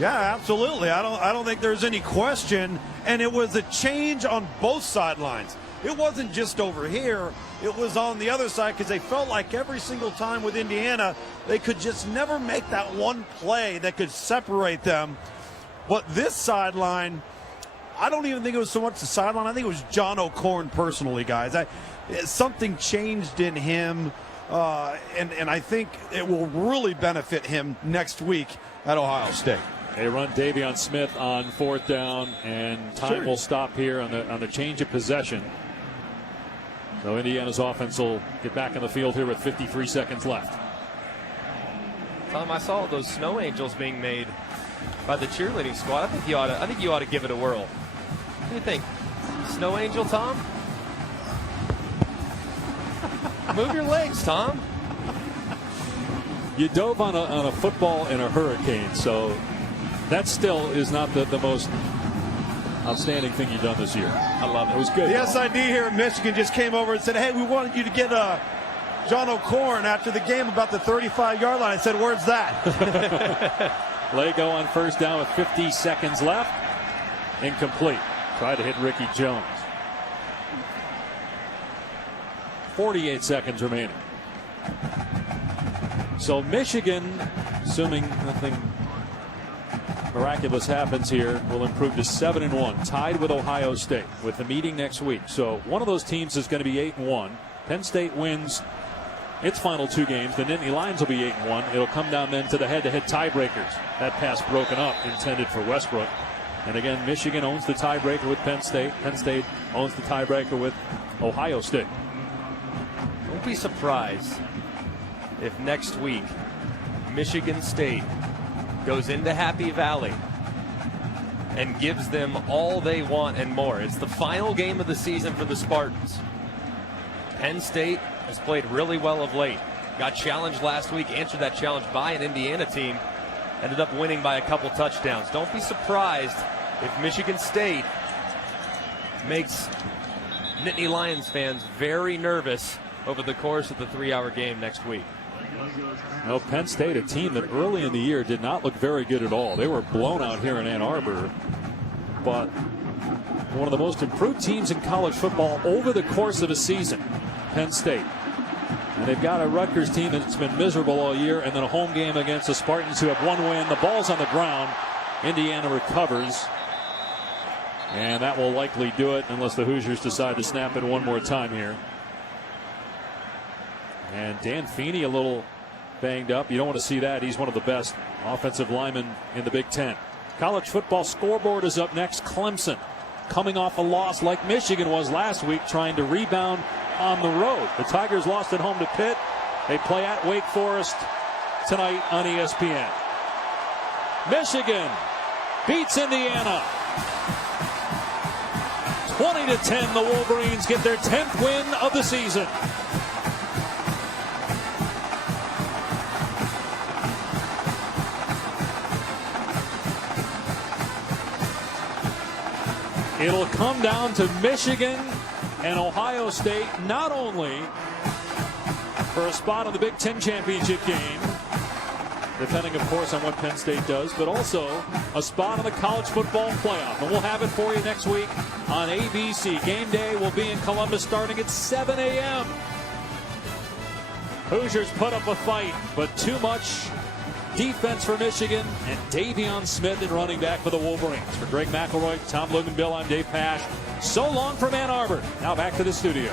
Yeah, absolutely. I don't think there's any question. And it was a change on both sidelines. It wasn't just over here. It was on the other side, because they felt like every single time with Indiana, they could just never make that one play that could separate them. But this sideline, I don't even think it was so much the sideline. I think it was John O'Korn personally, guys. Something changed in him, and I think it will really benefit him next week at Ohio State. They run Davion Smith on 4th down, and time will stop here on the change of possession. So Indiana's offense will get back in the field here with 53 seconds left. Tom, I saw those snow angels being made by the cheerleading squad. I think you ought to give it a whirl. What do you think? Snow angel, Tom? Move your legs, Tom. You dove on a football in a hurricane, so that still is not the most outstanding thing you've done this year. I love it. It was good. The SID here in Michigan just came over and said, hey, we wanted you to get John O'Korn after the game about the 35-yard line. I said, where's that? Lego on 1st down with 50 seconds left. Incomplete. Tried to hit Ricky Jones. 48 seconds remaining. So Michigan, assuming nothing miraculous happens here, will improve to 7-1, tied with Ohio State with the meeting next week. So one of those teams is going to be 8-1. Penn State wins its final 2 games. The Nittany Lions will be 8-1. It'll come down then to the head-to-head tiebreakers. That pass broken up, intended for Westbrook. And again, Michigan owns the tiebreaker with Penn State. Penn State owns the tiebreaker with Ohio State. Don't be surprised if next week Michigan State goes into Happy Valley and gives them all they want and more. It's the final game of the season for the Spartans. Penn State has played really well of late. Got challenged last week, answered that challenge by an Indiana team, ended up winning by a couple touchdowns. Don't be surprised if Michigan State makes Nittany Lions fans very nervous over the course of the 3-hour game next week. Well, Penn State, a team that early in the year did not look very good at all. They were blown out here in Ann Arbor, but one of the most improved teams in college football over the course of a season, Penn State. And they've got a Rutgers team that's been miserable all year, and then a home game against the Spartans, who have 1 win. The ball's on the ground. Indiana recovers, and that will likely do it unless the Hoosiers decide to snap it one more time here. And Dan Feeney a little banged up. You don't want to see that. He's one of the best offensive linemen in the Big Ten. College football scoreboard is up next. Clemson coming off a loss like Michigan was last week, trying to rebound on the road. The Tigers lost at home to Pitt. They play at Wake Forest tonight on ESPN. Michigan beats Indiana 20-10. The Wolverines get their 10th win of the season. It'll come down to Michigan and Ohio State, not only for a spot in the Big Ten championship game, depending, of course, on what Penn State does, but also a spot in the college football playoff. And we'll have it for you next week on ABC. Game day will be in Columbus starting at 7 a.m. Hoosiers put up a fight, but too much defense for Michigan, and Davion Smith in running back for the Wolverines. For Greg McElroy, Tom Luganbill, I'm Dave Pasch. So long from Ann Arbor. Now back to the studio.